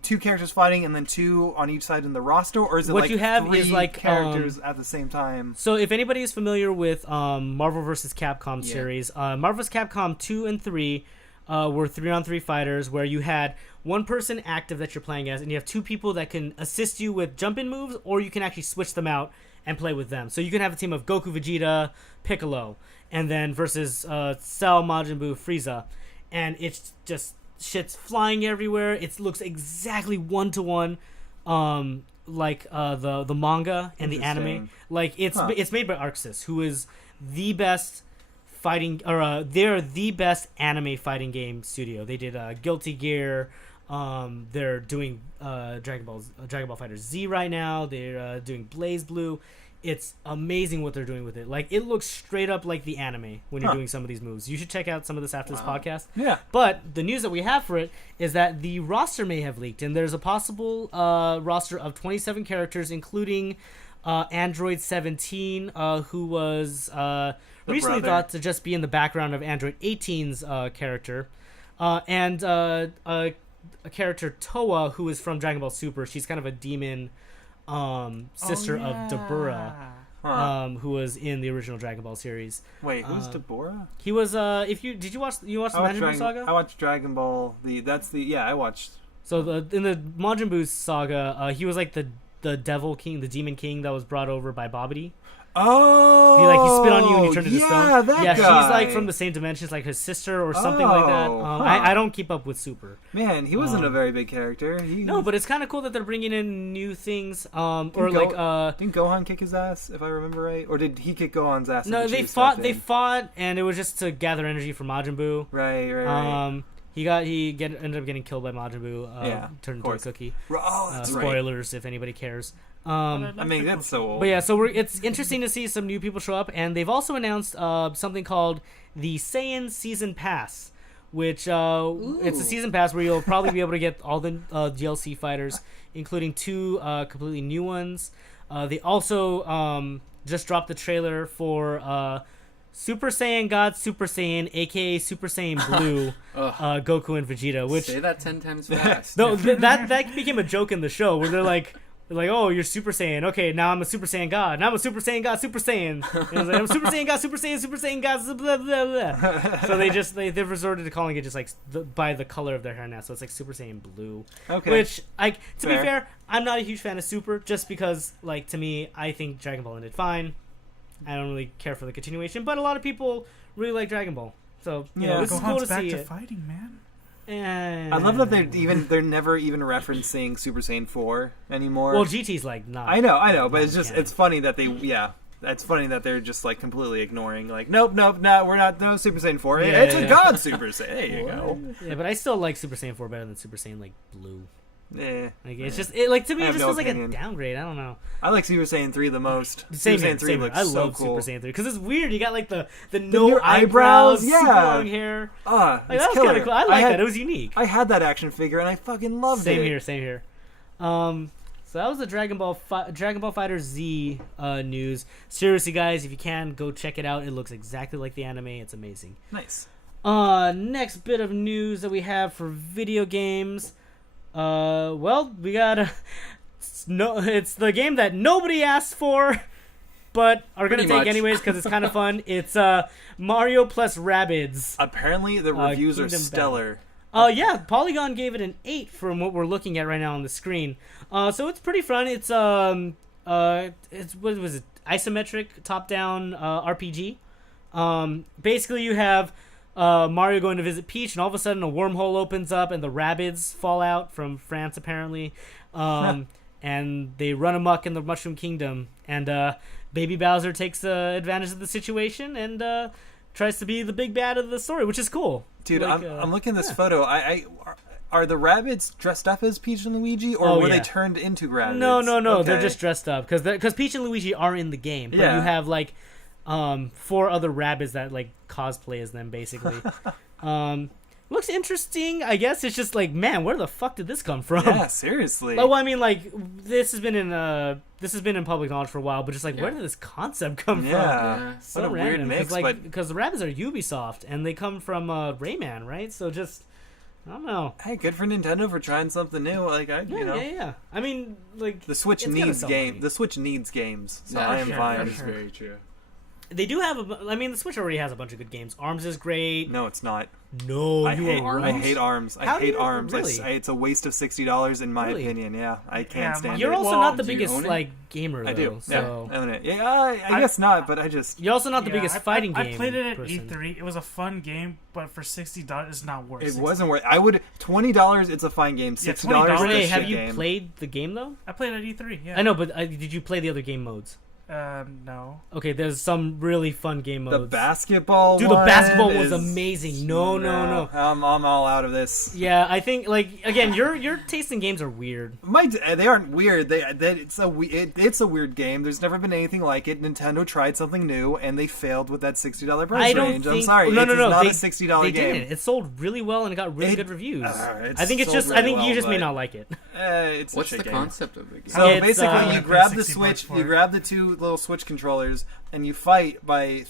two characters fighting and then two on each side in the roster, or is it What like you have three is, like, characters at the same time? So if anybody is familiar with Marvel vs. Capcom Yeah. series, Marvel vs. Capcom 2 and 3 were 3-on-3 fighters where you had one person active that you're playing as, and you have two people that can assist you with jump-in moves, or you can actually switch them out and play with them. So you can have a team of Goku, Vegeta, Piccolo, and then versus Cell, Majin Buu, Frieza. And it's just shit's flying everywhere. It looks exactly one-to-one like the manga and the anime. Interesting. Like Huh. it's made by ArcSys, who is the best fighting, or they're the best anime fighting game studio. They did Guilty Gear. They're doing Dragon Ball Fighter Z right now. They're doing Blaze Blue. It's amazing what they're doing with it. Like it looks straight up like the anime when you're Huh. doing some of these moves. You should check out some of this after this Wow. podcast. Yeah. But the news that we have for it is that the roster may have leaked, and there's a possible roster of 27 characters, including Android 17, who was recently brother. thought to just be in the background of Android 18's character, and a character Toa, who is from Dragon Ball Super. She's kind of a demon sister of Dabura, Huh. who was in the original Dragon Ball series. Wait, who's uh, Deborah? He was did you watch the Majin Buu saga? I watched Dragon Ball. I watched. So in the Majin Buu saga, he was like the devil king, the demon king that was brought over by Babidi. Oh, He spit on you and you turned into stone. Yeah, that Yeah, guy. she's like from the same dimensions, like his sister or something like that. Oh, huh. I don't keep up with Super. Man, he wasn't a Um, very big character. No, but it's kind of cool that they're bringing in new things. Or Didn't like didn't Gohan kick his ass, if I remember right, or did he kick Gohan's ass? no, and they shoot fought. stuff They in? fought, and it was just to gather energy for Majin Buu. Right. He ended up getting killed by Majin Buu. Turned into a course. cookie. Oh, that's right. Spoilers if anybody cares. I mean, that's so old. But yeah, so it's interesting to see some new people show up, and they've also announced something called the Saiyan Season Pass, which it's a season pass where you'll probably be able to get all the DLC fighters, including two completely new ones. They also just dropped the trailer for Super Saiyan God Super Saiyan, aka Super Saiyan Blue, Goku and Vegeta. Which Say that 10 times fast. no, that became a joke in the show where they're like, like, oh, you're Super Saiyan. Okay, now I'm a Super Saiyan God. Now I'm a Super Saiyan God, Super Saiyan. And I was like, I'm Super Saiyan God, Super Saiyan God, blah, blah, blah. So they've resorted to calling it just like by the color of their hair now. So it's like Super Saiyan Blue. Okay. Which, to be fair, I'm not a huge fan of Super, just because, like, to me, I think Dragon Ball ended fine. I don't really care for the continuation, but a lot of people really like Dragon Ball. So, you know, it's cool to see it. Back to fighting, man. I love that they're never even referencing Super Saiyan 4 anymore. Well, GT's like not. I know, but it's funny that that's funny that they're just like completely ignoring, like, nope, no, we're not, no Super Saiyan 4. It's a God Super Saiyan. There you go. Yeah, but I still like Super Saiyan 4 better than Super Saiyan like Blue. Yeah, like it's just to me it just feels like a downgrade. I don't know. I like Super Saiyan 3 the most. Super Saiyan 3 looks so cool. I love Super Saiyan 3 because it's weird. You got like the no eyebrows, super long hair. That was kind of cool. I like that. It was unique. I had that action figure and I fucking loved it. Same here. So that was the Dragon Ball FighterZ news. Seriously, guys, if you can, go check it out. It looks exactly like the anime. It's amazing. Nice. Next bit of news that we have for video games. Well, we got it's the game that nobody asked for, but are gonna take anyways because it's kind of fun. It's Mario plus Rabbids. Apparently, the reviews are stellar. Yeah, Polygon gave it an 8 from what we're looking at right now on the screen. So it's pretty fun. It's what was it? Isometric top-down RPG. Basically, you have Mario going to visit Peach, and all of a sudden a wormhole opens up, and the Rabbids fall out from France, apparently. And they run amok in the Mushroom Kingdom. And Baby Bowser takes advantage of the situation and tries to be the big bad of the story, which is cool. Dude, like, I'm looking at this photo. Are the Rabbids dressed up as Peach and Luigi, or were they turned into Rabbids? No. Okay. They're just dressed up because Peach and Luigi are in the game, but you have like 4 other Rabbids that like cosplay as them, basically. Looks interesting, I guess. It's just like, man, where the fuck did this come from? Yeah, seriously. Well, I mean, like, this has been in public knowledge for a while, but just like, where did this concept come from? Yeah, so what a random. weird mix. Because the Rabbids are Ubisoft, and they come from Rayman, right? So just, I don't know. Hey, good for Nintendo for trying something new. Like, you know. Yeah. I mean, like, the Switch needs games. The Switch needs games. So I am fine. That's very true. They do have the Switch already has a bunch of good games. ARMS is great. No, it's not. No, I hate ARMS. I hate ARMS. Really? It's a waste of $60 in my opinion. Yeah, I can't stand it. You're also not the biggest gamer, though. I do. So. Yeah, own it. Yeah, I guess not, but I just. You're also not the biggest fighting game. I played it at person. E3. It was a fun game, but for $60, it's not worth it. It wasn't worth. I would $20. It's a fine game. $60. Ray, have you played the game though? I played at E3. Yeah. I know, but did you play the other game modes? No. Okay, there's some really fun game modes. The basketball Dude, the basketball was amazing. No. I'm all out of this. Yeah, I think, like, again, your taste in games are weird. They aren't weird. It's a weird game. There's never been anything like it. Nintendo tried something new, and they failed with that $60 price range. I'm sorry. No. It's not a $60 game. Didn't. It sold really well, and it got really good reviews. I think you just may not like it. What's the concept of the game? So basically, you grab the Switch, you grab the 2 little Switch controllers, and you fight by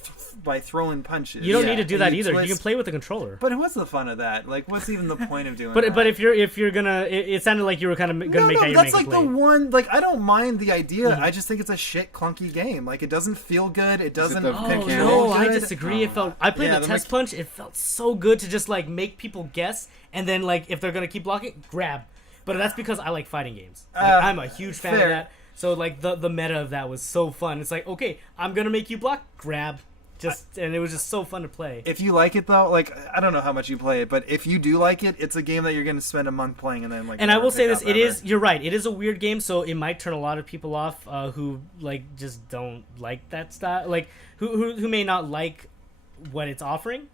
throwing punches. You don't need to do that either. You can play with the controller. But what's the fun of that? Like, what's even the point of doing that? But if you're gonna, it sounded like you were kind of gonna make that your that's like the one. Like, I don't mind the idea. I just think it's a shit clunky game. Like, it doesn't feel good. It doesn't. No, I disagree. I played the test punch. It felt so good to just like make people guess, and then like if they're gonna keep blocking, grab. But that's because I like fighting games. Like, I'm a huge fan of that. So, like, the meta of that was so fun. It's like, okay, I'm going to make you block, grab. And it was just so fun to play. If you like it, though, like, I don't know how much you play it, but if you do like it, it's a game that you're going to spend a month playing and then, like... And I will say this, you're right, it is a weird game, so it might turn a lot of people off who, like, just don't like that style. Like, who may not like what it's offering.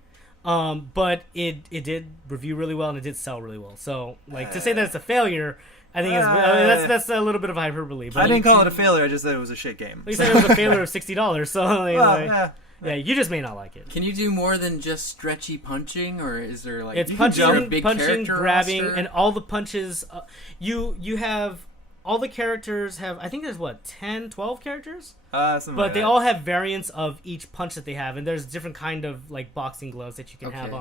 But it did review really well, and it did sell really well. So, like, to say that it's a failure... I think that's a little bit of hyperbole. But I didn't call it a failure. I just said it was a shit game. You said it was a failure of $60. So yeah, you just may not like it. Can you do more than just stretchy punching, or is there like it's punching, grabbing, roster? And all the punches. You have all the characters have. I think there's 10, 12 characters. But they all have variants of each punch that they have, and there's different kind of like boxing gloves that you can have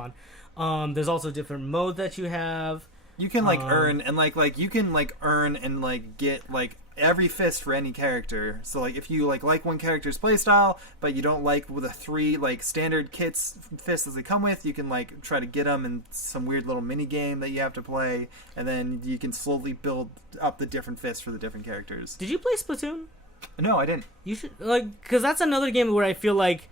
on. There's also different modes that you have. You can earn and like you can earn and like get like every fist for any character. So like if you like one character's playstyle, but you don't like with the 3 like standard kits fists as they come with, you can like try to get them in some weird little mini game that you have to play, and then you can slowly build up the different fists for the different characters. Did you play Splatoon? No, I didn't. You should, like, because that's another game where I feel like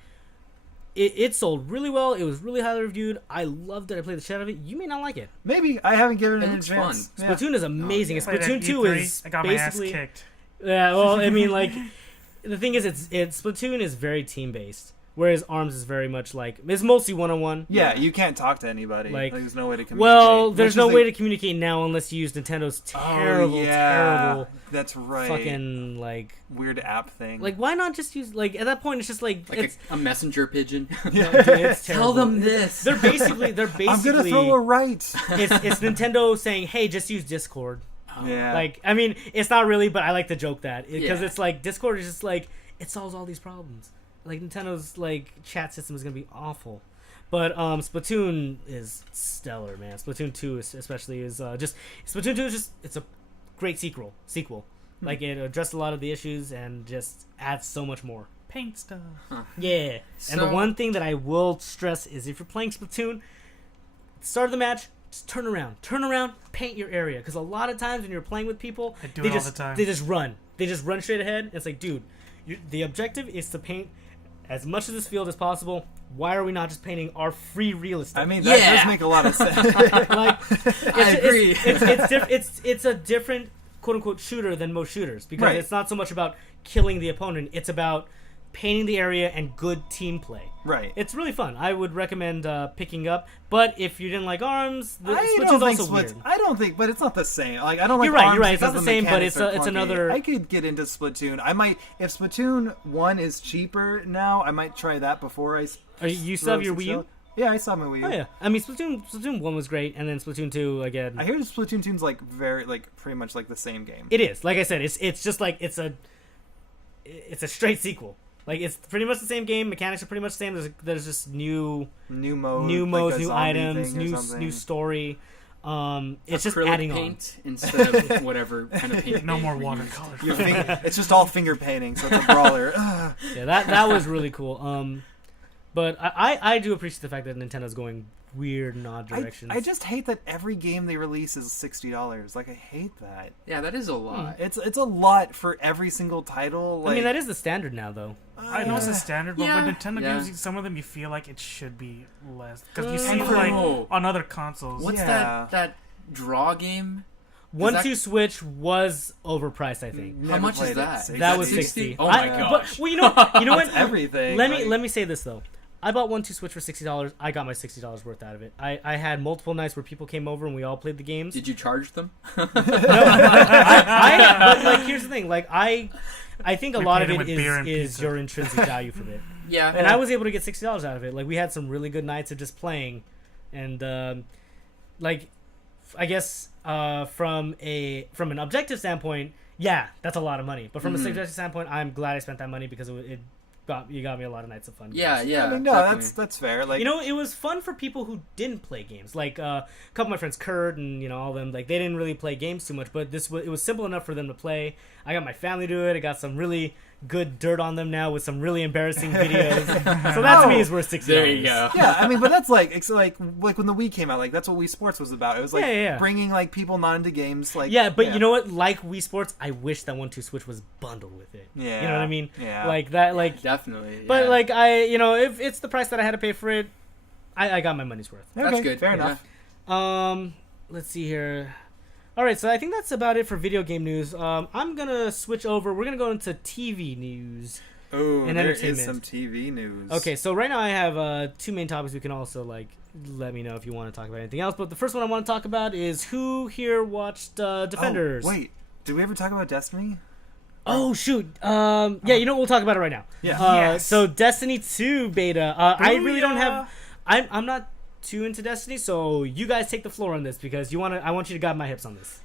it sold really well. It was really highly reviewed. I loved it. I played the shit out of it. You may not like it. Maybe I haven't given it an looks chance. fun. Yeah. Splatoon is amazing. yeah. Splatoon 2 is I got my ass basically kicked. yeah. Well, I mean, like the thing is, it's Splatoon is very team based, whereas ARMS is very much like it's mostly 1-on-1. Yeah, you can't talk to anybody. Like, There's no way to communicate. Well, there's no Which is way to communicate now unless you use Nintendo's terrible, terrible, that's right. fucking like weird app thing. like why not just use like at that point it's just like it's a messenger pigeon. no, dude, it's Tell terrible. them this. They're basically I'm gonna throw a right. it's Nintendo saying, hey, just use Discord. Yeah. Like, I mean, it's not really, but I like to joke that because Yeah. it's like Discord is just like it solves all these problems. Like Nintendo's like chat system is gonna be awful, but Splatoon is stellar, man. Splatoon 2 especially is just Splatoon 2 is just it's a great sequel. Like it addressed a lot of the issues and just adds so much more. Paint stuff. Yeah, and the So- one thing that I will stress is if you're playing Splatoon, start of the match. Just turn around, paint your area. Because a lot of times when you're playing with people, I do they it all just the time. they just run straight ahead. It's like, dude, the objective is to paint as much of this field as possible. Why are we not just painting our free real estate? I mean, that Yeah. does make a lot of sense. like, I agree. It's a different quote unquote shooter than most shooters because Right. it's not so much about killing the opponent. It's about painting the area and good team play. Right. It's really fun. I would recommend picking up. But if you didn't like ARMS, the I Splatoon's don't think also weird. I don't think, but it's not the same. Like I don't like. You're right, ARMS you're right. It's because not the the same, but mechanics are it's clunky. another- I could get into Splatoon. I might if Splatoon 1 is cheaper now. I might try that before I. You still have your Wii U? Yeah, I saw my Wii U. Oh yeah. I mean, Splatoon 1 was great, and then Splatoon 2 again. I hear Splatoon 2's like very like pretty much like the same game. It is. Like I said, it's just like it's a straight sequel. Like it's pretty much the same game. Mechanics are pretty much the same. There's just new modes, modes, like a new zombie items, thing or something. new story. It's just Acrylic adding paint instead of whatever kind of paint. No more watercolor. Your it's just all finger painting, so it's a brawler. Ugh. on. Yeah, that was really cool. But I do appreciate the fact that Nintendo's going weird and odd directions. I just hate that every game they release is $60. Like I hate that. Yeah, that is a lot. It's a lot for every single title. Like, I mean, that is the standard now, though. I know it's a standard, but Yeah. when Nintendo Yeah. gives you some of them, you feel like it should be less because you I see don't like know. on other consoles. What's Yeah. that draw game? 1-2 Switch was overpriced, I think. never How much played is it. that? That was 60? 60. Oh my But, gosh. well, you know what? It's everything. Let like- me say this though. I bought 1-2 Switch for $60. I got my $60 worth out of it. I had multiple nights where people came over and we all played the games. Did you charge them? But like, here's the thing. Like, I think a We lot of paid it them with beer and is pizza. your intrinsic value from it. Yeah. And I was able to get $60 out of it. Like, we had some really good nights of just playing, and like, I guess from an objective standpoint, yeah, that's a lot of money. But from a subjective standpoint, I'm glad I spent that money because you got me a lot of nights of fun. Yeah, yeah. I mean, no, definitely. that's fair. Like You know, it was fun for people who didn't play games. Like a couple of my friends, Kurt and all of them. Like they didn't really play games too much, but it was simple enough for them to play. I got my family to do it. I got some really good dirt on them now with some really embarrassing videos. So that to me is worth $60. There you go. yeah, I mean, but that's like it's like when the Wii came out, like that's what Wii Sports was about. It was like Yeah. bringing like people not into games. Like Yeah, but you know what? Like Wii Sports, I wish that 1-2 Switch was bundled with it. Yeah. You know what I mean? Yeah. Like that. Like, Definitely. but yeah. like if it's the price that I had to pay for it, I got my money's worth. Okay, That's good. Fair yeah. enough. Let's see here. All right, so I think that's about it for video game news. I'm gonna switch over. We're gonna go into TV news. Oh, and there entertainment. is some TV news. Okay, so right now I have two main topics. We can also let me know if you want to talk about anything else. But the first one I want to talk about is who here watched Defenders? Oh, wait, did we ever talk about Destiny? Oh shoot. Yeah, we'll talk about it right now. Yeah. Yes. So Destiny 2 beta. I really don't have. I'm not too into Destiny, so you guys take the floor on this because I want you to guide my hips on this.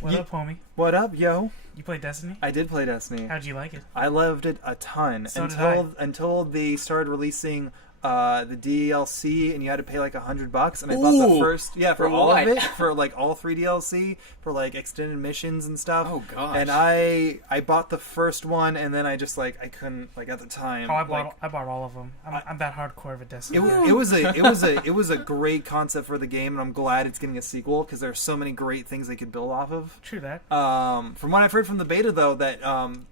What up, homie? What up, yo? You play Destiny? I did play Destiny. How'd you like it? I loved it a ton So did I. until they started releasing the DLC, and you had to pay like $100, and I bought the first, for all what? of it, for like all 3 DLC, for like extended missions and stuff. Oh gosh. And I bought the first one, and then I just I couldn't at the time. Oh, I bought all of them. I'm that hardcore of a Destiny. It was a great concept for the game, and I'm glad it's getting a sequel because there's so many great things they could build off of. True that. From what I've heard from the beta, though, that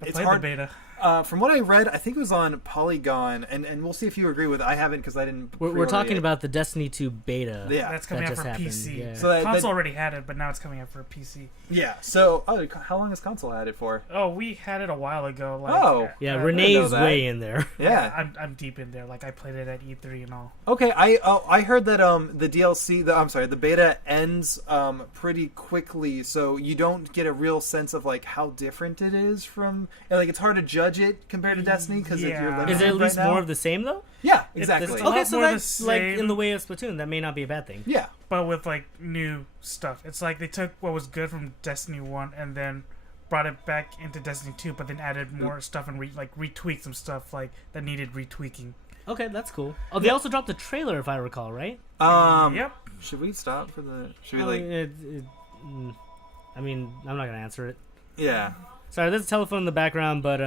it's hard. The beta. From what I read, I think it was on Polygon, and we'll see if you agree with it. I haven't because I didn't. We're talking about the Destiny 2 beta. Yeah, that's coming out for happened. PC. Yeah. So console already had it, but now it's coming out for PC. Yeah. So, how long has console had it for? Oh, we had it a while ago. Yeah, I Renee's way in there. Yeah, I'm deep in there. Like I played it at E3 and all. Okay, I heard that the DLC, the beta ends pretty quickly, so you don't get a real sense of how different it is from it's hard to judge it compared to Destiny because if you're limited Is it at least right now. more of the same though? Yeah, exactly. It's a lot Okay, so more that's the like same. in the way of Splatoon. That may not be a bad thing. Yeah, But with new stuff. It's like they took what was good from Destiny 1 and then brought it back into Destiny 2, but then added more stuff and retweaked some stuff that needed retweaking. Okay, that's cool. Oh, they also dropped a trailer, if I recall, right? Yep. Should we stop for the? Should I we mean, I'm not gonna answer it. Yeah. Sorry, there's a telephone in the background, but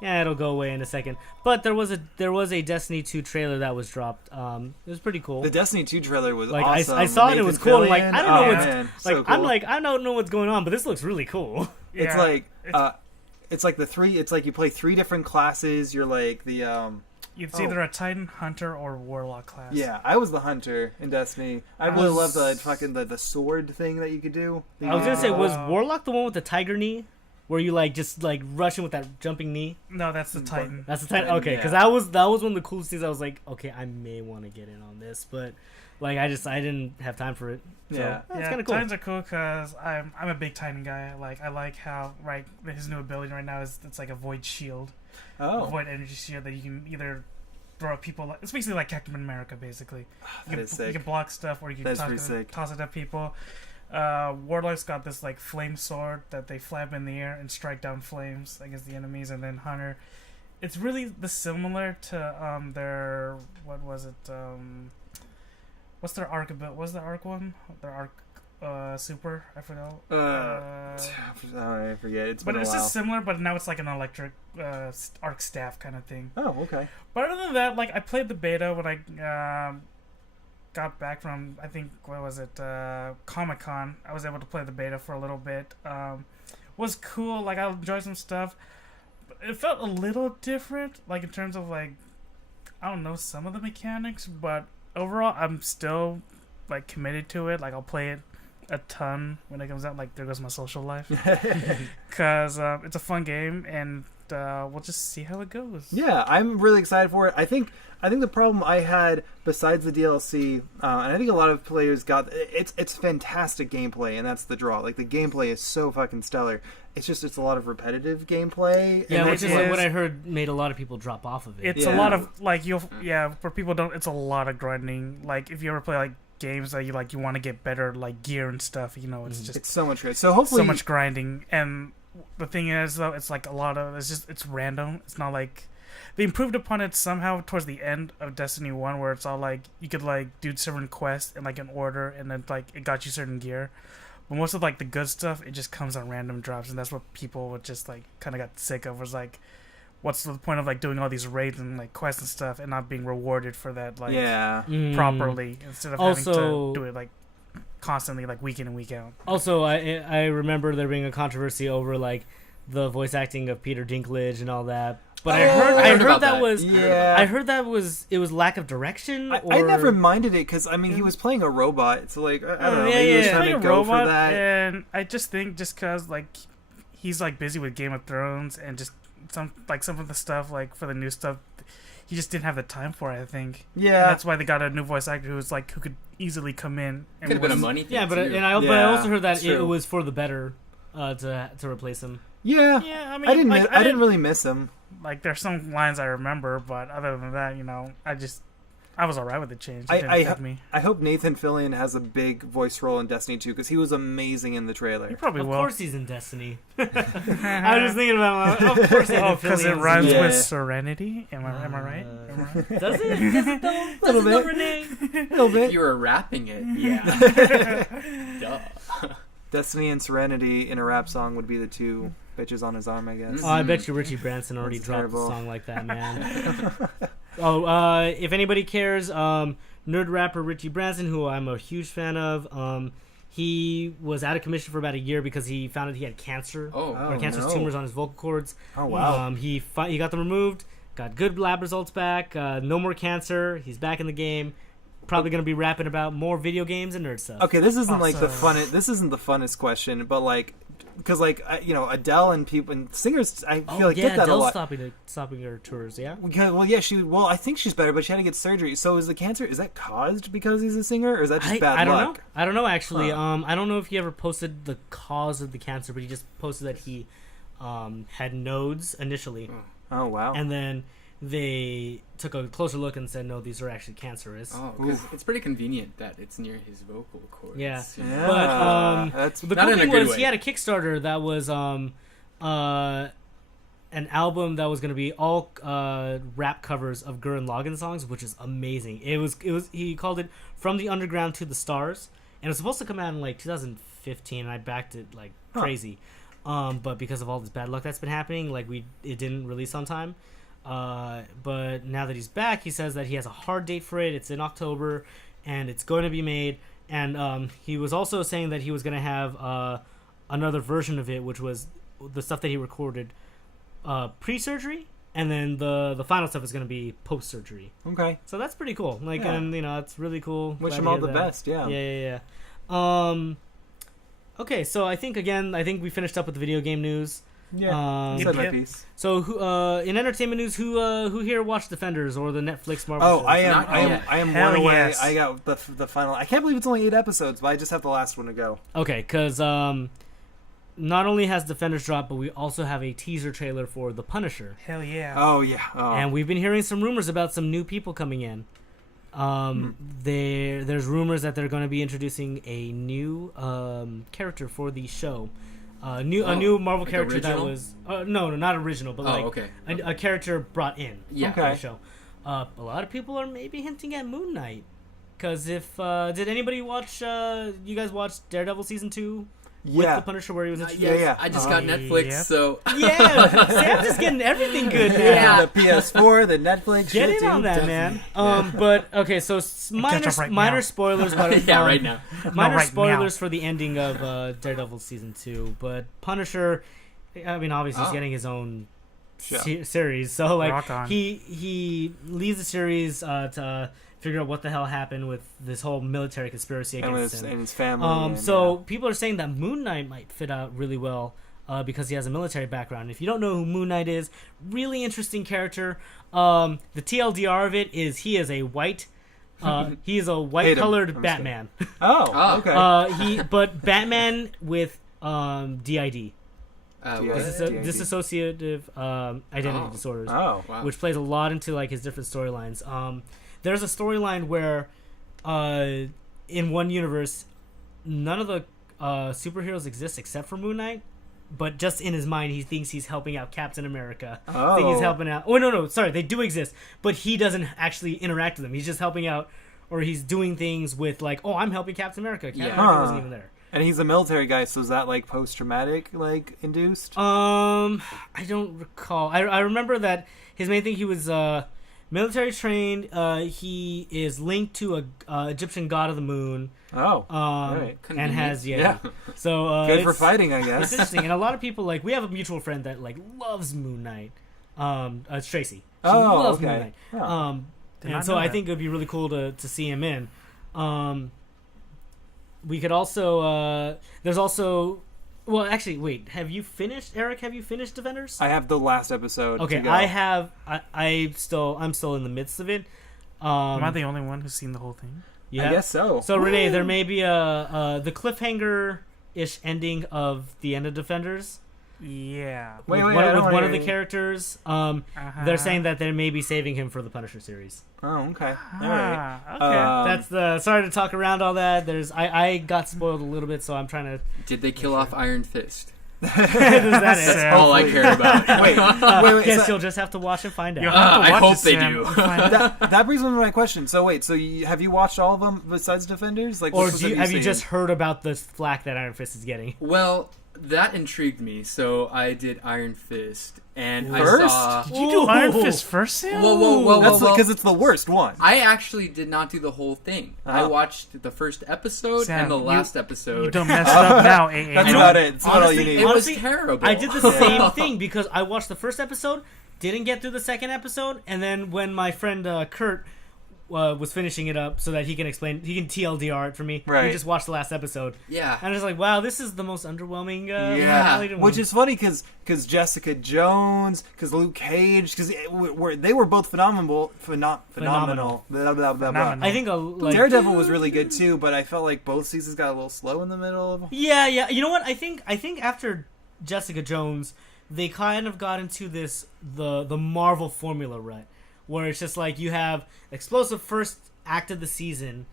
yeah, it'll go away in a second. But there was a Destiny 2 trailer that was dropped. It was pretty cool. The Destiny 2 trailer was like awesome. I saw it, it was cool. I'm like, I don't know what's man, like. so I'm cool. like, I don't know what's going on, but this looks really cool. It's Yeah. like it's like the three. It's like you play 3 different classes. You're like the It's either a Titan, Hunter, or Warlock class. Yeah, I was the hunter in Destiny. I really love the fucking the sword thing that you could do. I was gonna say, was Warlock the one with the tiger knee, where you just rushing with that jumping knee? No, that's the Titan. That's the Titan. Okay, because Yeah. that was one of the coolest things. I was like, okay, I may want to get in on this, but I didn't have time for it. So, Yeah. that's kind of cool. Titans are cool because I'm a big Titan guy. I like how his new ability right now is it's like a void shield, a void energy shield that you can either throw at people. It's basically like Captain America, basically. That is sick. You can block stuff or you can toss it at people. Warlock's got this flame sword that they flap in the air and strike down flames against the enemies, and then Hunter. It's really similar to their what was it? What's their arc ability? What's the arc one? Their arc super? I forgot. I forget. It's been But a it's while. just similar, but now it's like an electric arc staff kind of thing. Oh, okay. But other than that, I played the beta when I got back from, I think, what was it, Comic-Con. I was able to play the beta for a little bit. Was cool. I enjoyed some stuff. But it felt a little different, in terms of, I don't know, some of the mechanics. But overall, I'm still, committed to it. I'll play it a ton when it comes out. There goes my social life. Because it's a fun game, and we'll just see how it goes. Yeah, I'm really excited for it. I think the problem I had besides the DLC, and I think a lot of players got it's fantastic gameplay, and that's the draw. The gameplay is so fucking stellar. It's a lot of repetitive gameplay. Yeah, and which is what I heard made a lot of people drop off of it. It's a lot of for people don't. It's a lot of grinding. If you ever play games that you want to get better gear and stuff. It's just it's so much good. So hopefully so much grinding. And the thing is though, it's a lot of it's random. It's not they improved upon it somehow towards the end of Destiny 1, where it's all you could do certain quests in an order, and then it got you certain gear. But most of the good stuff, it just comes on random drops, and that's what people would just kind of got sick of. Was what's the point of doing all these raids and quests and stuff and not being rewarded for that properly instead of having to do it constantly week in and week out. Also, I remember there being a controversy over the voice acting of Peter Dinklage and all that. But I heard that was it was lack of direction. I never minded it because he was playing a robot, so I don't know. Maybe he was trying to go for that. And I just think because he's busy with Game of Thrones and just some of the stuff for the new stuff, he just didn't have the time for it. I think. Yeah, and that's why they got a new voice actor who could easily come in. Could have been a money thing. Yeah, but I also heard that it was for the better to replace him. Yeah, I didn't really miss him. There's some lines I remember, but other than that, I was alright with the change. It didn't affect me. I hope Nathan Fillion has a big voice role in Destiny 2 because he was amazing in the trailer. He probably Of will. course he's in Destiny. I was just thinking about of course Nathan Fillion's because it in rhymes Yeah. with Serenity. Am I right? Am I right? Does it? Does it though? Does Little it though, bit. Renee? A little If bit. you were rapping it, yeah. Duh. Destiny and Serenity in a rap song would be the two bitches on his arm, I guess. Oh, I bet you Richie Branson already That's dropped terrible. a song like that, man. If anybody cares, nerd rapper Richie Branson, who I'm a huge fan of, he was out of commission for about a year because he found out he had cancer Oh. or cancerous no. tumors on his vocal cords. Oh, wow. He got them removed, got good lab results back, no more cancer. He's back in the game. Probably going to be rapping about more video games and nerd stuff. Okay, this isn't like the Awesome. funnest. This isn't the funnest question, but like, because like Adele and people and singers, I feel like get that Adele's a lot. stopping her tours, yeah? Well, yeah, I think she's better, but she had to get surgery. So is the cancer, is that caused because he's a singer, or is that just bad I don't luck? know. I don't know, actually. Huh. I don't know if he ever posted the cause of the cancer, but he just posted that he had nodes initially, Oh, wow. and then they took a closer look and said, no, these are actually cancerous. Oh, because it's pretty convenient that it's near his vocal cords. Yeah. yeah, But, that's The Not cool in a thing good was way. he had a Kickstarter that was an album that was going to be all rap covers of Gurren Lagann songs, which is amazing. It was he called it From the Underground to the Stars, and it was supposed to come out in like 2015, and I backed it like crazy. But because of all this bad luck that's been happening, like it didn't release on time. But now that he's back, he says that he has a hard date for it. It's in October, and it's going to be made. And he was also saying that he was going to have another version of it, which was the stuff that he recorded pre-surgery, and then the final stuff is going to be post-surgery. okay. So that's pretty cool. Like, Yeah. and it's really cool. Wish Glad him to all hear the that. best. Yeah. Yeah. Okay, so I think we finished up with the video game news. Yeah. Said my Yep. piece. So, in entertainment news, who here watched Defenders or the Netflix Marvel Oh, shows? I Not am yet. one away. yes. I got the final. I can't believe it's only 8 episodes, but I just have the last one to go. Okay, because not only has Defenders dropped, but we also have a teaser trailer for The Punisher. Hell yeah. Oh yeah. Oh. And we've been hearing some rumors about some new people coming in. There's rumors that they're going to be introducing a new character for the show. A new Marvel like character original? that was no, not original, but like okay. a character brought in Yeah. for the Okay. show. A lot of people are maybe hinting at Moon Knight. Because if did anybody watch? You guys watched Daredevil season 2 with yeah. the Punisher, where he was introduced? Yeah. I just got Netflix, Yep. so Yeah, Sam's just getting everything good now. Yeah. The PS4, the Netflix. Get shit, in on dude. that, man. But okay, so minor up right minor now. spoilers, but yeah, right now. minor right spoilers for the ending of Daredevil season 2. But Punisher, I mean, obviously he's Oh. getting his own Show. series, so like Rock on. he leaves the series to figure out what the hell happened with this whole military conspiracy And against his, him. and his family. and, So people are saying that Moon Knight might fit out really well because he has a military background. If you don't know who Moon Knight is, really interesting character. The TLDR of it is he is a white Hate him. colored I'm just Batman. Oh, okay. But Batman with DID. Yeah. This DID. dissociative identity Oh. disorders, Oh. Wow. which plays a lot into like his different storylines. There's a storyline where in one universe none of the superheroes exist except for Moon Knight, but just in his mind he thinks he's helping out Captain America. Oh. Think he's helping out. Oh no, sorry, they do exist, but he doesn't actually interact with them. He's just helping out, or he's doing things with like, oh, I'm helping Captain America. Captain Yeah. America Huh. wasn't even there. And he's a military guy, so is that like post-traumatic, like induced? I don't recall. I remember that his main thing, he was military trained. He is linked to a Egyptian god of the moon. Oh. Right. And has Yeah. So Good for it's- fighting, I It's guess. interesting, and a lot of people like we have a mutual friend that like loves Moon Knight. It's Tracy. She Oh, loves okay. Moon Knight. Oh. Did And not so know I that. think it would be really cool to see him in. We could also there's also, well, actually, wait. Have you finished, Eric? Have you finished Defenders? I have the last episode. Okay, to go. I have. I'm still in the midst of it. Am I the only one who's seen the whole thing? Yeah. I guess so. So Renee, there may be the cliffhanger-ish ending of the end of Defenders. Yeah. Wait, with I don't one wanna of the hear- characters. They're saying that they may be saving him for the Punisher series. Oh, okay. All right. Okay. That's the sorry to talk around all that. I got spoiled a little bit, so I'm trying to. Did they kill off Iron Fist? That's All I care about. Wait, Guess so you'll just have to watch and find You'll out. have to I watch hope it, they Sam. do. You'll find out. that brings me to my question. So wait, have you watched all of them besides Defenders? Like, Or what have you seen? just heard about the flack that Iron Fist is getting? Well, that intrigued me, so I did Iron Fist, and First? I saw. Did you do Iron Fist first, Sam? Whoa! That's because it's the worst one. I actually did not do the whole thing. I Uh-huh. watched the first episode Sam, and the you- last You episode. done messed up now, AA. That's about it. That's about all you Honestly, need. It was Honestly, terrible. I did the same thing because I watched the first episode, didn't get through the second episode, and then when my friend Kurt was finishing it up so that he can TLDR it for me, Right. we just watched the last episode. Yeah. And I was like, wow, this is the most underwhelming Yeah. finale to one. Which is funny because Jessica Jones, because Luke Cage, because they were both phenomenal. Phenomenal. Blah, blah, blah, blah. Phenomenal. I think like Daredevil was really good too, but I felt like both seasons got a little slow in the middle. Yeah. You know what? I think after Jessica Jones, they kind of got into the Marvel formula, right? Where it's just like you have explosive first act of the season,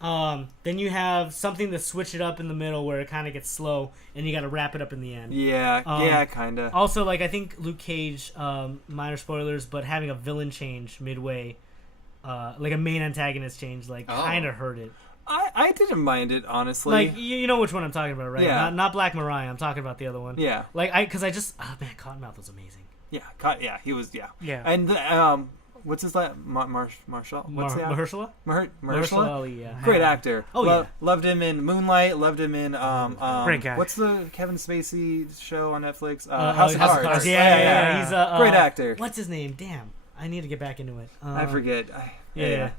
then you have something to switch it up in the middle where it kind of gets slow, and you got to wrap it up in the end. Yeah, kind of. Also, like I think Luke Cage, minor spoilers, but having a villain change midway, like a main antagonist change, like kind of hurt it. I didn't mind it, honestly. Like you know which one I'm talking about, right? Yeah. Not Black Mariah. I'm talking about the other one. Yeah. Like man, Cottonmouth was amazing. Yeah, he was, yeah. Yeah. And what's his last? Marshall? What's the Mahershala? Mahershala? Ali, yeah. Great actor. Oh, yeah. Loved him in Moonlight. Loved him in Great guy. What's the Kevin Spacey show on Netflix? House of Cards. Yeah. He's a great actor. What's his name? Damn, I need to get back into it. I forget. Yeah.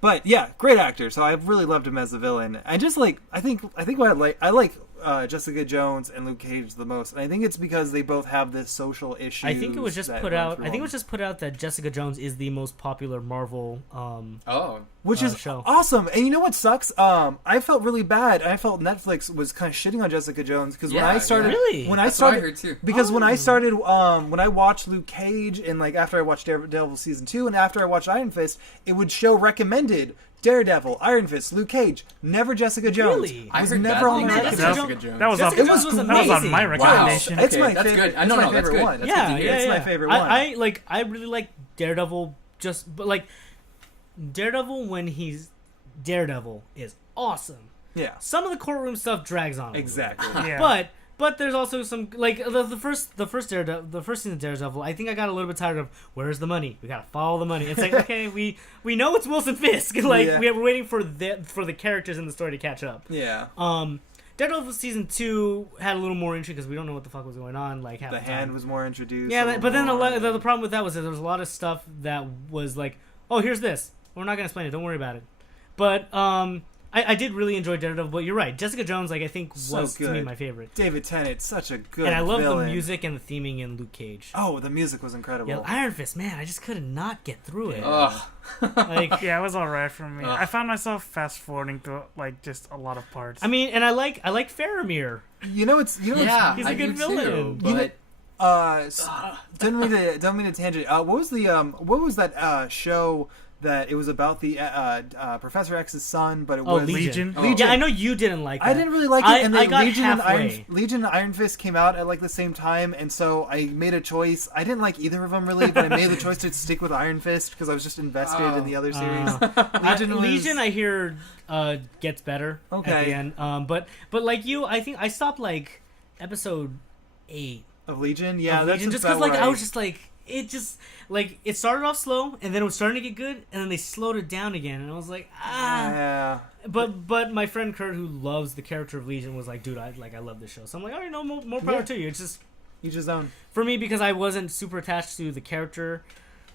But yeah, great actor. So I really loved him as a villain. And just like I think what I like Jessica Jones and Luke Cage the most. And I think it's because they both have this social issue. I think it was just put out. I think it was just put out that Jessica Jones is the most popular Marvel. Which is show. awesome. And you know what sucks? I felt really bad. I felt Netflix was kind of shitting on Jessica Jones because when I started, Really? when I That's what I started, heard too. because when I started, when I watched Luke Cage and like after I watched Daredevil season 2 and after I watched Iron Fist, it would show recommended Daredevil, Iron Fist, Luke Cage, never Jessica Jones. Really? I was heard never bad on things my about recommendation. Jessica Jones. That was Jessica up. Jones was That was on my amazing. recommendation. It's my that's favorite. good. It's No, my no, that's favorite good. one. That's Yeah, good to hear. It's my favorite one. I really like Daredevil. But like Daredevil when he's Daredevil is awesome. Yeah, Some of the courtroom stuff drags on a little bit. exactly. Yeah. But there's also some like the first Daredevil, the first season of Daredevil. I think I got a little bit tired of where's the money? We gotta follow the money. It's like okay, we know it's Wilson Fisk. Like Yeah. we're waiting for the characters in the story to catch up. Yeah. Daredevil season 2 had a little more intrigue because we don't know what the fuck was going on. Like half The the hand time. was more introduced. Yeah, but then more. the problem with that was that there was a lot of stuff that was like, oh, here's this. We're not gonna explain it. Don't worry about it. But I did really enjoy Daredevil. But you're right, Jessica Jones, like I think So was to me good. my favorite. David Tennant, such a good And I love villain. the music and the theming in Luke Cage. Oh, the music was incredible. Yeah, Iron Fist, man, I just could not get through it. Ugh. Like, Yeah, it was alright for me. Ugh. I found myself fast forwarding through like just a lot of parts. I mean, and I like Faramir. You know it's Yeah, He's a I good do villain. too, You know- but don't mean to tangent. What was that show that it was about the Professor X's son, but it Oh, was Legion. Oh. Yeah, I know you didn't like that. I didn't really like it, and I then got Legion and halfway. Iron Fist came out at like the same time, and so I made a choice. I didn't like either of them really, but I made the choice to stick with Iron Fist because I was just invested in the other series. Legion, I hear gets better at Okay. the end. But like you, I think I stopped like episode 8 of Legion, yeah, of that's Legion, just about because like I right. was just like it started off slow and then it was starting to get good and then they slowed it down again and I was like Yeah. But my friend Kurt who loves the character of Legion was like, dude, I love this show. So I'm like, all right, no, more power Yeah. to you. It's just You just don't. for me because I wasn't super attached to the character.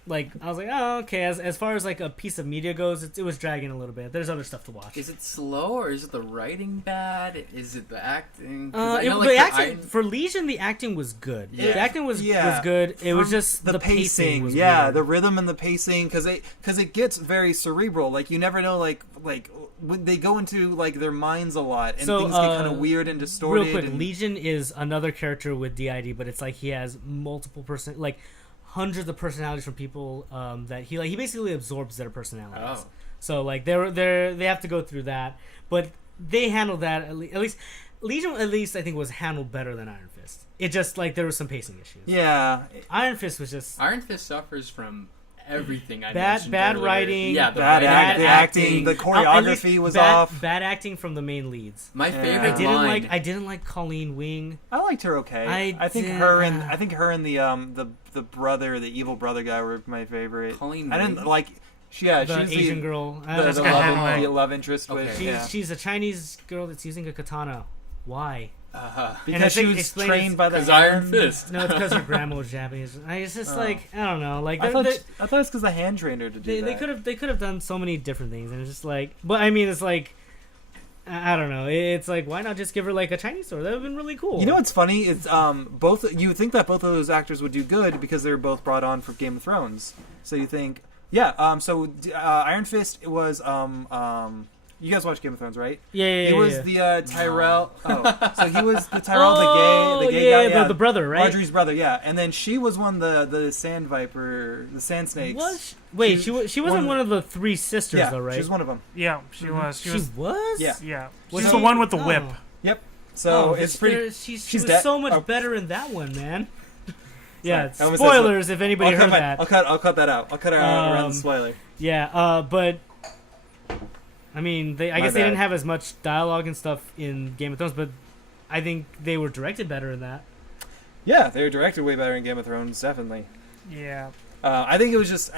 like I was like, oh, okay. As far as like a piece of media goes, it was dragging a little bit. There's other stuff to watch. Is it slow, or is it the writing bad? Is it the acting? 'Cause I The know, like, acting for Legion, the acting was good. Yeah. The acting was good. It was just the pacing was weird. the rhythm and the pacing, because it gets very cerebral. Like you never know, like when they go into like their minds a lot, and things get kind of weird and distorted. Real quick, Legion is another character with DID, but it's like he has multiple hundreds of personalities from people that he basically absorbs their personalities. Oh. So like they have to go through that, but they handled that at least Legion I think was handled better than Iron Fist. It just like there were some pacing issues. Yeah, Iron Fist was just Iron Fist suffers from everything. I bad mentioned bad earlier. writing. Yeah, bad acting, the choreography was off. Bad acting from the main leads. My favorite I didn't like Colleen Wing. I liked her okay. I think her and the brother, the evil brother guy, were my favorite. Colleen I didn't Wing? like. The she's Asian girl. the love interest with. Okay. Yeah. She's a Chinese girl that's using a katana. Why? Because she was trained by the Iron Fist. No, it's because her grandma was Japanese. It's just like I don't know. Like I thought it was because the hand trained her to do that. They could have done so many different things, and it's just like. But I mean, it's like I don't know. It's like why not just give her like a Chinese sword? That would have been really cool. You know what's funny? It's both. You would think that both of those actors would do good because they were both brought on for Game of Thrones. So you think, yeah. So Iron Fist was You guys watch Game of Thrones, right? Yeah. He was the Tyrell. Oh, so he was the Tyrell, the gay guy. Yeah, the brother, right? Audrey's brother, yeah. And then she was one the sand viper, the sand snakes. Wait, she wasn't one of the three sisters, though, right? She was one of them. Yeah, she was. She was? Yeah. Yeah. Was She's she- the one with the whip. oh. Yep. So it's pretty. She she's was dead. so much Oh. better in that one, man. Yeah, Sorry, I almost said spoilers if anybody heard that. I'll cut that out. I'll cut it out around the spoiler. Yeah, but I mean, I guess they bad. didn't have as much dialogue and stuff in Game of Thrones, but I think they were directed better in that. Yeah, they were directed way better in Game of Thrones, definitely. Yeah. I think it was just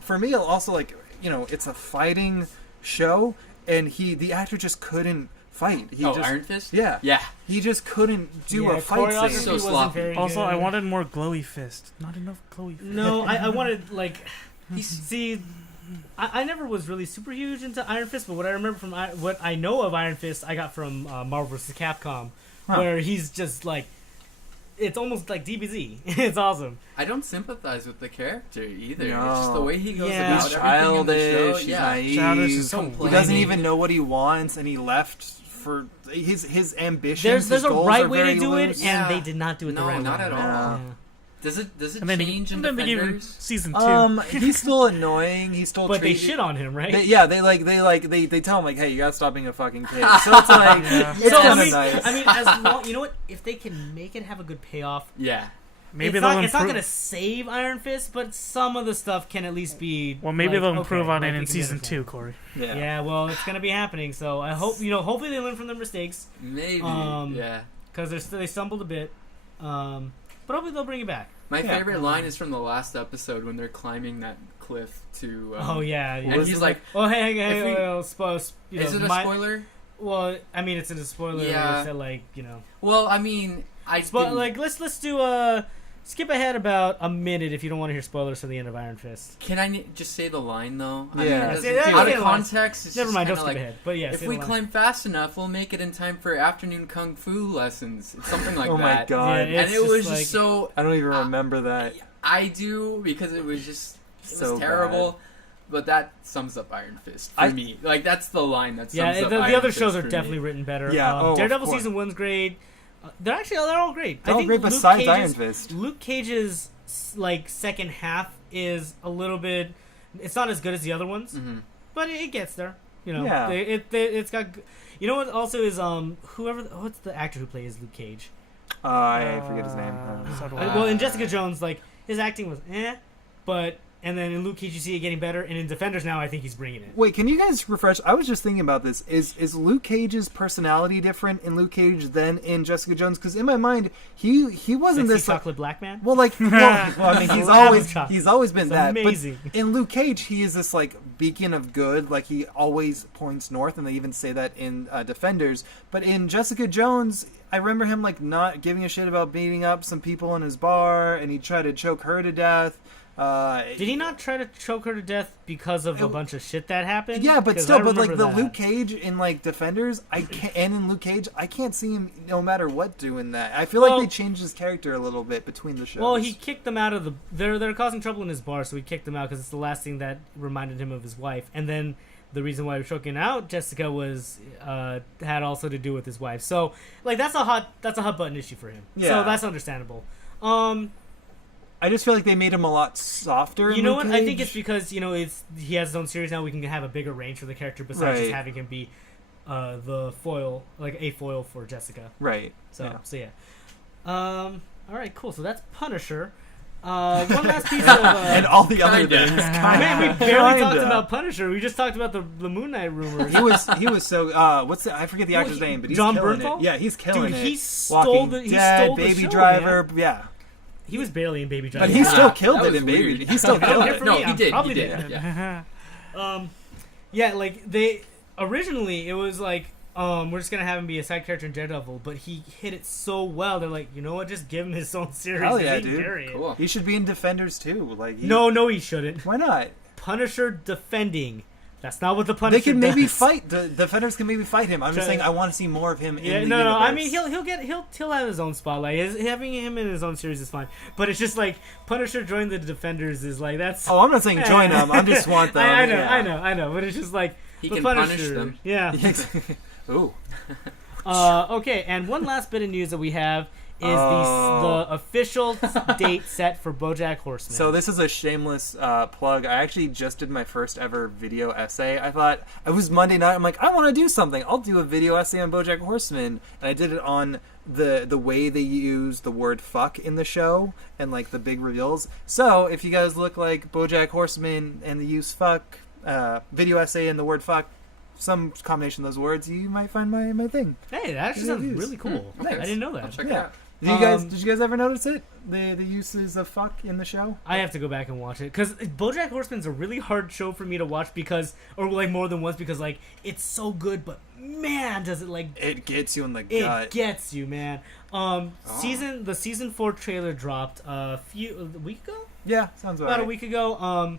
for me also, like, you know, it's a fighting show, and the actor just couldn't fight. Iron Fist? Yeah. Yeah. He just couldn't do a fight choreography scene. So wasn't sloppy. very Also, good. I wanted more glowy fist. Not enough glowy fist. No, I wanted like see. I never was really super huge into Iron Fist, but what I remember from what I know of Iron Fist, I got from Marvel vs. Capcom, where he's just like, it's almost like DBZ. It's awesome. I don't sympathize with the character either. No. It's just the way he goes Yeah. about He's everything in the show. childish. He's Yeah. naive. Childish is so He complaining. doesn't even know what he wants, and he left for his ambitions. There's his a goals right are way to very do loose. it, Yeah. and they did not do it the No, right way. not at all. Yeah. Does it And then change in they gave him Defenders? season 2. He's still annoying. He's still. But they treated- shit on him, right? They tell him like, hey, you gotta stop being a fucking kid. So it's like, Yeah. it's So, kind I of mean, nice. I mean, as long, you know what? If they can make it have a good payoff, Yeah. Maybe it's they'll not improve. going to save Iron Fist, but some of the stuff can at least be. Well, maybe like, they'll improve okay, on like, it we in can season get it 2, Corey. yeah. Yeah, well, it's going to be happening. So I hope hopefully they learn from their mistakes Maybe. Yeah. because they stumbled a bit, but hopefully they'll bring it back. My favorite line is from the last episode when they're climbing that cliff to. Oh yeah, And he's like, "Oh hey, if we- is "Is it a spoiler?" Well, I mean, it's in a spoiler. Yeah. It's that, like, you know. Well, I mean, But like, let's do skip ahead about a minute if you don't want to hear spoilers for the end of Iron Fist. Can I just say the line though? I Yeah. mean, Yeah, because say out the of line. context, it's Never just mind, don't kinda skip like, ahead. But yeah, if say we the line. climb fast enough, we'll make it in time for afternoon kung fu lessons. It's something like Oh my that. God. Yeah, And it's it was like- just so. I don't even remember that. I do because it was just So terrible. But that sums up Iron Fist for me. Like that's the line that sums Yeah, up the Iron other Fist shows are for definitely me. written better. Yeah, of Daredevil course. season 1's great. They're all great. They're I all think great Luke besides Cage's, Iron Fist. Luke Cage's like second half is a little bit. It's not as good as the other ones, but it gets there. You know, Yeah. it's got. You know what? Also is what's the actor who plays Luke Cage? I forget his name. So do Well, in Jessica Jones, like his acting was but. And then in Luke Cage, you see it getting better. And in Defenders now, I think he's bringing it. Wait, can you guys refresh? I was just thinking about this. Is Luke Cage's personality different in Luke Cage than in Jessica Jones? Because in my mind, he wasn't Sexy this like, chocolate black man. well, like I mean, he's always been It's that. amazing. But in Luke Cage, he is this like beacon of good. Like he always points north, and they even say that in Defenders. But in Jessica Jones, I remember him like not giving a shit about beating up some people in his bar, and he tried to choke her to death. Did he not try to choke her to death because of a bunch of shit that happened? Yeah, but 'Cause still, I but like remember the that. Luke Cage in like Defenders, and in Luke Cage, I can't see him no matter what doing that. I feel like they changed his character a little bit between the shows. Well, he kicked them out of the. They're causing trouble in his bar, so he kicked them out because it's the last thing that reminded him of his wife. And then the reason why he was choking out Jessica was had also to do with his wife. So like that's a hot button issue for him. Yeah. So that's understandable. I just feel like they made him a lot softer. You know Luke what? Cage. I think it's because he has his own series now. We can have a bigger range for the character besides just Right. having him be the foil, like a foil for Jessica. Right. So yeah. All right, cool. So that's Punisher. One last piece of and all the other Kinda. things. man, we barely talked Kinda. about Punisher. We just talked about the Moon Knight rumors. He was so I forget the actor's name, but he's John killing Bernthal? it. Yeah, he's killing Dude, it. he stole Walking the- he Dead, stole the Baby show, Driver, man. yeah. He was barely in Baby Driver. But he Yeah, still killed that it was in Baby. weird. He still killed Good it. for No, me. he I'm did, Probably he did. did, yeah. Yeah, like they originally it was like we're just gonna have him be a side character in Daredevil, but he hit it so well. They're like, you know what? Just give him his own series. Hell and yeah, he can dude. carry it. Cool. He should be in Defenders too. Like No, he shouldn't. why not? Punisher defending. That's not what the Punisher They can maybe does. fight. The Defenders can maybe fight him. I'm just Try- saying I want to see more of him. Yeah, in the no. I universe. mean, he'll have his own spotlight. Having him in his own series is fine. But it's just like Punisher joined the Defenders is like that's. Oh, I'm not saying join them. I just want them. I know, yeah. I know. But it's just like He the can Punisher. punish them. Yeah. Ooh. Okay, and one last bit of news that we have is Oh. the official date set for Bojack Horseman. So this is a shameless plug. I actually just did my first ever video essay. I thought it was Monday night. I'm like, I want to do something. I'll do a video essay on BoJack Horseman, and I did it on the way they use the word "fuck" in the show and like the big reveals. So if you guys look like BoJack Horseman and the use "fuck" video essay and the word "fuck," some combination of those words, you might find my thing. Hey, that actually sounds really cool. Okay. I didn't know I'll that. check it Yeah. out. Did you guys ever notice it? The uses of "fuck" in the show? I have to go back and watch it because BoJack Horseman's a really hard show for me to watch or like more than once because like it's so good, but man, does it like It gets you in the it gut. gets you, man. The season 4 trailer dropped a week ago. Yeah, sounds About a week ago,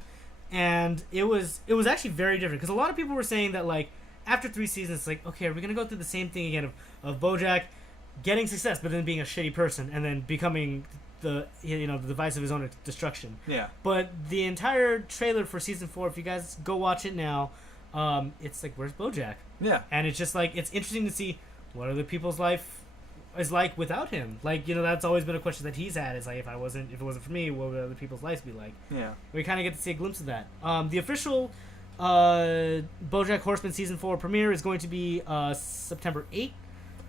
and it was actually very different because a lot of people were saying that like after 3 seasons, it's like, okay, are we gonna go through the same thing again of Bojack getting success but then being a shitty person and then becoming the device of his own destruction? Yeah. But the entire trailer for season 4, if you guys go watch it now, it's like, where's Bojack? Yeah. And it's just like it's interesting to see what other people's life is like without him. Like, that's always been a question that he's had. Is like, if it wasn't for me, what would other people's lives be like? Yeah. We kind of get to see a glimpse of that. The official BoJack Horseman season 4 premiere is going to be September 8th,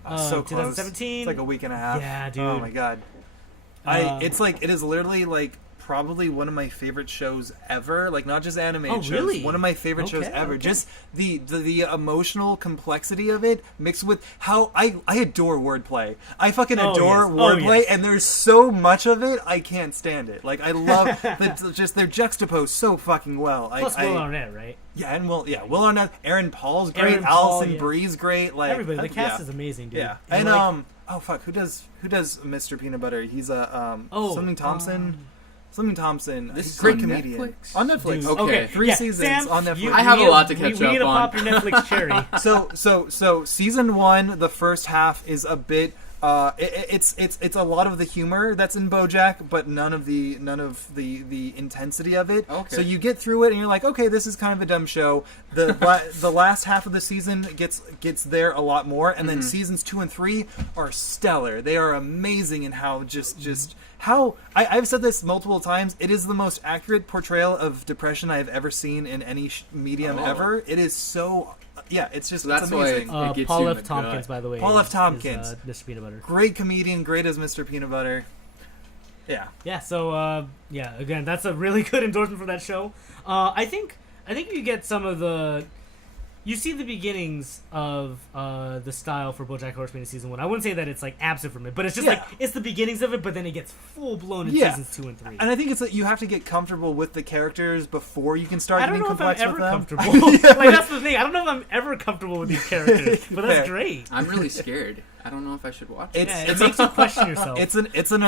So close. 2017. It's like a week and a half. Yeah, dude. Oh my god. It is literally like probably one of my favorite shows ever. Like not just animated Oh, shows. really? One of my favorite shows Okay, ever. okay. Just the emotional complexity of it mixed with how I adore wordplay. I fucking Oh, adore yes. Oh, wordplay, yes. and there's so much of it I can't stand it. Like I love just they're juxtaposed so fucking well. Plus Will Arnett, right? Yeah, and Will Arnett, Aaron Paul's great, Aaron Paul, Allison yeah. Bree's great, like Everybody. The cast yeah. is amazing, dude. Yeah, And, and like, oh fuck, who does Mr. Peanut Butter? He's a Oh, something Thompson. Something Thompson. This He's is a great on comedian. Netflix? On Netflix. Dude, Okay. 3 seasons Sam, on Netflix. I have we a lot to catch we up need to on. pop your Netflix cherry. So season 1, the first half is a bit. It's a lot of the humor that's in BoJack, but none of the intensity of it. Okay. So you get through it and you're like, okay, this is kind of a dumb show. The last half of the season gets there a lot more, and then seasons 2 and 3 are stellar. They are amazing in how just how I've said this multiple times. It is the most accurate portrayal of depression I have ever seen in any medium ever. It is so. Yeah, it's just So that's it's why amazing. it gets Paul you in F. the Tompkins, gut. by the way. Paul F. is Tompkins. Mr. Peanut Butter. Great comedian, great as Mr. Peanut Butter. Yeah. Yeah. So again, that's a really good endorsement for that show. I think you get some of the. You see the beginnings of the style for BoJack Horseman in season 1. I wouldn't say that it's like absent from it, but it's just Yeah. like it's the beginnings of it. But then it gets full blown in Yeah. seasons 2 and 3. And I think it's that you have to get comfortable with the characters before you can start I don't getting know if I'm complex ever with them. comfortable. Yeah, Like that's the thing. I don't know if I'm ever comfortable with these characters, but that's Fair. great. I'm really scared. I don't know if I should watch it. Yeah, it makes you question yourself. It's an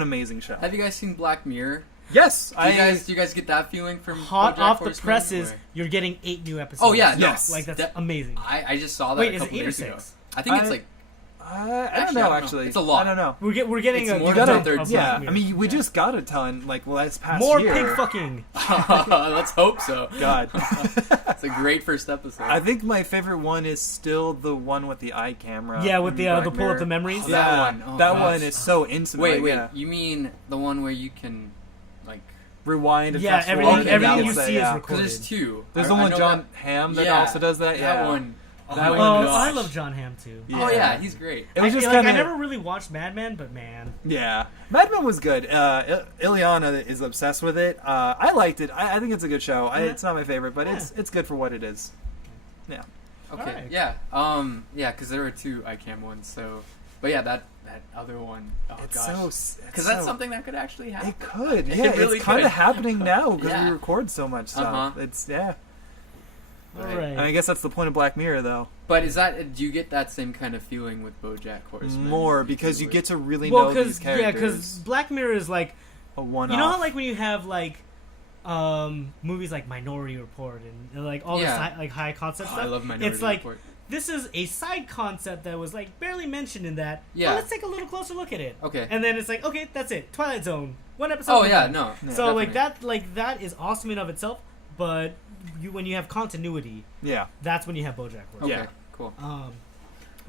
amazing show. Have you guys seen Black Mirror? Yes, Do you guys get that feeling from Hot BoJack off the Horseman, presses, or- you're getting 8 new episodes. Oh, yeah, no. Yes. Like, that's That- amazing. I just saw that Wait, a is it couple 8 or days ago. 6? I think I- it's like I don't Actually, know. I don't know. Actually, It's a lot. I don't know. We're getting It's a more you than gotta, two-thirds. Yeah, Black I mean, we Yeah. just got a ton. Like, well, this past more year. pig fucking. let's hope so. God. It's a great first episode. I think my favorite one is still the one with the eye camera. Yeah, with in the Black pull up the Mirror. memories. Oh, Yeah, that one. Oh, that gosh. one is so intimate. Wait, Yeah. you mean the one where you can like? Rewind and Yeah, fast everything- forward. everything That you was the- see is yeah. recorded. Because there's two. There's I the one know with John Hamm that Yeah, also does that. Yeah, That one. Oh, That my one Oh, gosh. I love John Hamm too. Yeah. Oh yeah, he's great. It was just like, kind I of. never really watched Mad Men, but man, Yeah, Mad Men was good. Ileana is obsessed with it. I liked it. I think it's a good show. It's not my favorite, but it's good for what it is. Yeah. Okay, Alright. yeah, yeah, because there were two iCam ones. So, but yeah, that other one. Oh It's gosh, because that's something that could actually happen. It could. It Yeah, really it's kind could. of happening now because Yeah. we record so much stuff. Uh-huh. It's all Right. right. And I guess that's the point of Black Mirror, though. But do you get that same kind of feeling with BoJack Horseman? More because you get to really well, know these characters. because Black Mirror is like a one-off. you know how like when you have like movies like Minority Report and like all this Yeah. high concept Oh, stuff. I love Minority It's like Report. this is a side concept that was like barely mentioned in that. Yeah. Well, let's take a little closer look at it. Okay. And then it's like, okay, that's it. Twilight Zone. One episode. Oh we're yeah, done. no. So definitely. like that is awesome in of itself, but when you have continuity, Yeah. that's when you have BoJack Horseman. Okay, Yeah. cool.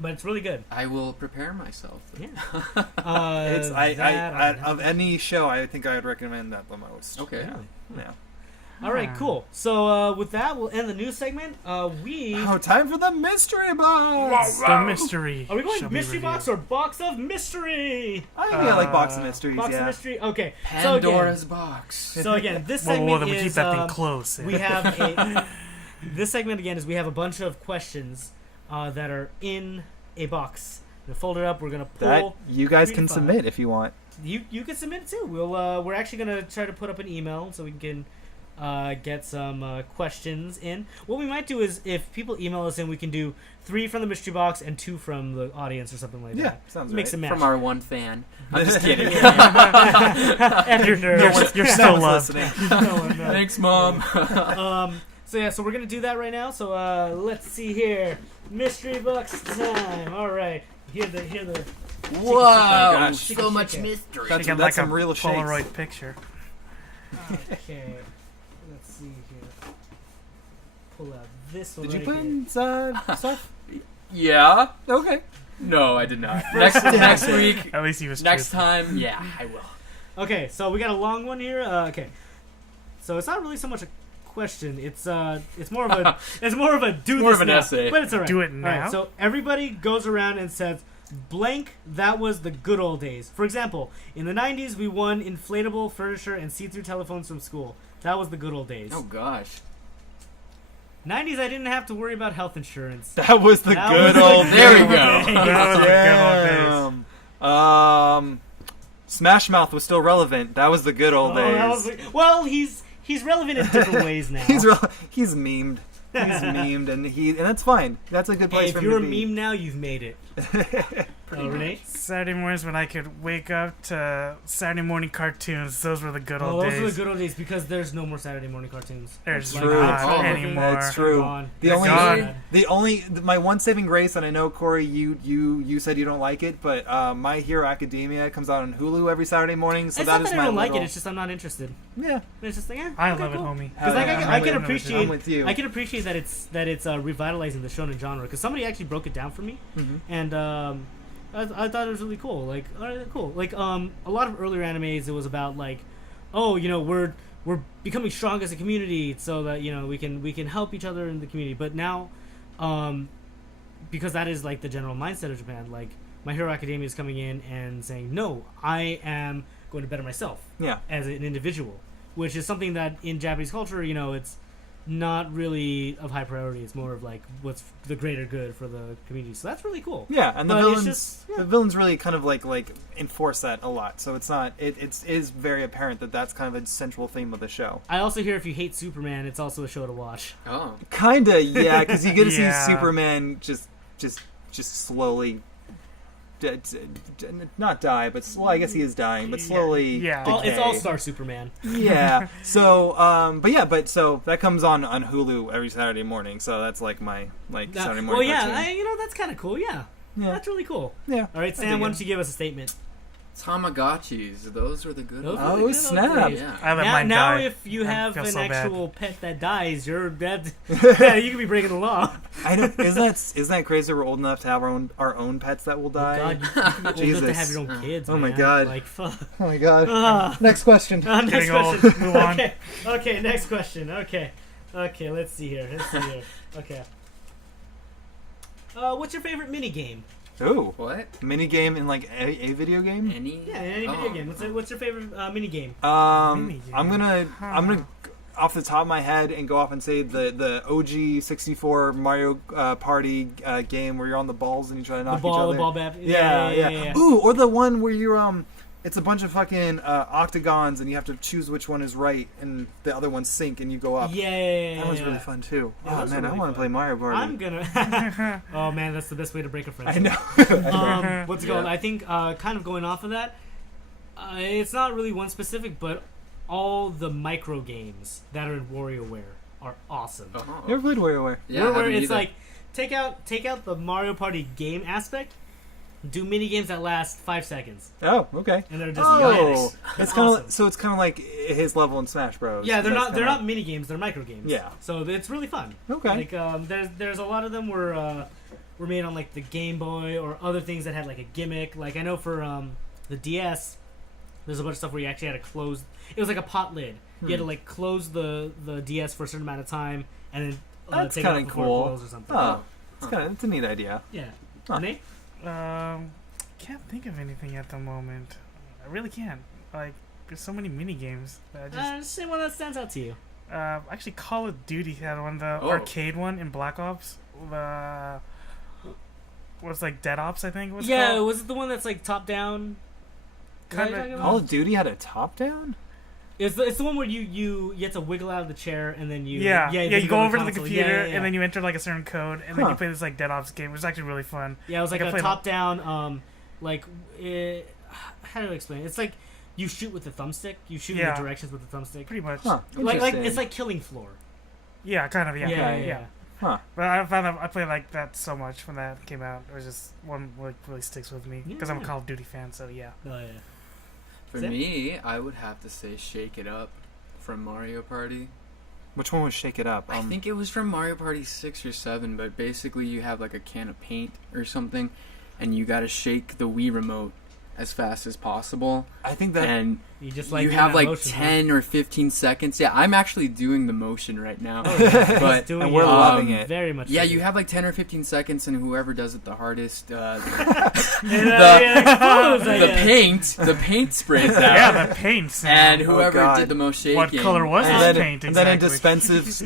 But it's really good. I will prepare myself. Yeah. It's that of any show, I think I would recommend that the most. Okay. Yeah. All right, cool. So with that, we'll end the news segment. We Oh, time for the mystery box. The mystery. are we going shall be mystery box revealed. or box of mystery? I think I like box of mysteries. Box yeah. of mystery. Okay. Pandora's box. So again, this Well, segment then we is keep that thing close. we have a. This segment again is we have a bunch of questions that are in a box. We'll fold it up. We're gonna That pull. you guys 3 can to 5. submit if you want. You can submit it too. We're actually gonna try to put up an email so we can get some questions in. What we might do is if people email us in, we can do 3 from the mystery box and 2 from the audience or something like Yeah, that. sounds Mix right. and match. From our one fan. I'm just kidding. and your nerds. You're No still one's loved. listening. No one knows. Thanks, Mom. So yeah, so we're gonna do that right now. So let's see here, mystery box time. All right, here the Wow, gosh. so much Chicken. mystery. That's- Taking that's like some a real shakes. Polaroid picture. okay. Let's see here. Pull out this one. Did you right put here. in stuff? Yeah. Okay. No, I did not. Next week. At least he was Next truthful. time, yeah, I will. Okay, so we got a long one here. Okay, so it's not really so much a question. It's more of a do More this of an now. essay. But it's alright. Do it All right, now? so everybody goes around and says, "Blank, that was the good old days." For example, in the '90s, we won inflatable furniture and see-through telephones from school. That was the good old days. Oh gosh. '90s, I didn't have to worry about health insurance. That was the That good was the old good There we old go. days. That was the good old days. Smash Mouth was still relevant. That was the good old Oh, days. that was well, he's relevant in different ways now. He's memed. He's memed, and that's fine. That's a good place Hey, for if him you're a to be. meme now, you've made it. Renee? Saturday mornings when I could wake up to Saturday morning cartoons. Those were the good Oh, old those days. are the good old days because there's no more Saturday morning cartoons. There's That's true. not Oh, anymore. That's true. Gone. The They're only, gone. my one saving grace, and I know Corey, you said you don't like it, but My Hero Academia comes out on Hulu every Saturday morning, so It's that not is that my I don't like little- it. It's just I'm not interested. Yeah, It's just like, I okay, love cool. it, homie. Because like, Yeah, I can I'm appreciate, I'm with you. I can appreciate that it's revitalizing the shonen genre because somebody actually broke it down for me, Mhm. and I thought it was really cool. Like, all right, cool. Like a lot of earlier animes, it was about like, oh, we're becoming strong as a community, so that we can help each other in the community. But now, because that is like the general mindset of Japan, like My Hero Academia is coming in and saying, no, I am going to better myself yeah. as an individual, which is something that in Japanese culture, it's not really of high priority. It's more of like what's the greater good for the community. So that's really cool. Yeah, and the But it's villains, just- yeah. the villains really kind of like enforce that a lot. So it's not, it is very apparent that that's kind of a central theme of the show. I also hear if you hate Superman, it's also a show to watch. Oh. Kinda, yeah, because you get to Yeah. see Superman just slowly not die, but I guess he is dying, but slowly. Yeah. decay. It's All-Star Superman. Yeah. So, so that comes on Hulu every Saturday morning. So that's like my Saturday morning. Well, yeah, cartoon. that's kind of cool. Yeah, that's really cool. Yeah. All right, Sam, why don't you give us a statement? Tamagotchis, those were the good Those ones. were the Oh, good snap. old days. Yeah. I let Now, mine now die. if you have I feel an so bad. actual pet that dies, you're dead. Yeah, you could be breaking the law. I know. Isn't that crazy? We're old enough to have our own pets that will die. God, you could be old enough to Jesus. have your own kids. Oh my man. God. Like fuck. Oh my god. Ah. Next question. Next Getting old. question. Move on. Okay, next question. Okay, let's see here. Okay. What's your favorite mini game? Ooh. What? Mini game in like a video game? Any? Yeah, any video game. What's your favorite mini game? I'm gonna off the top of my head and go off and say the OG 64 Mario Party game where you're on the balls and you try to knock The each other. ball bat. Yeah. Ooh, or the one where you're it's a bunch of fucking octagons and you have to choose which one is right and the other ones sink and you go up. Yeah. That one's really fun too. Yeah, Oh those are man, I really want to fun. play Mario Party. I'm gonna. Oh man, that's the best way to break a I friendship. know. What's it called? Yeah. I think kind of going off of that, it's not really one specific, but all the micro games that are in WarioWare are awesome. Oh. You ever played WarioWare? Yeah, I WarioWare, haven't it's either. like take out the Mario Party game aspect, do mini games that last 5 seconds, Oh, okay. and they're just Oh, nice. it's awesome. kind of like his level in Smash Bros. Yeah, they're That's not kinda- mini games, they're micro games. Yeah. So it's really fun. Okay. Like there's a lot of them were made on like the Game Boy or other things that had like a gimmick. Like I know for the DS, there's a bunch of stuff where you actually had to close. It was like a pot lid. You had to like close the DS for a certain amount of time and then That's take it off kinda before cool. it boils or something. Oh, it's a neat idea. Yeah. Huh. Renee? Can't think of anything at the moment. I really can't. Like, there's so many mini games that I just. Say one that stands out to you. Actually, Call of Duty had one, the Oh. arcade one in Black Ops. The was like Dead Ops, I think it was Yeah, called. was it the one that's like top down? Is that what you're talking about? Call of Duty had a top down? It's the one where you have to wiggle out of the chair and then you Yeah, then you go over to the console. computer Yeah, yeah. and then you enter like a certain code and then Huh. you play this like Dead Ops game, which is actually really fun. Yeah, it was like I a played top down how do I explain it? It's like you shoot with the thumbstick. You shoot in Yeah. the directions with the thumbstick. Pretty much. Huh. Like Interesting. it's like Killing Floor. Yeah, kind of. Yeah, Yeah. Huh. But I found that I played like that so much when that came out. It was just one like really sticks with me because I'm a Yeah. Call of Duty fan. So yeah. Oh yeah. For Sam? me, I would have to say Shake It Up from Mario Party. Which one was Shake It Up? I think it was from Mario Party 6 or 7, but basically you have like a can of paint or something, and you gotta shake the Wii remote as fast as possible. I think that And You just like you doing have that like motion, huh? 10 or 15 seconds. Yeah, I'm actually doing the motion right now. Oh, yeah. But He's doing and we're it loving it. very much. yeah, so. you have like 10 or 15 seconds, and whoever does it the hardest, And, the- it explodes, I guess. the paint sprays out. Yeah, the paints. And man. whoever God. did the most shaking. What color was and this then, paint and then it exactly? dispenses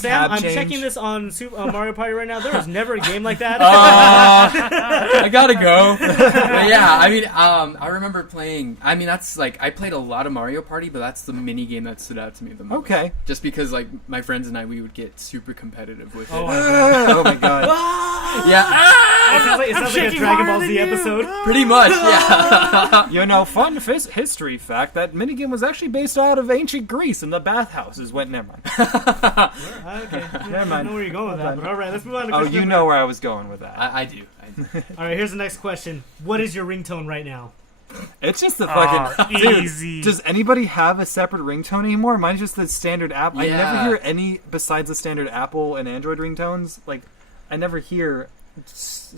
Sam, tab I'm change. checking this on Mario Party right now. There was never a game like that. I gotta go. But yeah, I mean, I remember playing. I mean, that's like I played a lot of Mario Party, but that's the mini game that stood out to me the most. Okay. Just because like my friends and I, we would get super competitive with Oh, it. my God. Oh my god. Yeah, It sounds like a shaking Dragon harder Ball than Z you. episode. pretty much. Yeah. You know, fun history fact, that minigame was actually based out of ancient Greece, and the bathhouses went, never mind. Okay. Never I mind. know where you're going with that, but all right, let's move on to Oh, question you number- know where I was going with that. I do. All right, here's the next question. What is your ringtone right now? It's just the Aw, fucking... Dude, easy. does anybody have a separate ringtone anymore? Mine's just the standard app. I never Yeah. hear any besides the standard Apple and Android ringtones. Like, I never hear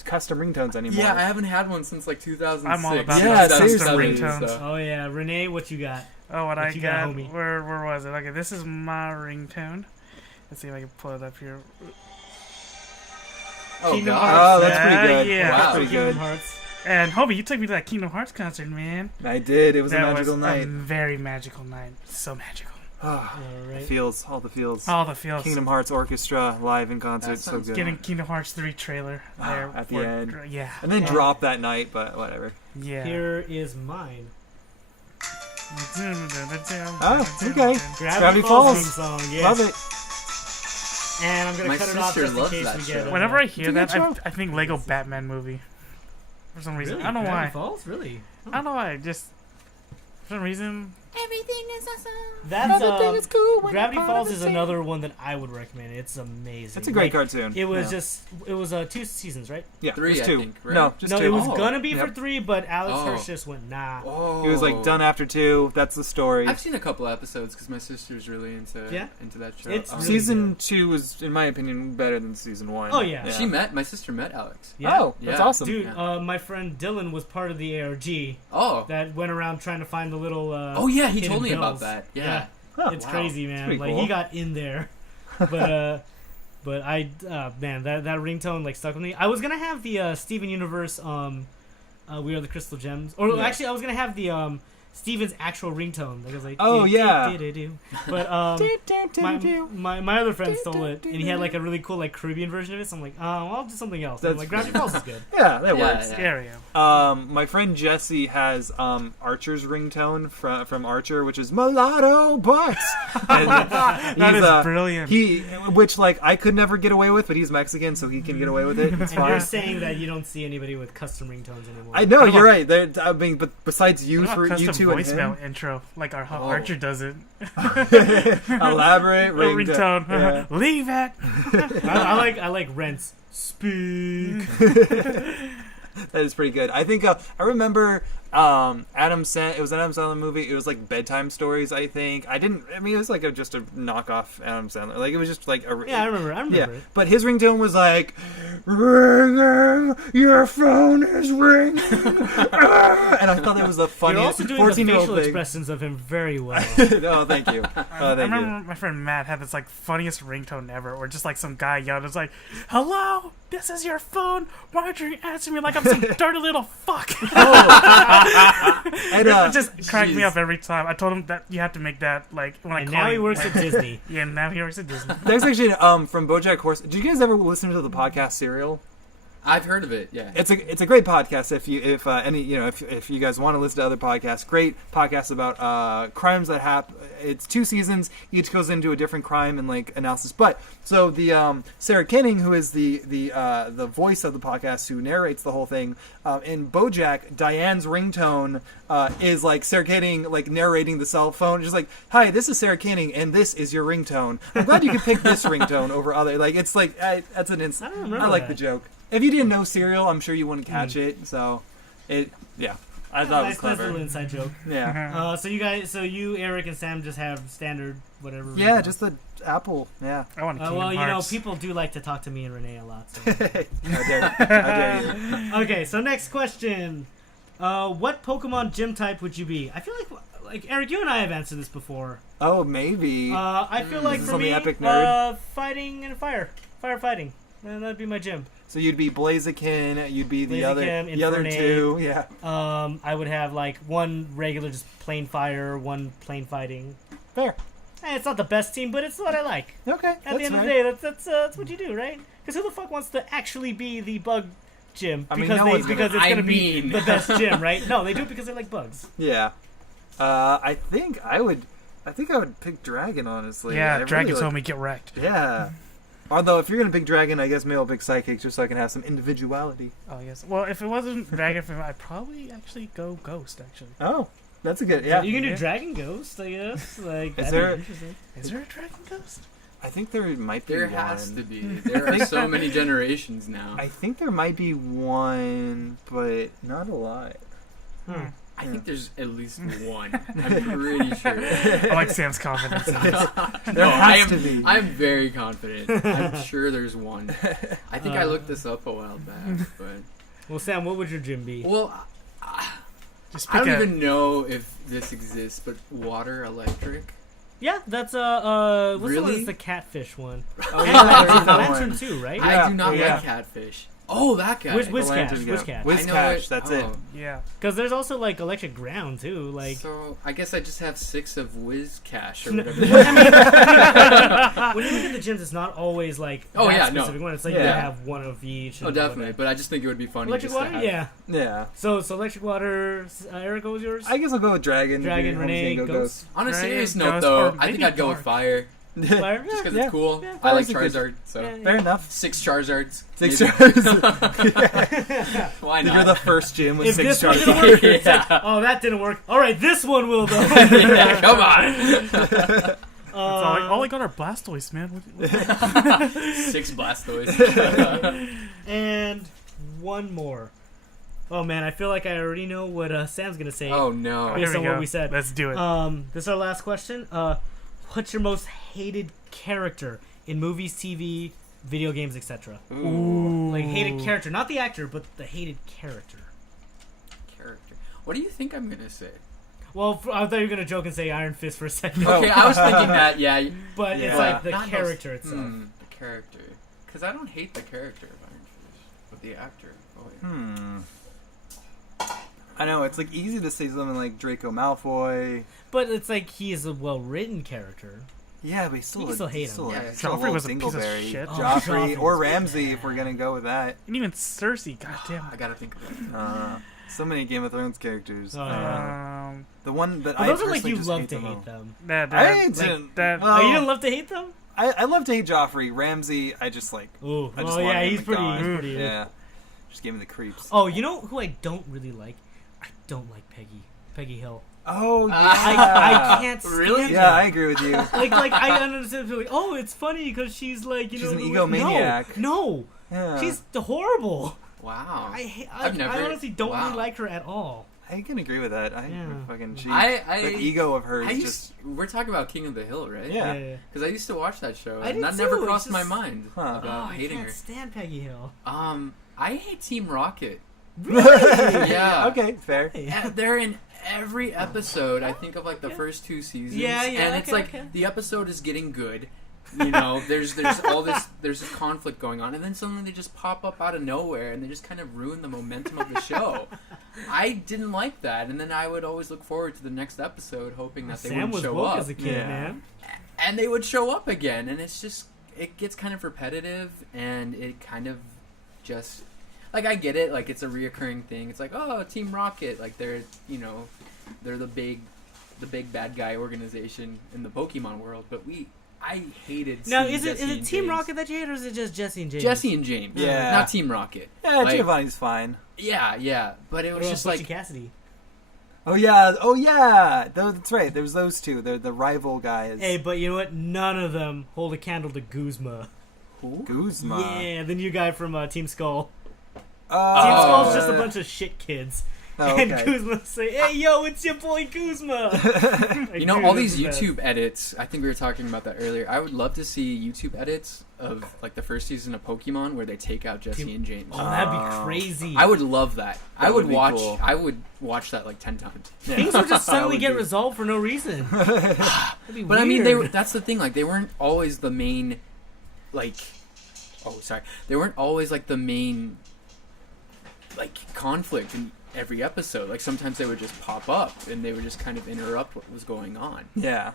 custom ringtones anymore. Yeah, I haven't had one since like 2006. I'm all about Yeah, custom seriously. ringtones. So. Oh yeah, Renee, what you got? Oh, what What I you got, got? homie? Where was it? Okay, this is my ringtone. Let's see if I can pull it up here. Oh Kingdom god. Oh, that's pretty Yeah, good. yeah. That's Wow. pretty Kingdom good. Hearts. And homie, you took me to that Kingdom Hearts concert, man. I did. It was a That magical was night. a very magical night. So magical. Ah, All the right. feels, all the feels. All the feels. Kingdom Hearts Orchestra live in concert, That so sounds good. Getting Kingdom Hearts 3 trailer there at the for- end. Yeah. And then Yeah. drop that night, but whatever. Yeah. Here is mine. Oh, okay. Gravity Falls. theme song. Yes. Love it. And I'm gonna My cut it off sister just in loves case that we show. get. Whenever I It's a hear good that, show. I think Lego Batman movie. for some reason. Really? I don't know Gravity why. Falls? Really? I don't know why. Just for some reason. Everything is awesome. That's Everything is cool. when Gravity you're part Falls of is the team. another one that I would recommend. It's amazing. It's a great Like, cartoon. It was Yeah. it was 2 seasons, right? Yeah, Three, it was I 2. think, right? No, just No, 2. it was Oh. gonna be for Yep. 3, but Alex Oh. Hirsch just went, nah. Oh. He was like done after 2. That's the story. I've seen a couple episodes because my sister's really into that show. It's really Season 2 was, in my opinion, better than season 1. Oh, yeah. My sister met Alex. Yeah. Oh, that's Yeah. awesome. Dude, Yeah. my friend Dylan was part of the ARG Oh. that went around trying to find the little Oh yeah, he hidden told me about bills. that. Yeah. Huh. It's Wow. crazy, That's man. pretty Like cool. he got in there, but I man, that ringtone like stuck with me. I was gonna have the Steven Universe We Are the Crystal Gems, or Yeah. actually I was gonna have the Steven's actual ringtone. Like I was like, Oh, yeah. But my other friend stole it, and he had like a really cool like Caribbean version of it. So I'm like, well, I'll do something else. And I'm That's like, Gravity Falls is good. Yeah, that Yeah, works. yeah. Stereo. My friend Jesse has Archer's ringtone from Archer, which is mulatto butts. And That he's, is brilliant. Which like I could never get away with, but he's Mexican, so he can get away with it. It's And you're fine. saying that you don't see anybody with custom ringtones anymore. I know What you're about- right. I mean, but besides you, What about for you custom two and voicemail him, intro, like how Oh. Archer does it. elaborate ringtone. Ringtone. Yeah. Leave it. I like Rents. Speak. That is pretty good. I think I remember it was an Adam Sandler movie. It was like bedtime stories. I think it was like just a knockoff Adam Sandler. Like it was just like a Yeah, I remember yeah. it. But his ringtone was like, ringing, your phone is ringing. And I thought that was the You're funniest also doing the 14-year-old facial thing. expressions of him very well. Oh, thank you. Oh, I thank remember you. my friend Matt had this like funniest ringtone ever, or just like some guy yelled, "It's like, hello, this is your phone. Why aren't you answering me like I'm some dirty little fuck?" And, It just cracked me jeez. up every time. I told him that you have to make that like when I And call now he you, works like- at Disney. Yeah, now he works at Disney. there's actually from Bojack Horseman. Did you guys ever listen to the podcast Serial? I've heard of it. Yeah. It's a great podcast. If you guys want to listen to other podcasts, great podcasts about crimes that happen. It's 2 seasons. Each goes into a different crime and like analysis. But so the Sarah Koenig, who is the voice of the podcast, who narrates the whole thing, in BoJack, Diane's ringtone is like Sarah Koenig like narrating the cell phone, just like, "Hi, this is Sarah Koenig, and this is your ringtone. I'm glad you could pick this ringtone over other." Like it's like that's an I don't remember I like that. the joke. If you didn't know Serial, I'm sure you wouldn't catch it. So, I thought it was Nice little clever. inside joke. Yeah, So you, Eric, and Sam just have standard whatever. yeah, ringtones. just the Apple. Yeah. I want Kingdom Well, you know, Hearts. people do like to talk to me and Renee a lot. So. How dare you. Okay, so next question. What Pokemon gym type would you be? I feel like Eric, you and I have answered this before. Oh, maybe. I feel like this for on the me, Epic Nerd? fighting and firefighting. That'd be my gym. So you'd be Blaziken. You'd be the other Infernape. 2. Yeah. I would have like one regular, just plain fire, one plain fighting. Fair. It's not the best team, but it's what I like. Okay. At the end of the day, that's what you do, right? Because who the fuck wants to actually be the bug gym? I mean, Because no one's because it's I gonna be mean. the best gym, right? No, they do it because they like bugs. Yeah. I think I would pick Dragon, honestly. Yeah, I really Dragon like- told me get wrecked. Yeah. Although, if you're gonna pick Dragon, I guess maybe I'll pick Psychic just so I can have some individuality. Oh yes. Well, if it wasn't Dragon, I'd probably actually go Ghost. Actually, Oh, that's a good. Yeah. You can do Yeah. Dragon Ghost, I guess. Like, Is that'd there- be interesting. is there a Dragon Ghost? I think there might be There one. has to be. There are so many generations now. I think there might be one, but not a lot. I think there's at least one. I'm pretty sure. I like Sam's confidence. There I has am, to be. I'm very confident. I'm sure there's one. I think I looked this up a while back, but Well, Sam, what would your gym be? well, Just I pick don't a, even know if this exists, but water electric. Yeah, that's what's the one? Really? It's the catfish one. Oh, And yeah, Lantern, there's that Lantern one. too, right? Yeah, I do not yeah. like catfish. Oh, that guy. Whiz The Cash, Lantern Whiz guy. Cash. Whiz I know Cash, it. that's Oh. it. yeah. Because there's also like electric ground too. Like So I guess I just have 6 of Whiz Cash or No, whatever. when you look at the gyms, it's not always like Oh, that yeah, no. specific one. It's like Yeah. you have one of each. Oh, and definitely. whatever. But I just think it would be funny. Electric just to water, have- yeah. Yeah. So electric water. Eric, what was yours? I guess I'll go with Dragon. Dragon, Maybe Renee, Homestead, Ghost. On a Dragon, serious note, Ghost, though, or I think maybe I'd go with Dark. fire. Fire? Just because Yeah. it's cool. Yeah, I like Fire's a good- Charizard, so Yeah, Fair enough. 6 Charizards. 6 maybe. Charizards. Why not? You're the first gym with If 6 this one didn't Charizards. work, it's like, Yeah. oh, that didn't work. All right, this one will though. Yeah, come on. All I got are Blastoise, man. What 6 Blastoise. And one more. Oh man, I feel like I already know what Sam's gonna say. Oh no. Based Here on we what go. we said. Let's do it. This is our last question. What's your most hated character in movies, TV, video games, etc.? Ooh. Like hated character, not the actor, but the hated character. Character. What do you think I'm gonna say? Well, I thought you were gonna joke and say Iron Fist for a second. Okay, I was thinking that. Yeah. But it's Yeah. like the Not character most- itself. The character. Because I don't hate the character of Iron Fist, but the actor. Oh yeah. I know, it's like easy to say something like Draco Malfoy. But it's like he is a well-written character. Yeah, but you can still hate him. Yeah. Joffrey was a piece of shit. Oh, Joffrey Joffrey or was Ramsay, bad. if we're gonna go with that. And even Cersei, goddamn. I gotta think of that. So many Game of Thrones characters. Oh, yeah. The one that But I those are like personally you just love hate to the hate most. them. That, I like, didn't. that. Well, Oh, you didn't love to hate them? I love to hate Joffrey. Ramsay, I just like. Ooh, I just oh want yeah, him he's pretty. gone. He's pretty. Yeah, just gave me the creeps. Oh, you know who I don't really like? I don't like Peggy Hill. Oh yeah, I can't stand Really? Yeah, I her. agree with you. Like I understand. Like, oh, it's funny because she's like She's know an the way- egomaniac. No, Yeah. she's horrible. Wow. I I've never- honestly don't wow. really like her at all. I can agree with that. Yeah. Fucking she. I the ego of her I is used, we're talking about King of the Hill, right? Yeah. Because I used to watch that show, I and did that never too, it's crossed my just- mind Huh. Oh, about I hating can't her. stand Peggy Hill. I hate Team Rocket. Really? Yeah. Okay, fair. They're in every episode. I think of like the first 2 seasons. Yeah, yeah, And it's okay, like okay. the episode is getting good. You know, there's all this conflict going on, and then suddenly they just pop up out of nowhere, and they just kind of ruin the momentum of the show. I didn't like that, and then I would always look forward to the next episode, hoping that they Sam would was show woke up, as a kid, Yeah. man. and they would show up again, and it gets kind of repetitive, and it kind of just like I get it, like it's a reoccurring thing. It's like, oh, Team Rocket, like they're the big bad guy organization in the Pokemon world, but I hated Now, seeing is it Jesse and Team James. Rocket that you hate, or is it just Jesse and James? Jesse and James, Yeah. not Team Rocket. Yeah, Like- Giovanni's fine. Yeah, but it What was about just Butch like and Cassidy. Oh yeah. That's right. There's those two. They're the rival guys. Hey, but you know what? None of them hold a candle to Guzma. Guzma. Yeah, the new guy from Team Skull. Oh, Team Skull's just a bunch of shit kids. Oh, And okay. Guzma say, "Hey, yo, it's your boy Guzma." Like, You know, dude, all that's these the best. YouTube edits, I think we were talking about that earlier. I would love to see YouTube edits of like the first season of Pokemon where they take out Jesse and James. Oh, that'd be Oh. crazy. I would love that. That I would would be watch cool. I would watch that like 10 times. Things would just suddenly would get be- resolved for no reason. That'd be But I mean, they were, weird. that's the thing. Like, they weren't always the main, like, they weren't always like the main, like, conflict in every episode. Like, sometimes they would just pop up and they would just kind of interrupt what was going on. Yeah.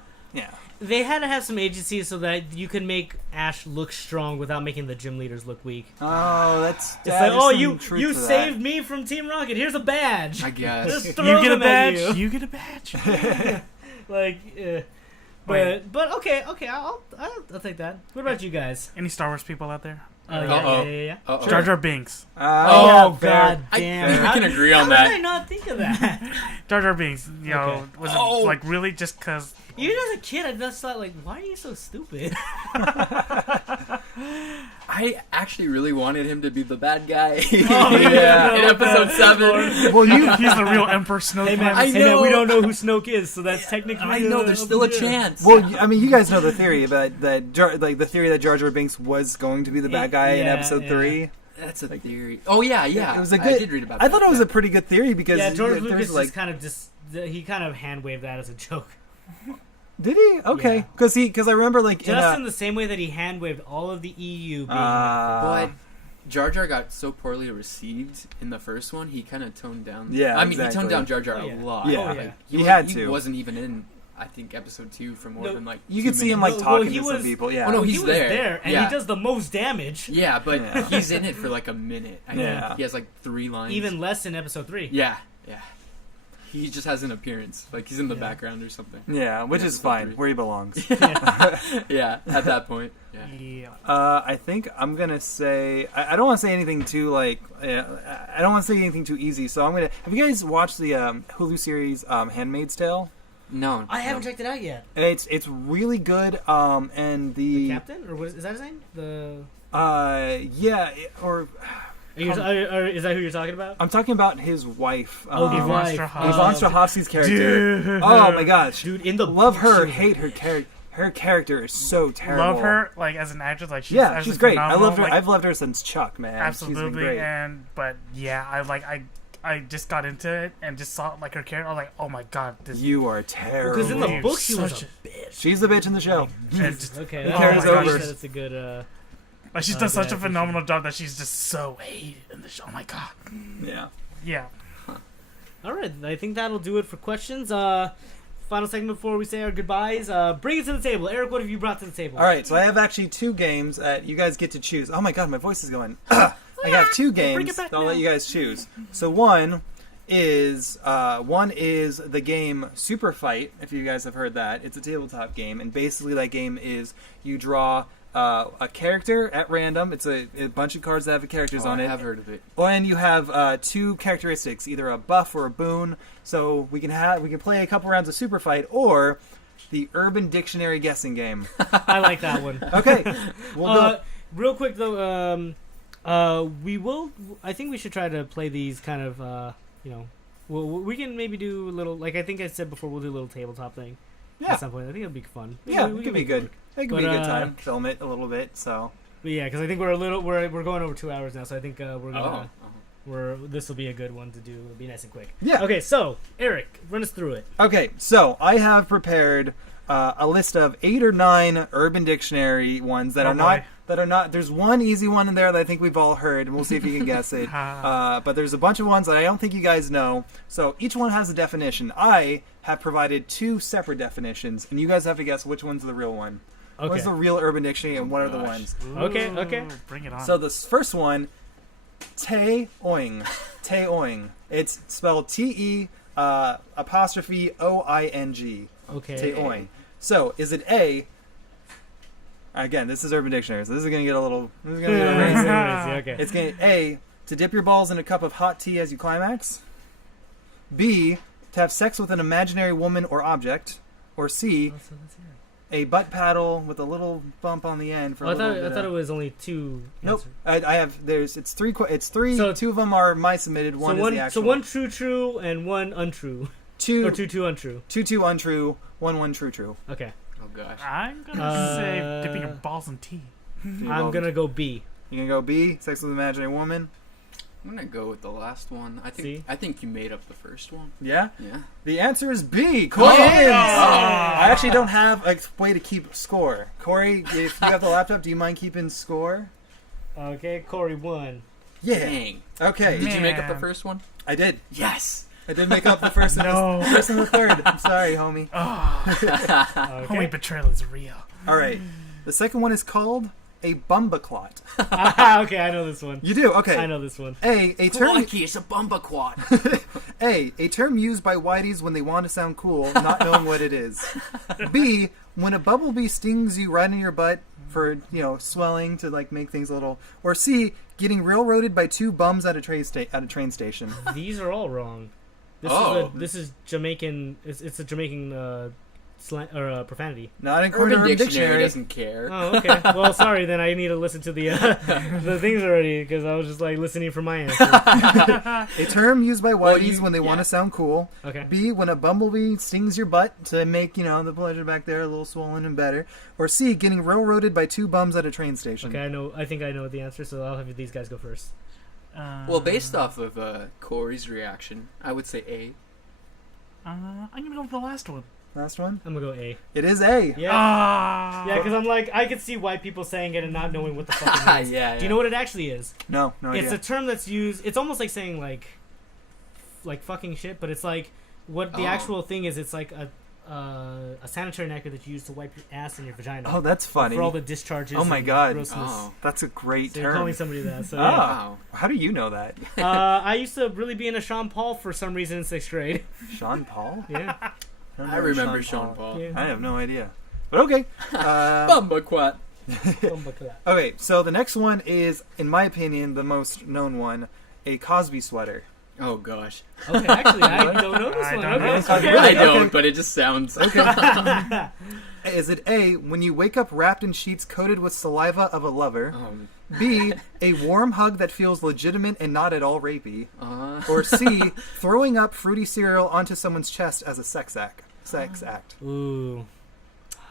They had to have some agency so that you could make Ash look strong without making the gym leaders look weak. Oh, that's. It's yeah, like, there's oh, some you truth to that. saved me from Team Rocket. Here's a badge. I guess. Just throw You get a them at badge. you. You get a badge. Like, but okay, I'll take that. What about you guys? Any Star Wars people out there? Uh-oh. Yeah. Uh-oh. Jar Jar Binks. Oh, yeah, fair. god I damn! can agree on How that. did I not think of that? Jar Jar Binks. You know, Okay. was Oh. it like really just because? Even as a kid, I just thought, like, why are you so stupid? I actually really wanted him to be the bad guy Oh, yeah. in episode 7. Well, you. He's the real Emperor Snoke. Hey man, I hey, man, we know. don't know who Snoke is, so that's technically. I know, there's still a chance. Well, I mean, you guys know the theory about that. The theory that Jar Jar Binks was going to be the bad guy in Yeah, episode yeah. 3. That's a theory. Oh, yeah. It was a I good. did read about I that. thought it was a pretty good theory because Yeah, George there's Lucas like. just kind of he kind of hand waved that as a joke. Did he? Okay, Yeah. because I remember like Just in the same way that he hand waved all of the EU being. But Jar Jar got so poorly received in the first one, he kind of toned down. Yeah, I mean, exactly. he toned down Jar Jar Oh, yeah. a lot. Yeah. Oh, yeah. Like, He had He to. wasn't even in, I think, episode 2 for more No, than like. you 2 could see him minutes. like Well, talking he to some was- people. Yeah. Oh, no, he he's was there. there, and Yeah. he does the most damage. Yeah, but Yeah. he's in it for like a minute. I think. Yeah. He has like 3 lines. Even less in episode 3. Yeah. He just has an appearance, like he's in the background or something. Yeah, which Yeah, is it's fine, three. where he belongs. Yeah, at that point. Yeah. Yeah. I think I'm gonna say I don't want to say anything too like I don't want to say anything too easy. So I'm gonna. Have you guys watched the Hulu series 'Handmaid's Tale"? No, I haven't checked it out yet. It's really good. And The captain, or what is that his name? Is that who you're talking about? I'm talking about his wife. His wife. Yvonne Strahovski's character. Dude. Oh my gosh, Dude, in the love book, her, she was- hate her character. Her character is so terrible. Love her, like, as an actress. Like, She's great. I phenomenal, loved her. like, I've loved her since Chuck, man. She's been absolutely. great. But yeah, I just got into it and just saw like her character. I was like, oh my god, this. You are terrible. Because in the Dude, book she was such a bitch. She's the bitch in the show. and just, Okay, Who that's cares over? That's a good. like, she's done such a Okay, phenomenal job that she's just so hated in the show. Oh my god. Yeah. Yeah. All right, I think that'll do it for questions. Final segment before we say our goodbyes. Bring it to the table, Eric. What have you brought to the table? All right, so I have actually 2 games that you guys get to choose. Oh my god, my voice is going. I have 2 games it back that I'll now. let you guys choose. So one is the game Super Fight. If you guys have heard that, it's a tabletop game, and basically that game is you draw a character at random. It's a bunch of cards that have characters on I it. have heard of it. And you have 2 characteristics, either a buff or a boon. So we can play a couple rounds of Super Fight or the Urban Dictionary guessing game. I like that one. Okay, we'll go. Real quick though, we will. I think we should try to play these kind of. We can maybe do a little. Like I think I said before, we'll do a little tabletop thing Yeah, at some point. I think it'll be fun. yeah, We it can could be make good. work. It could But, be a good time. Film it a little bit. So But yeah, because I think we're going over 2 hours now, so I think we're gonna. Oh. This will be a good one to do. It'll be nice and quick. yeah. Okay, so Eric, run us through it. Okay, so I have prepared a list of 8 or 9 Urban Dictionary ones that Oh, are not boy. that are not. There's one easy one in there that I think we've all heard, and we'll see if you can guess it. But there's a bunch of ones that I don't think you guys know. So each one has a definition. I have provided 2 separate definitions, and you guys have to guess which one's the real one. Okay. What's the real Urban Dictionary, and what are the gosh. ones? Okay, okay. Ooh, bring it on. So this first one, Te-oing. Te-oing. It's spelled Te apostrophe Oing. Okay. Te-oing. So is it A? Again, this is Urban Dictionary, so this is gonna get a little. This is gonna get a race. Okay. It's gonna A, to dip your balls in a cup of hot tea as you climax. B, to have sex with an imaginary woman or object. Or C, a butt paddle with a little bump on the end for a I little bit thought it of- was only 2. Nope. answers. I have. It's three. It's 3. So- 2 of them are my submitted. One is the actual. So one true and one untrue, two or two untrue. two untrue. One true. Okay, Oh gosh. I'm gonna say Uh, dipping your balls in tea. I'm gonna go B. You gonna go B? Sex with an imaginary woman. I'm gonna go with the last one. See? I think you made up the first one. Yeah. Yeah. The answer is B. Corey Oh, wins. no! I actually don't have a way to keep score. Corey, if you have the laptop, do you mind keeping score? Okay, Corey won. Yeah. Dang. Okay. Did you make up the Man. first one? I did. Yes. I did make up the first and No. the first and the third. I'm sorry, homie. Okay. Homie betrayal is real. All right. The second one is called a bumbaclot. Okay, I know this one. You do? Okay. I know this one. A term. Crikey, it's a bumbaquat. A term used by whiteys when they want to sound cool, not knowing what it is. B, when a bumblebee stings you right in your butt for, swelling to like make things a little. Or C, getting railroaded by 2 bums at a train station. These are all wrong. This is Jamaican. It's a Jamaican slang or profanity. Not according to Urban Urban Dictionary Dictionary. doesn't care. Oh, okay. Well, sorry. Then I need to listen to the the things already because I was just like listening for my answer. A term used by Well, whiteys when they want yeah. to sound cool. Okay. B, when a bumblebee stings your butt to make, the pleasure back there a little swollen and better. Or C, getting railroaded by 2 bums at a train station. Okay. I think I know the answer, so I'll have these guys go first. Well, based off of Corey's reaction, I would say A. I'm gonna go with the last one. Last one? I'm gonna go A. It is A. Yeah. Ah. Yeah, because I'm like I could see white people saying it and not knowing what the fuck it means. Yeah. Do you know what it actually is? No idea. It's a term that's used. It's almost like saying like fucking shit, but it's like what the Oh. actual thing is. It's like a sanitary napkin that you use to wipe your ass and your vagina. Oh, that's funny. For all the discharges. Oh my and God. grossness. Oh. That's a great So you're term. calling somebody that. So, Oh. yeah. Wow. How do you know that? I used to really be into Sean Paul for some reason in 6th grade. Sean Paul? Yeah. I remember Sean Paul. Yeah. I have no idea. But okay. Bumbaquat. Okay, so the next one is, in my opinion, the most known one, a Cosby sweater. Oh gosh. Okay, actually, I don't know this I one. don't know Okay. this one. Okay. I Okay. don't, but it just sounds. Is it A, when you wake up wrapped in sheets coated with saliva of a lover? B, a warm hug that feels legitimate and not at all rapey? Or C, throwing up fruity cereal onto someone's chest as a sex act? Ooh.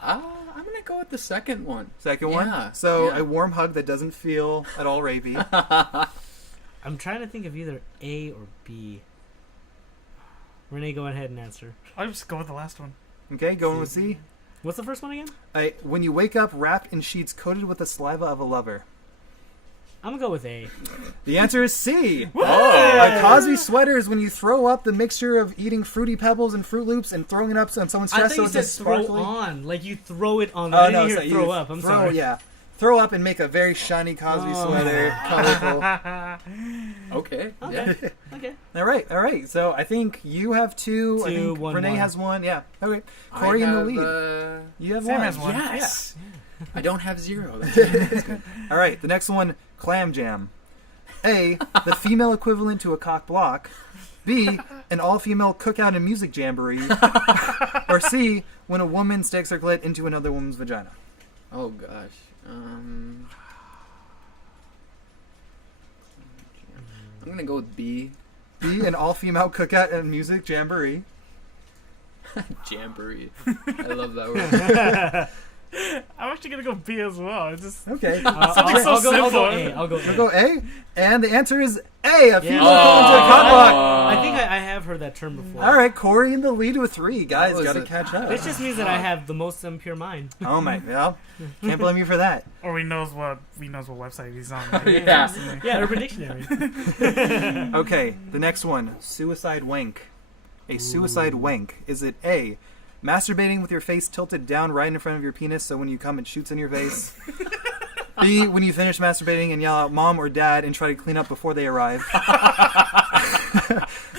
I'm gonna go with the second one. Second one? Yeah, So yeah. a warm hug that doesn't feel at all rapey. I'm trying to think of either A or B. Renee, go ahead and answer. I'll just go with the last one. Okay, going with C. What's the first one again? When you wake up wrapped in sheets coated with the saliva of a lover. I'm gonna go with A. The answer is C. Oh. A Cosby sweater is when you throw up the mixture of eating Fruity Pebbles and Fruit Loops and throwing it up on someone's I chest thought you so said it's throw sparkly. on, like you throw it on. Oh, I no, didn't so hear you throw up. I'm throw, sorry. Yeah. Throw up and make a very shiny Cosby Oh. sweater. Colorful. Okay. Okay. Yeah. Okay. All right. So I think you have two. I think one, Renee one. has one. Yeah. Okay. Corey in the lead. You have Sam one. has one. Yes. I don't have 0. That's good. All right. The next one, clam jam. A, the female equivalent to a cock block. B, an all-female cookout and music jamboree. Or C, when a woman sticks her clit into another woman's vagina. Oh gosh. I'm gonna go with B. B, an all-female cookout and music jamboree. Jamboree. I love that word. I'm actually gonna go B as well. It's just Okay. Something so I'll go simple. A. I'll go A. We'll go A, and the answer is A, a female Yeah. equivalent to a cock block. I think I have heard that term before. All right, Corey in the lead with 3. Guys, was gotta a- catch up. This just means that I have the most impure mind. Oh my, well, can't blame you for that. or we knows what website he's on. Yeah. Yeah, Urban Dictionary. Okay, the next one, suicide wank. A suicide wank. Is it A, masturbating with your face tilted down right in front of your penis so when you come it shoots in your face? B, when you finish masturbating and yell out mom or dad and try to clean up before they arrive?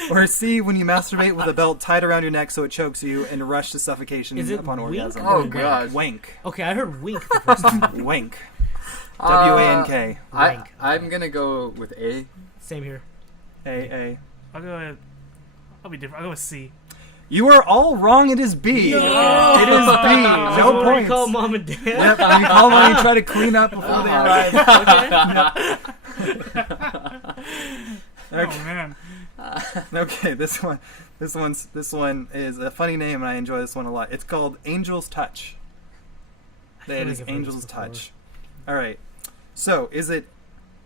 Or C, when you masturbate with a belt tied around your neck so it chokes you and rush to suffocation Is it upon wink orgasm? or Oh wank? gosh. Wank. Okay, I heard wink the first time. Wank. W-A-N-K. Wank. I'm gonna go with A. Same here. A. I'll be different. I'll go with C. You are all wrong. It is B. No! It is B. This is No what points. we call mom and dad. Yep, you call when you try to clean up before they arrive. Okay. Oh man. Okay, this one is a funny name, and I enjoy this one a lot. It's called Angel's Touch. That like is I've heard Angel's this before. Touch. All right. So, is it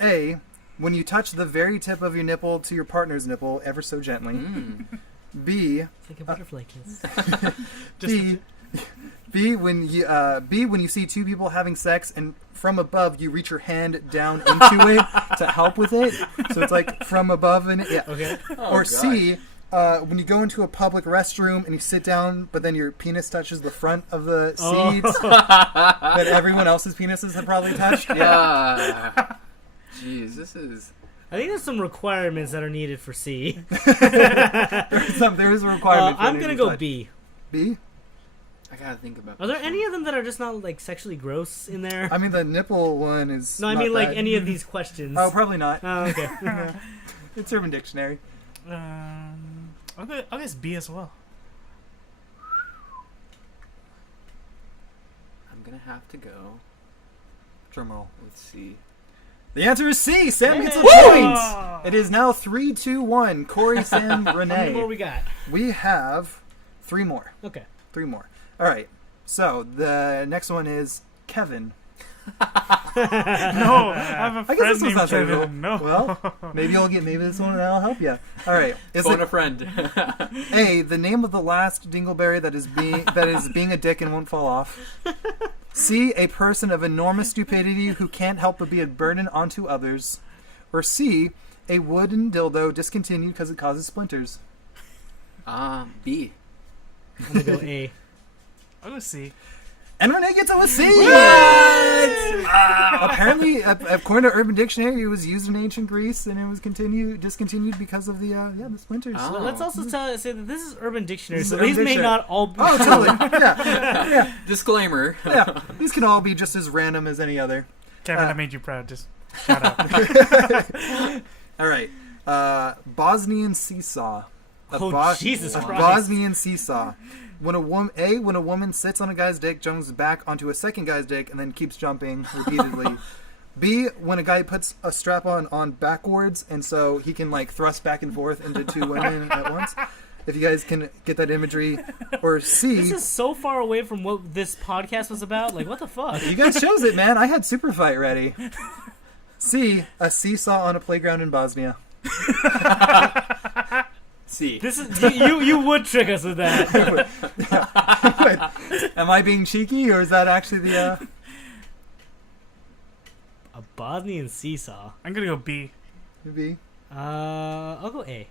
A, when you touch the very tip of your nipple to your partner's nipple ever so gently? B, It's like a butterfly kiss. B, when you see two people having sex and from above you reach your hand down into it to help with it, so it's like from above and yeah. Okay. Or C, when you go into a public restroom and you sit down, but then your penis touches the front of the seats that everyone else's penises have probably touched. Yeah. Jeez, this is. I think there's some requirements that are needed for C. There is a requirement. For I'm an gonna Angel's go Touch. B. B. I gotta think about. Are there this any one. of them that are just not like sexually gross in there? I mean, the nipple one is. No, I not mean like bad. any of these questions. Oh, probably not. Oh, okay. It's Urban Dictionary. I'll guess B as well. I'm gonna have to go Drum roll. with C. The answer is C. Sam gets a Yay! point. It is now 3-2-1. Corey, Sam, How many more Renee. we got? We have 3 more. Okay. 3 more. All right. So the next one is Kevin. No, I have a I guess friend this one's named not Kevin. terrible. No. Well, maybe this one that'll help you. All right. Is Phone it a friend. A, the name of the last dingleberry that is being a dick and won't fall off? C, a person of enormous stupidity who can't help but be a burden onto others? Or C, a wooden dildo discontinued because it causes splinters? B. I'm gonna go A. I'll go C. And Renee gets a C! What? Apparently, according to Urban Dictionary, it was used in ancient Greece, and it was discontinued because of the splinters. Oh. Let's also say that this is Urban Dictionary, This so is these Urban may Dictionary. not all be Oh, totally. Yeah. Disclaimer. Yeah. These can all be just as random as any other. Kevin, I made you proud. Just shout out. All right. Bosnian Seesaw. Oh, Jesus A Christ. Bosnian Seesaw. When a woman sits on a guy's dick, jumps back onto a second guy's dick, and then keeps jumping repeatedly. B, when a guy puts a strap on backwards, and so he can like thrust back and forth into two women at once. If you guys can get that imagery. Or C. This is so far away from what this podcast was about. Like, what the fuck? You guys chose it, man. I had Super Fight ready. C, a seesaw on a playground in Bosnia. C. This is you would trick us with that. Am I being cheeky, or is that actually the? A Bosnian seesaw. I'm gonna go B. B? I'll go A.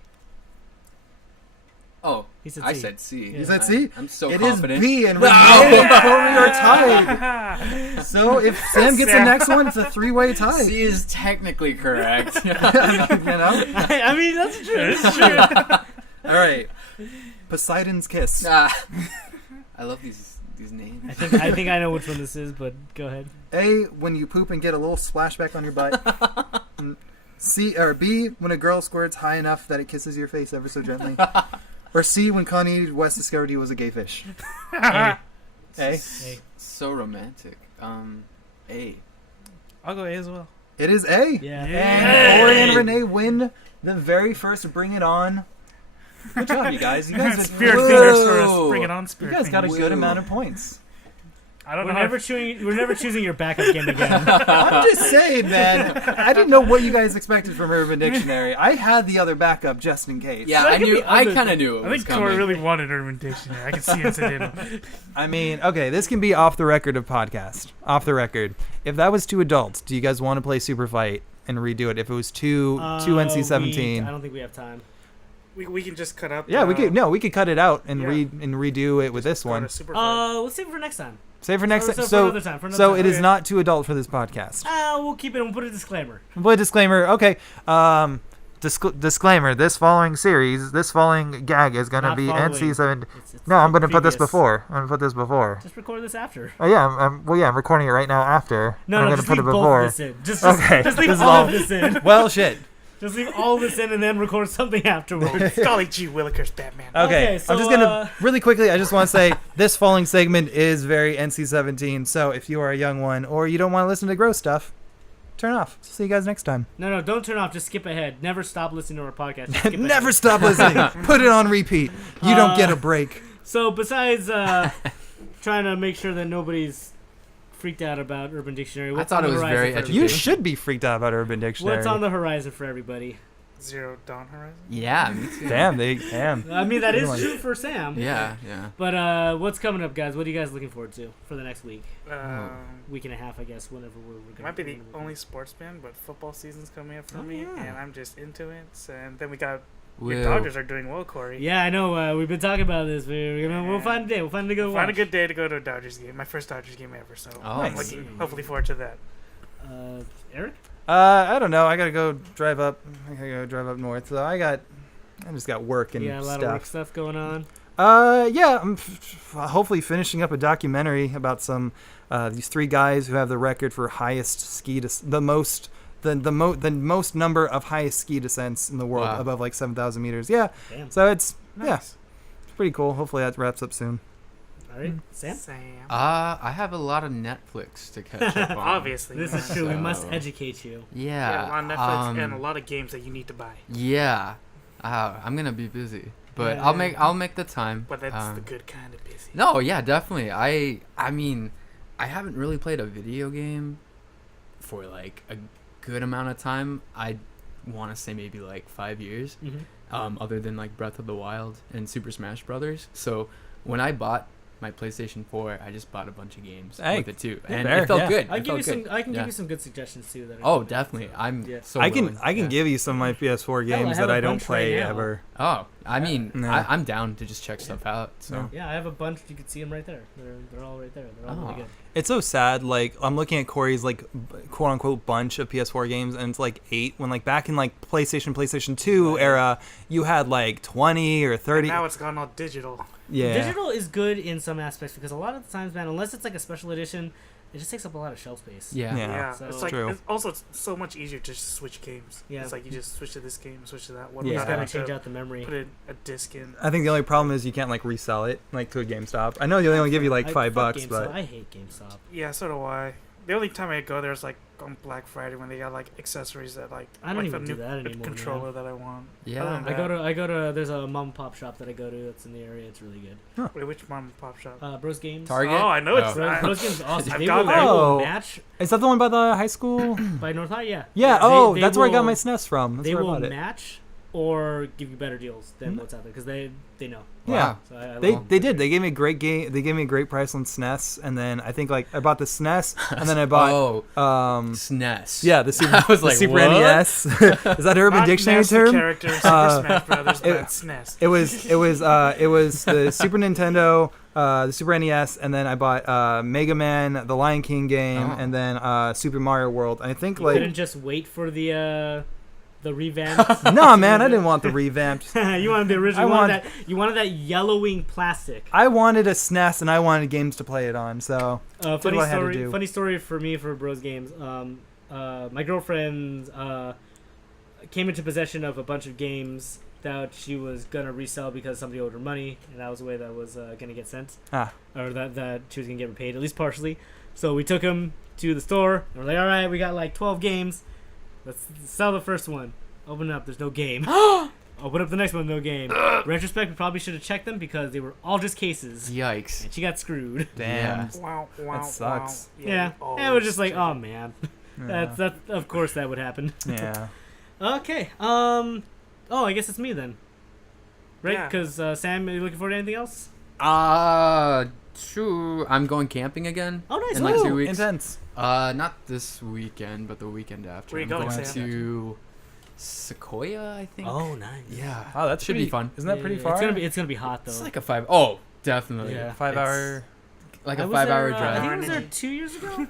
Oh, He said I C. said C. Yeah. You said C? I'm so It is confident. B, and Renee and Corey are tied. So if Sam gets the Sam. next one, it's a three-way tie. C is technically correct. You know? I mean, that's true. It's true. All right. Poseidon's Kiss. I love these names. I think I know which one this is, but go ahead. A, when you poop and get a little splashback on your butt. C or B, when a girl squirts high enough that it kisses your face ever so gently. Or C, when Kanye West discovered he was a gay fish. A. A. A. So romantic. A. I'll go A as well. It is A. Yeah. And Corey and Renee win the very first Bring It On. Good job, you guys. You guys, Spirit Whoa. fingers for us. Bring it on, you Spirit guys got a fingers. good Whoa. amount of points. I don't We're know. never choosing your backup game again. I'm just saying, man. I didn't know what you guys expected from Urban Dictionary. I had the other backup just in case. Yeah, That I could knew. be I other kind of knew it I was think coming. Corey really wanted Urban Dictionary. I can see incidental. I mean, okay, this can be off the record of podcast. Off the record. If that was too adult, do you guys want to play Super Fight and redo it? If it was too NC-17. I don't think we have time. We can just cut up. Yeah, we could cut it out and Yeah. redo it with this go one. to Super Fight. Let's save it for next time. Save for next So time. for another time, for another So time. it is Okay. not too adult for this podcast. We'll keep it. We'll put a disclaimer. We'll put a disclaimer. Okay. Disclaimer. This following gag is going to Not be following. NC-17. It's No, I'm going to put this previous. before. I'm going to put this before. Just record this after. Oh yeah, I'm recording it right now after. No, I'm no, gonna just put leave it both before. of this in. Just Okay, leave this is all all- of this in. Well, shit. Just leave all this in and then record something afterwards. Golly gee willikers, Batman. Okay, so, I'm just gonna really quickly. I just want to say this following segment is very NC-17. So if you are a young one or you don't want to listen to gross stuff, turn off. See you guys next time. No, don't turn off. Just skip ahead. Never stop listening to our podcast. Just skip Never ahead. stop listening. Put it on repeat. You don't get a break. So besides trying to make sure that nobody's freaked out about Urban Dictionary, what's thought on it the was horizon very for educational. You everybody? should be freaked out about Urban Dictionary. What's on the horizon for everybody? Zero Dawn Horizon. Yeah, me too. Damn. I mean, that Good is one. true for Sam. Yeah. But what's coming up, guys? What are you guys looking forward to for the next week? Week and a half, I guess, whenever we're going. Might be the only sports fan, but football season's coming up for Oh, me, yeah. and I'm just into it. And then we got your Will. Dodgers are doing well, Corey. Yeah, I know. We've been talking about this. We'll find a day. We'll find a good Find a watch. good day to go to a Dodgers game. My first Dodgers game ever, so Oh, I'm nice. looking hopefully forward to that. Eric? I don't know. I gotta go drive up. North. So I just got work and You got a lot of work stuff. stuff going on. Yeah, I'm hopefully finishing up a documentary about some these three guys who have the record for highest the most number of highest ski descents in the world, Wow. above like 7,000 meters. Yeah, Damn. so it's Nice. it's pretty cool. Hopefully that wraps up soon. All right, Sam? I have a lot of Netflix to catch up on. Obviously. This yeah. is true. We must So- educate you. Yeah, Yeah. on Netflix and a lot of games that you need to buy. Yeah. I'm gonna be busy, but Yeah. I'll make the time. But that's the good kind of busy. No, yeah, definitely. I mean, I haven't really played a video game for like a good amount of time. I want to say maybe like 5 years. Mm-hmm. Other than like Breath of the Wild and Super Smash Brothers. So when I bought my PlayStation 4, I just bought a bunch of games Hey, with it too, yeah, and fair, it felt yeah. good. I It give felt you good. some. I can Yeah. give you some good suggestions too. That are Oh, good. definitely. So, I'm yeah. so I can willing. I can Yeah. give you some of my PS4 Hell, I games have that a I don't bunch play right now. ever. Oh, I mean, Yeah. I'm down to just check stuff out. So Yeah, I have a bunch. You can see them right there. They're all right there. They're all really Oh. good. It's so sad. Like I'm looking at Corey's like quote unquote bunch of PS4 games, and it's like 8. When like back in like PlayStation 2 era, you had like 20 or 30. And now it's gone all digital. Yeah. Digital is good in some aspects because a lot of the times, man, unless it's like a special edition, it just takes up a lot of shelf space. yeah. Yeah. Yeah, So- it's like True. it's also it's so much easier to just switch games. Yeah. It's like you just switch to this game, switch to that one. Yeah. You without just gotta having change to out the memory. put a disc in. I think the only problem is you can't like resell it like to a GameStop. I know they only give you like $5, fuck GameStop. but I hate GameStop. Yeah, so do I. The only time I go there is like on Black Friday when they got like accessories that like I don't like even the do new that anymore, controller that I want. Yeah. Other than I go to. There's a mom and pop shop that I go to that's in the area. It's really good. Wait, which mom and pop shop? Bros Games. Target. Oh, I know it's. Oh. Bros Games is awesome. I've They gone will, there. they will Oh. match is that the one by the high school? by North High. Yeah. Yeah. They That's where I got will- my SNES from. That's They where I will bought it. match or give you better deals than Mm. what's out there because they know. Yeah. Wow. So I They love they did. They gave me a great game. They gave me a great price on SNES, and then I think like I bought the SNES, and then I bought Oh, E SNES. yeah the Super, I was the like, Super what? NES. Is that Urban Not Dictionary NES the term? character in Super Smash Brothers, but it- SNES. It was the Super Nintendo, the Super NES, and then I bought Mega Man, the Lion King game, Oh. and then Super Mario World. And I think You like couldn't just wait for the revamp. no man, I didn't want the revamped. You wanted the original. I You wanted that yellowing plastic. I wanted a SNES and I wanted games to play it on. So Funny what I had to story. do. Funny story for me for Bros Games. My girlfriend came into possession of a bunch of games that she was gonna resell because somebody owed her money, and that was the way that was gonna get sent, or that she was gonna get repaid at least partially. So we took them to the store. And we're like, all right, we got like 12 games. Let's sell the first one. Open it up. There's no game. Open up the next one. No game. Retrospect, we probably should have checked them because they were all just cases. Yikes. And she got screwed. damn. Wow, wow, That sucks. Wow. Yeah. you And it was just like, always oh man. Yeah. That of course that would happen. Yeah. Okay. Oh, I guess it's me then. Right? Yeah. Because Sam, are you looking forward to anything else? True. I'm going camping again. Oh, nice. In like Ooh. 2 weeks. Intense. Not this weekend, but the weekend after. Where you I'm going, going Sam? to Sequoia, I think. Oh, nice. Yeah. Oh, that should be fun. Isn't that pretty far? It's gonna be hot though. It's like a 5. Oh, definitely. Yeah. 5 hour. Like I a was 5-hour there, drive. I think I was there 2 years ago.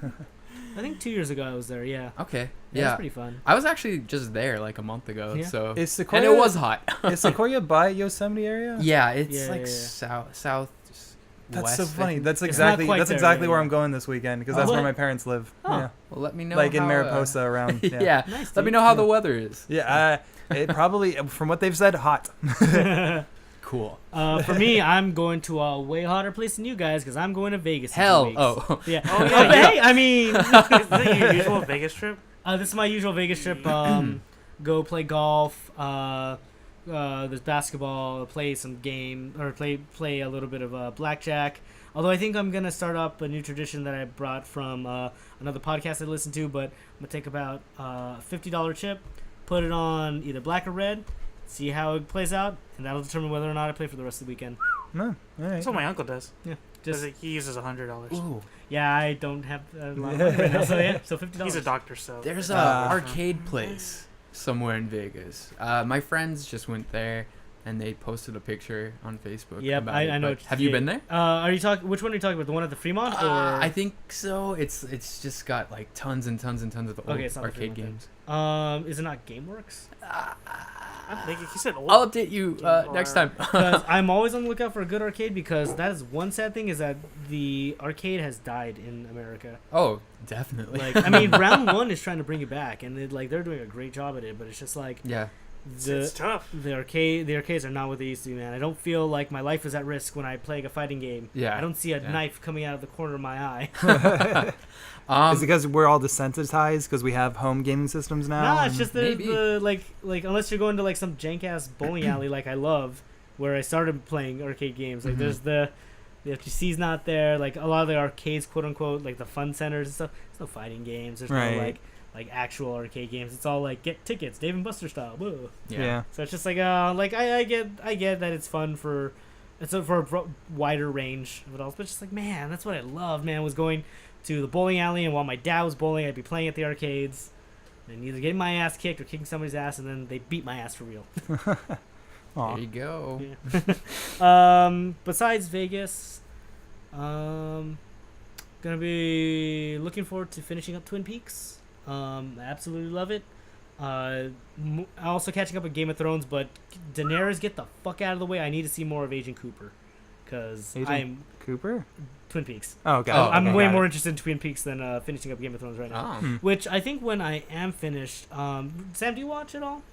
I think 2 years ago I was there. Yeah. Okay. Yeah. Yeah. It's pretty fun. I was actually just there like a month ago. Yeah. So. Is Sequoia? And it was hot. Is Sequoia by Yosemite area? Yeah, it's Yeah, like yeah. south. That's west, so I funny. think. That's It's exactly not quite there, exactly yeah, where yeah. I'm going this weekend because Oh, that's where what? my parents live. Oh. Yeah. Well, let me know. Like in how, Mariposa around. Yeah. Yeah. Nice. Let me dude. know how the weather is. Yeah. It probably, from what they've said, hot. Cool. For me, I'm going to a way hotter place than you guys because I'm going to Vegas. in 2 Hell. weeks. Oh. Yeah. Oh, yeah, But yeah. hey, I mean, Is that your usual Vegas trip? this is my usual Vegas trip. Go play golf. There's basketball. Play some game or play a little bit of blackjack. Although I think I'm gonna start up a new tradition that I brought from another podcast I listened to. But I'm gonna take about a $50 chip, put it on either black or red, see how it plays out, and that'll determine whether or not I play for the rest of the weekend. No. All right. That's what my uncle does. Yeah, Just just he uses $100. Ooh. yeah. I don't have a lot of money right now, so yeah. So $50. He's a doctor, so There's a Uh, arcade place somewhere in Vegas. My friends just went there, and they posted a picture on Facebook. Yep, about I it, know. but have you been there? Are you talking? Which one are you talking about? The one at the Fremont, or I think so. It's just got like tons and tons and tons of old Okay, it's not the arcade Fremont games. is it not GameWorks? I think he said old. I'll update you next time. 'Cause I'm always on the lookout for a good arcade because that is one sad thing is that the arcade has died in America. Oh, definitely. Like, I mean, Round One is trying to bring it back, and they're doing a great job at it. But it's just like yeah. It's tough. the arcades are not what they used to be, man. I don't feel like my life is at risk when I play a fighting game. Yeah. I don't see a Yeah. knife coming out of the corner of my eye. Is it because we're all desensitized because we have home gaming systems now? Nah, it's and- just Maybe. the like unless you're going to like some jank ass bowling alley like I love, where I started playing arcade games. Like Mhm. there's the FGC's not there. Like a lot of the arcades, quote unquote, like the fun centers and stuff. There's no fighting games. There's Right. no like actual arcade games. It's all like get tickets, Dave and Buster style. Whoa. yeah. So it's just like I get that it's fun for it's for a wider range of adults. But it's just like, man, that's what I love, man, was going to the bowling alley, and while my dad was bowling, I'd be playing at the arcades and either getting my ass kicked or kicking somebody's ass, and then they beat my ass for real. There you go. Yeah. Besides Vegas, gonna be looking forward to finishing up Twin Peaks. I absolutely love it. Also catching up with Game of Thrones, but Daenerys, get the fuck out of the way. I need to see more of Agent Cooper, because I'm Cooper. Twin Peaks. Oh, got it. I'm way more interested in Twin Peaks than finishing up Game of Thrones right now. Oh. Which I think when I am finished, Sam, do you watch it all?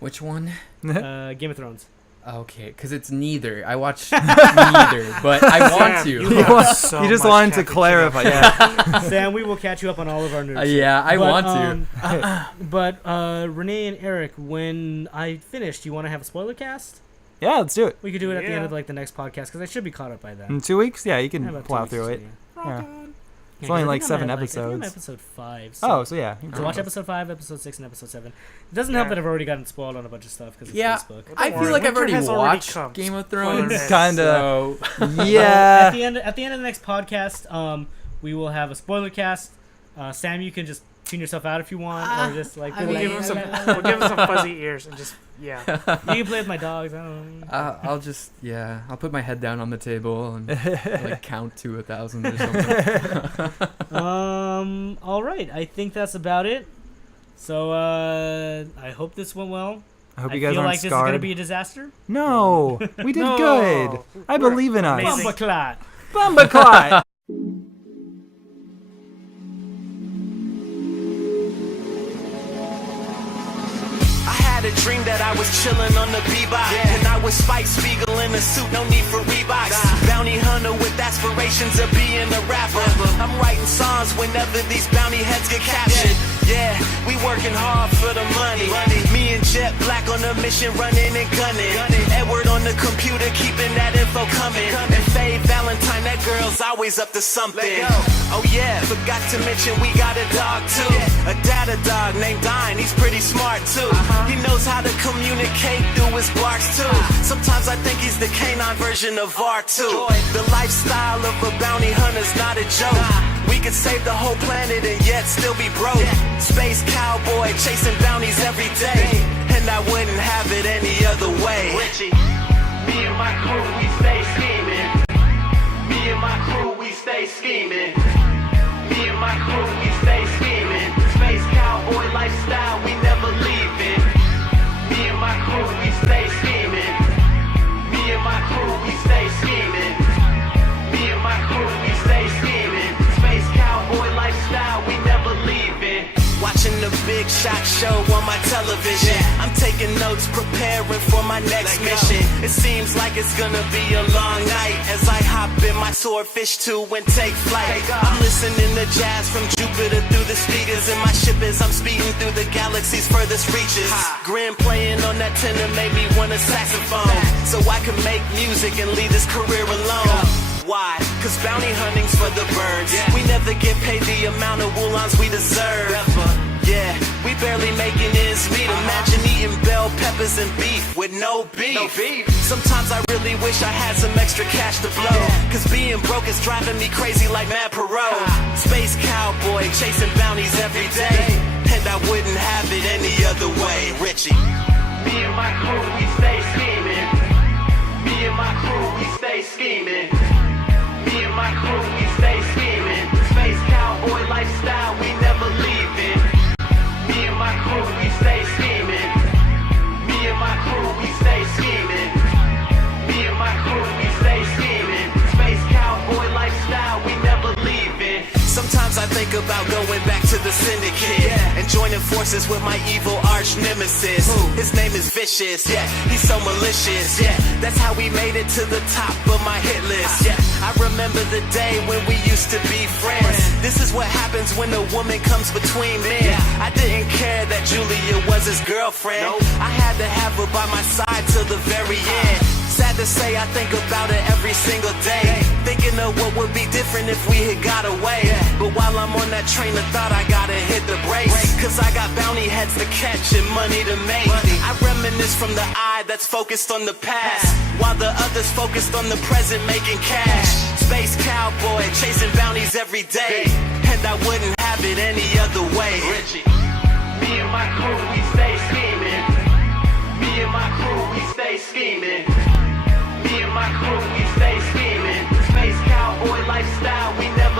Which one? Game of Thrones. Okay, because it's neither. I watch neither, but I want to. You just wanted to clarify. Yeah. Sam, we will catch you up on all of our nerds. Yeah, I want to. But Renee and Eric, when I finish, do you want to have a spoiler cast? Yeah, let's do it. We could do it at the end of the next podcast, because I should be caught up by then. In 2 weeks? Yeah, you can About plow 2 weeks through or it. so, Yeah. Yeah, It's only 'cause I like think I'm 7 at, I think I'm episodes. at episode 5. So yeah. So watch episode 5, episode 6, and episode 7. It doesn't help that I've already gotten spoiled on a bunch of stuff because of Facebook. I feel like I've already watched Game of Thrones. Kinda. So. Yeah. At the end of the next podcast, we will have a spoiler cast. Sam, you can just tune yourself out if you want, or just like We'll give him some fuzzy ears and just you can play with my dogs. I don't know. I'll put my head down on the table and like count to 1,000 or something. All right, I think that's about it. So I hope this went well. I hope you guys feel aren't like this is scarred. gonna be a disaster. No, we did good. I believe in us. amazing. Bumbleclot. Bumbleclot. A dream that I was chillin' on the bebop, and I was Spike Spiegel in a suit, no need for Reeboks. Bounty hunter with aspirations of being a rapper. I'm writing songs whenever these bounty heads get captured. Yeah, we working hard for the money. Me and Jet Black on a mission, running and gunning. Edward on the computer, keeping that info coming. And Faye Valentine, that girl's always up to something. Oh yeah, forgot to mention we got a dog too. A data dog named Dine, he's pretty smart too. He knows how to communicate through his barks too. Sometimes I think he's the canine version of R2. The lifestyle of a bounty hunter's not a joke. We could save the whole planet and yet still be broke. Space cowboy chasing bounties every day, and I wouldn't have it any other way. Richie, me and my crew, we stay scheming. Me and my crew, we stay scheming. Me and my crew, we stay scheming. Space cowboy lifestyle, we never leaving. Me and my crew, we stay scheming. Me and my crew, we stay scheming. Me and my crew, we stay scheming. Space cowboy lifestyle, we never leaving. Watching the Big Shot show on my television. I'm taking notes, preparing for my next mission. It seems like it's gonna be a long night as I hop in my Swordfish 2 and take flight. I'm listening to jazz from Jupiter through the speakers in my ship as I'm speeding through the galaxy's furthest reaches. Grim playing on that tenor made me want a saxophone, so I can make music and leave this career alone. Why? Cause bounty hunting's for the birds. We never get paid the amount of woolons we deserve. Yeah, we barely making ends meet. Imagine eating bell peppers and beef with no beef. Sometimes I really wish I had some extra cash to blow, cause being broke is driving me crazy like Matt Perot. Space cowboy chasing bounties every day, and I wouldn't have it any other way. Richie, me and my crew, we stay scheming. Me and my crew, we stay scheming. Me and my crew, we stay scheming. Space cowboy lifestyle, we never leaving. Me and my crew, we stay scheming. Me and my crew, we stay scheming. Me and my crew, we stay scheming. Space cowboy lifestyle, we never leaving. Sometimes I think about going back to the syndicate and joining forces with my evil arch nemesis. His name is Vicious, he's so malicious. That's how we made it to the top of my hit list. I remember the day when we used to be friends. This is what happens when a woman comes between men. I didn't care that Julia was his girlfriend. I had to have her by my side till the very end. Sad to say, I think about it every single day, thinking of what would be different if we had got away. But while I'm on that train of thought, I gotta hit the brakes, cause I got bounty heads to catch and money to make. I reminisce from the eye that's focused on the past, while the others focused on the present making cash. Space cowboy chasing bounties every day, and I wouldn't have it any other way. Richie. Me and my crew, we stay scheming. Me and my crew, we stay scheming. Me and my crew, we stay scheming. Space cowboy lifestyle, we never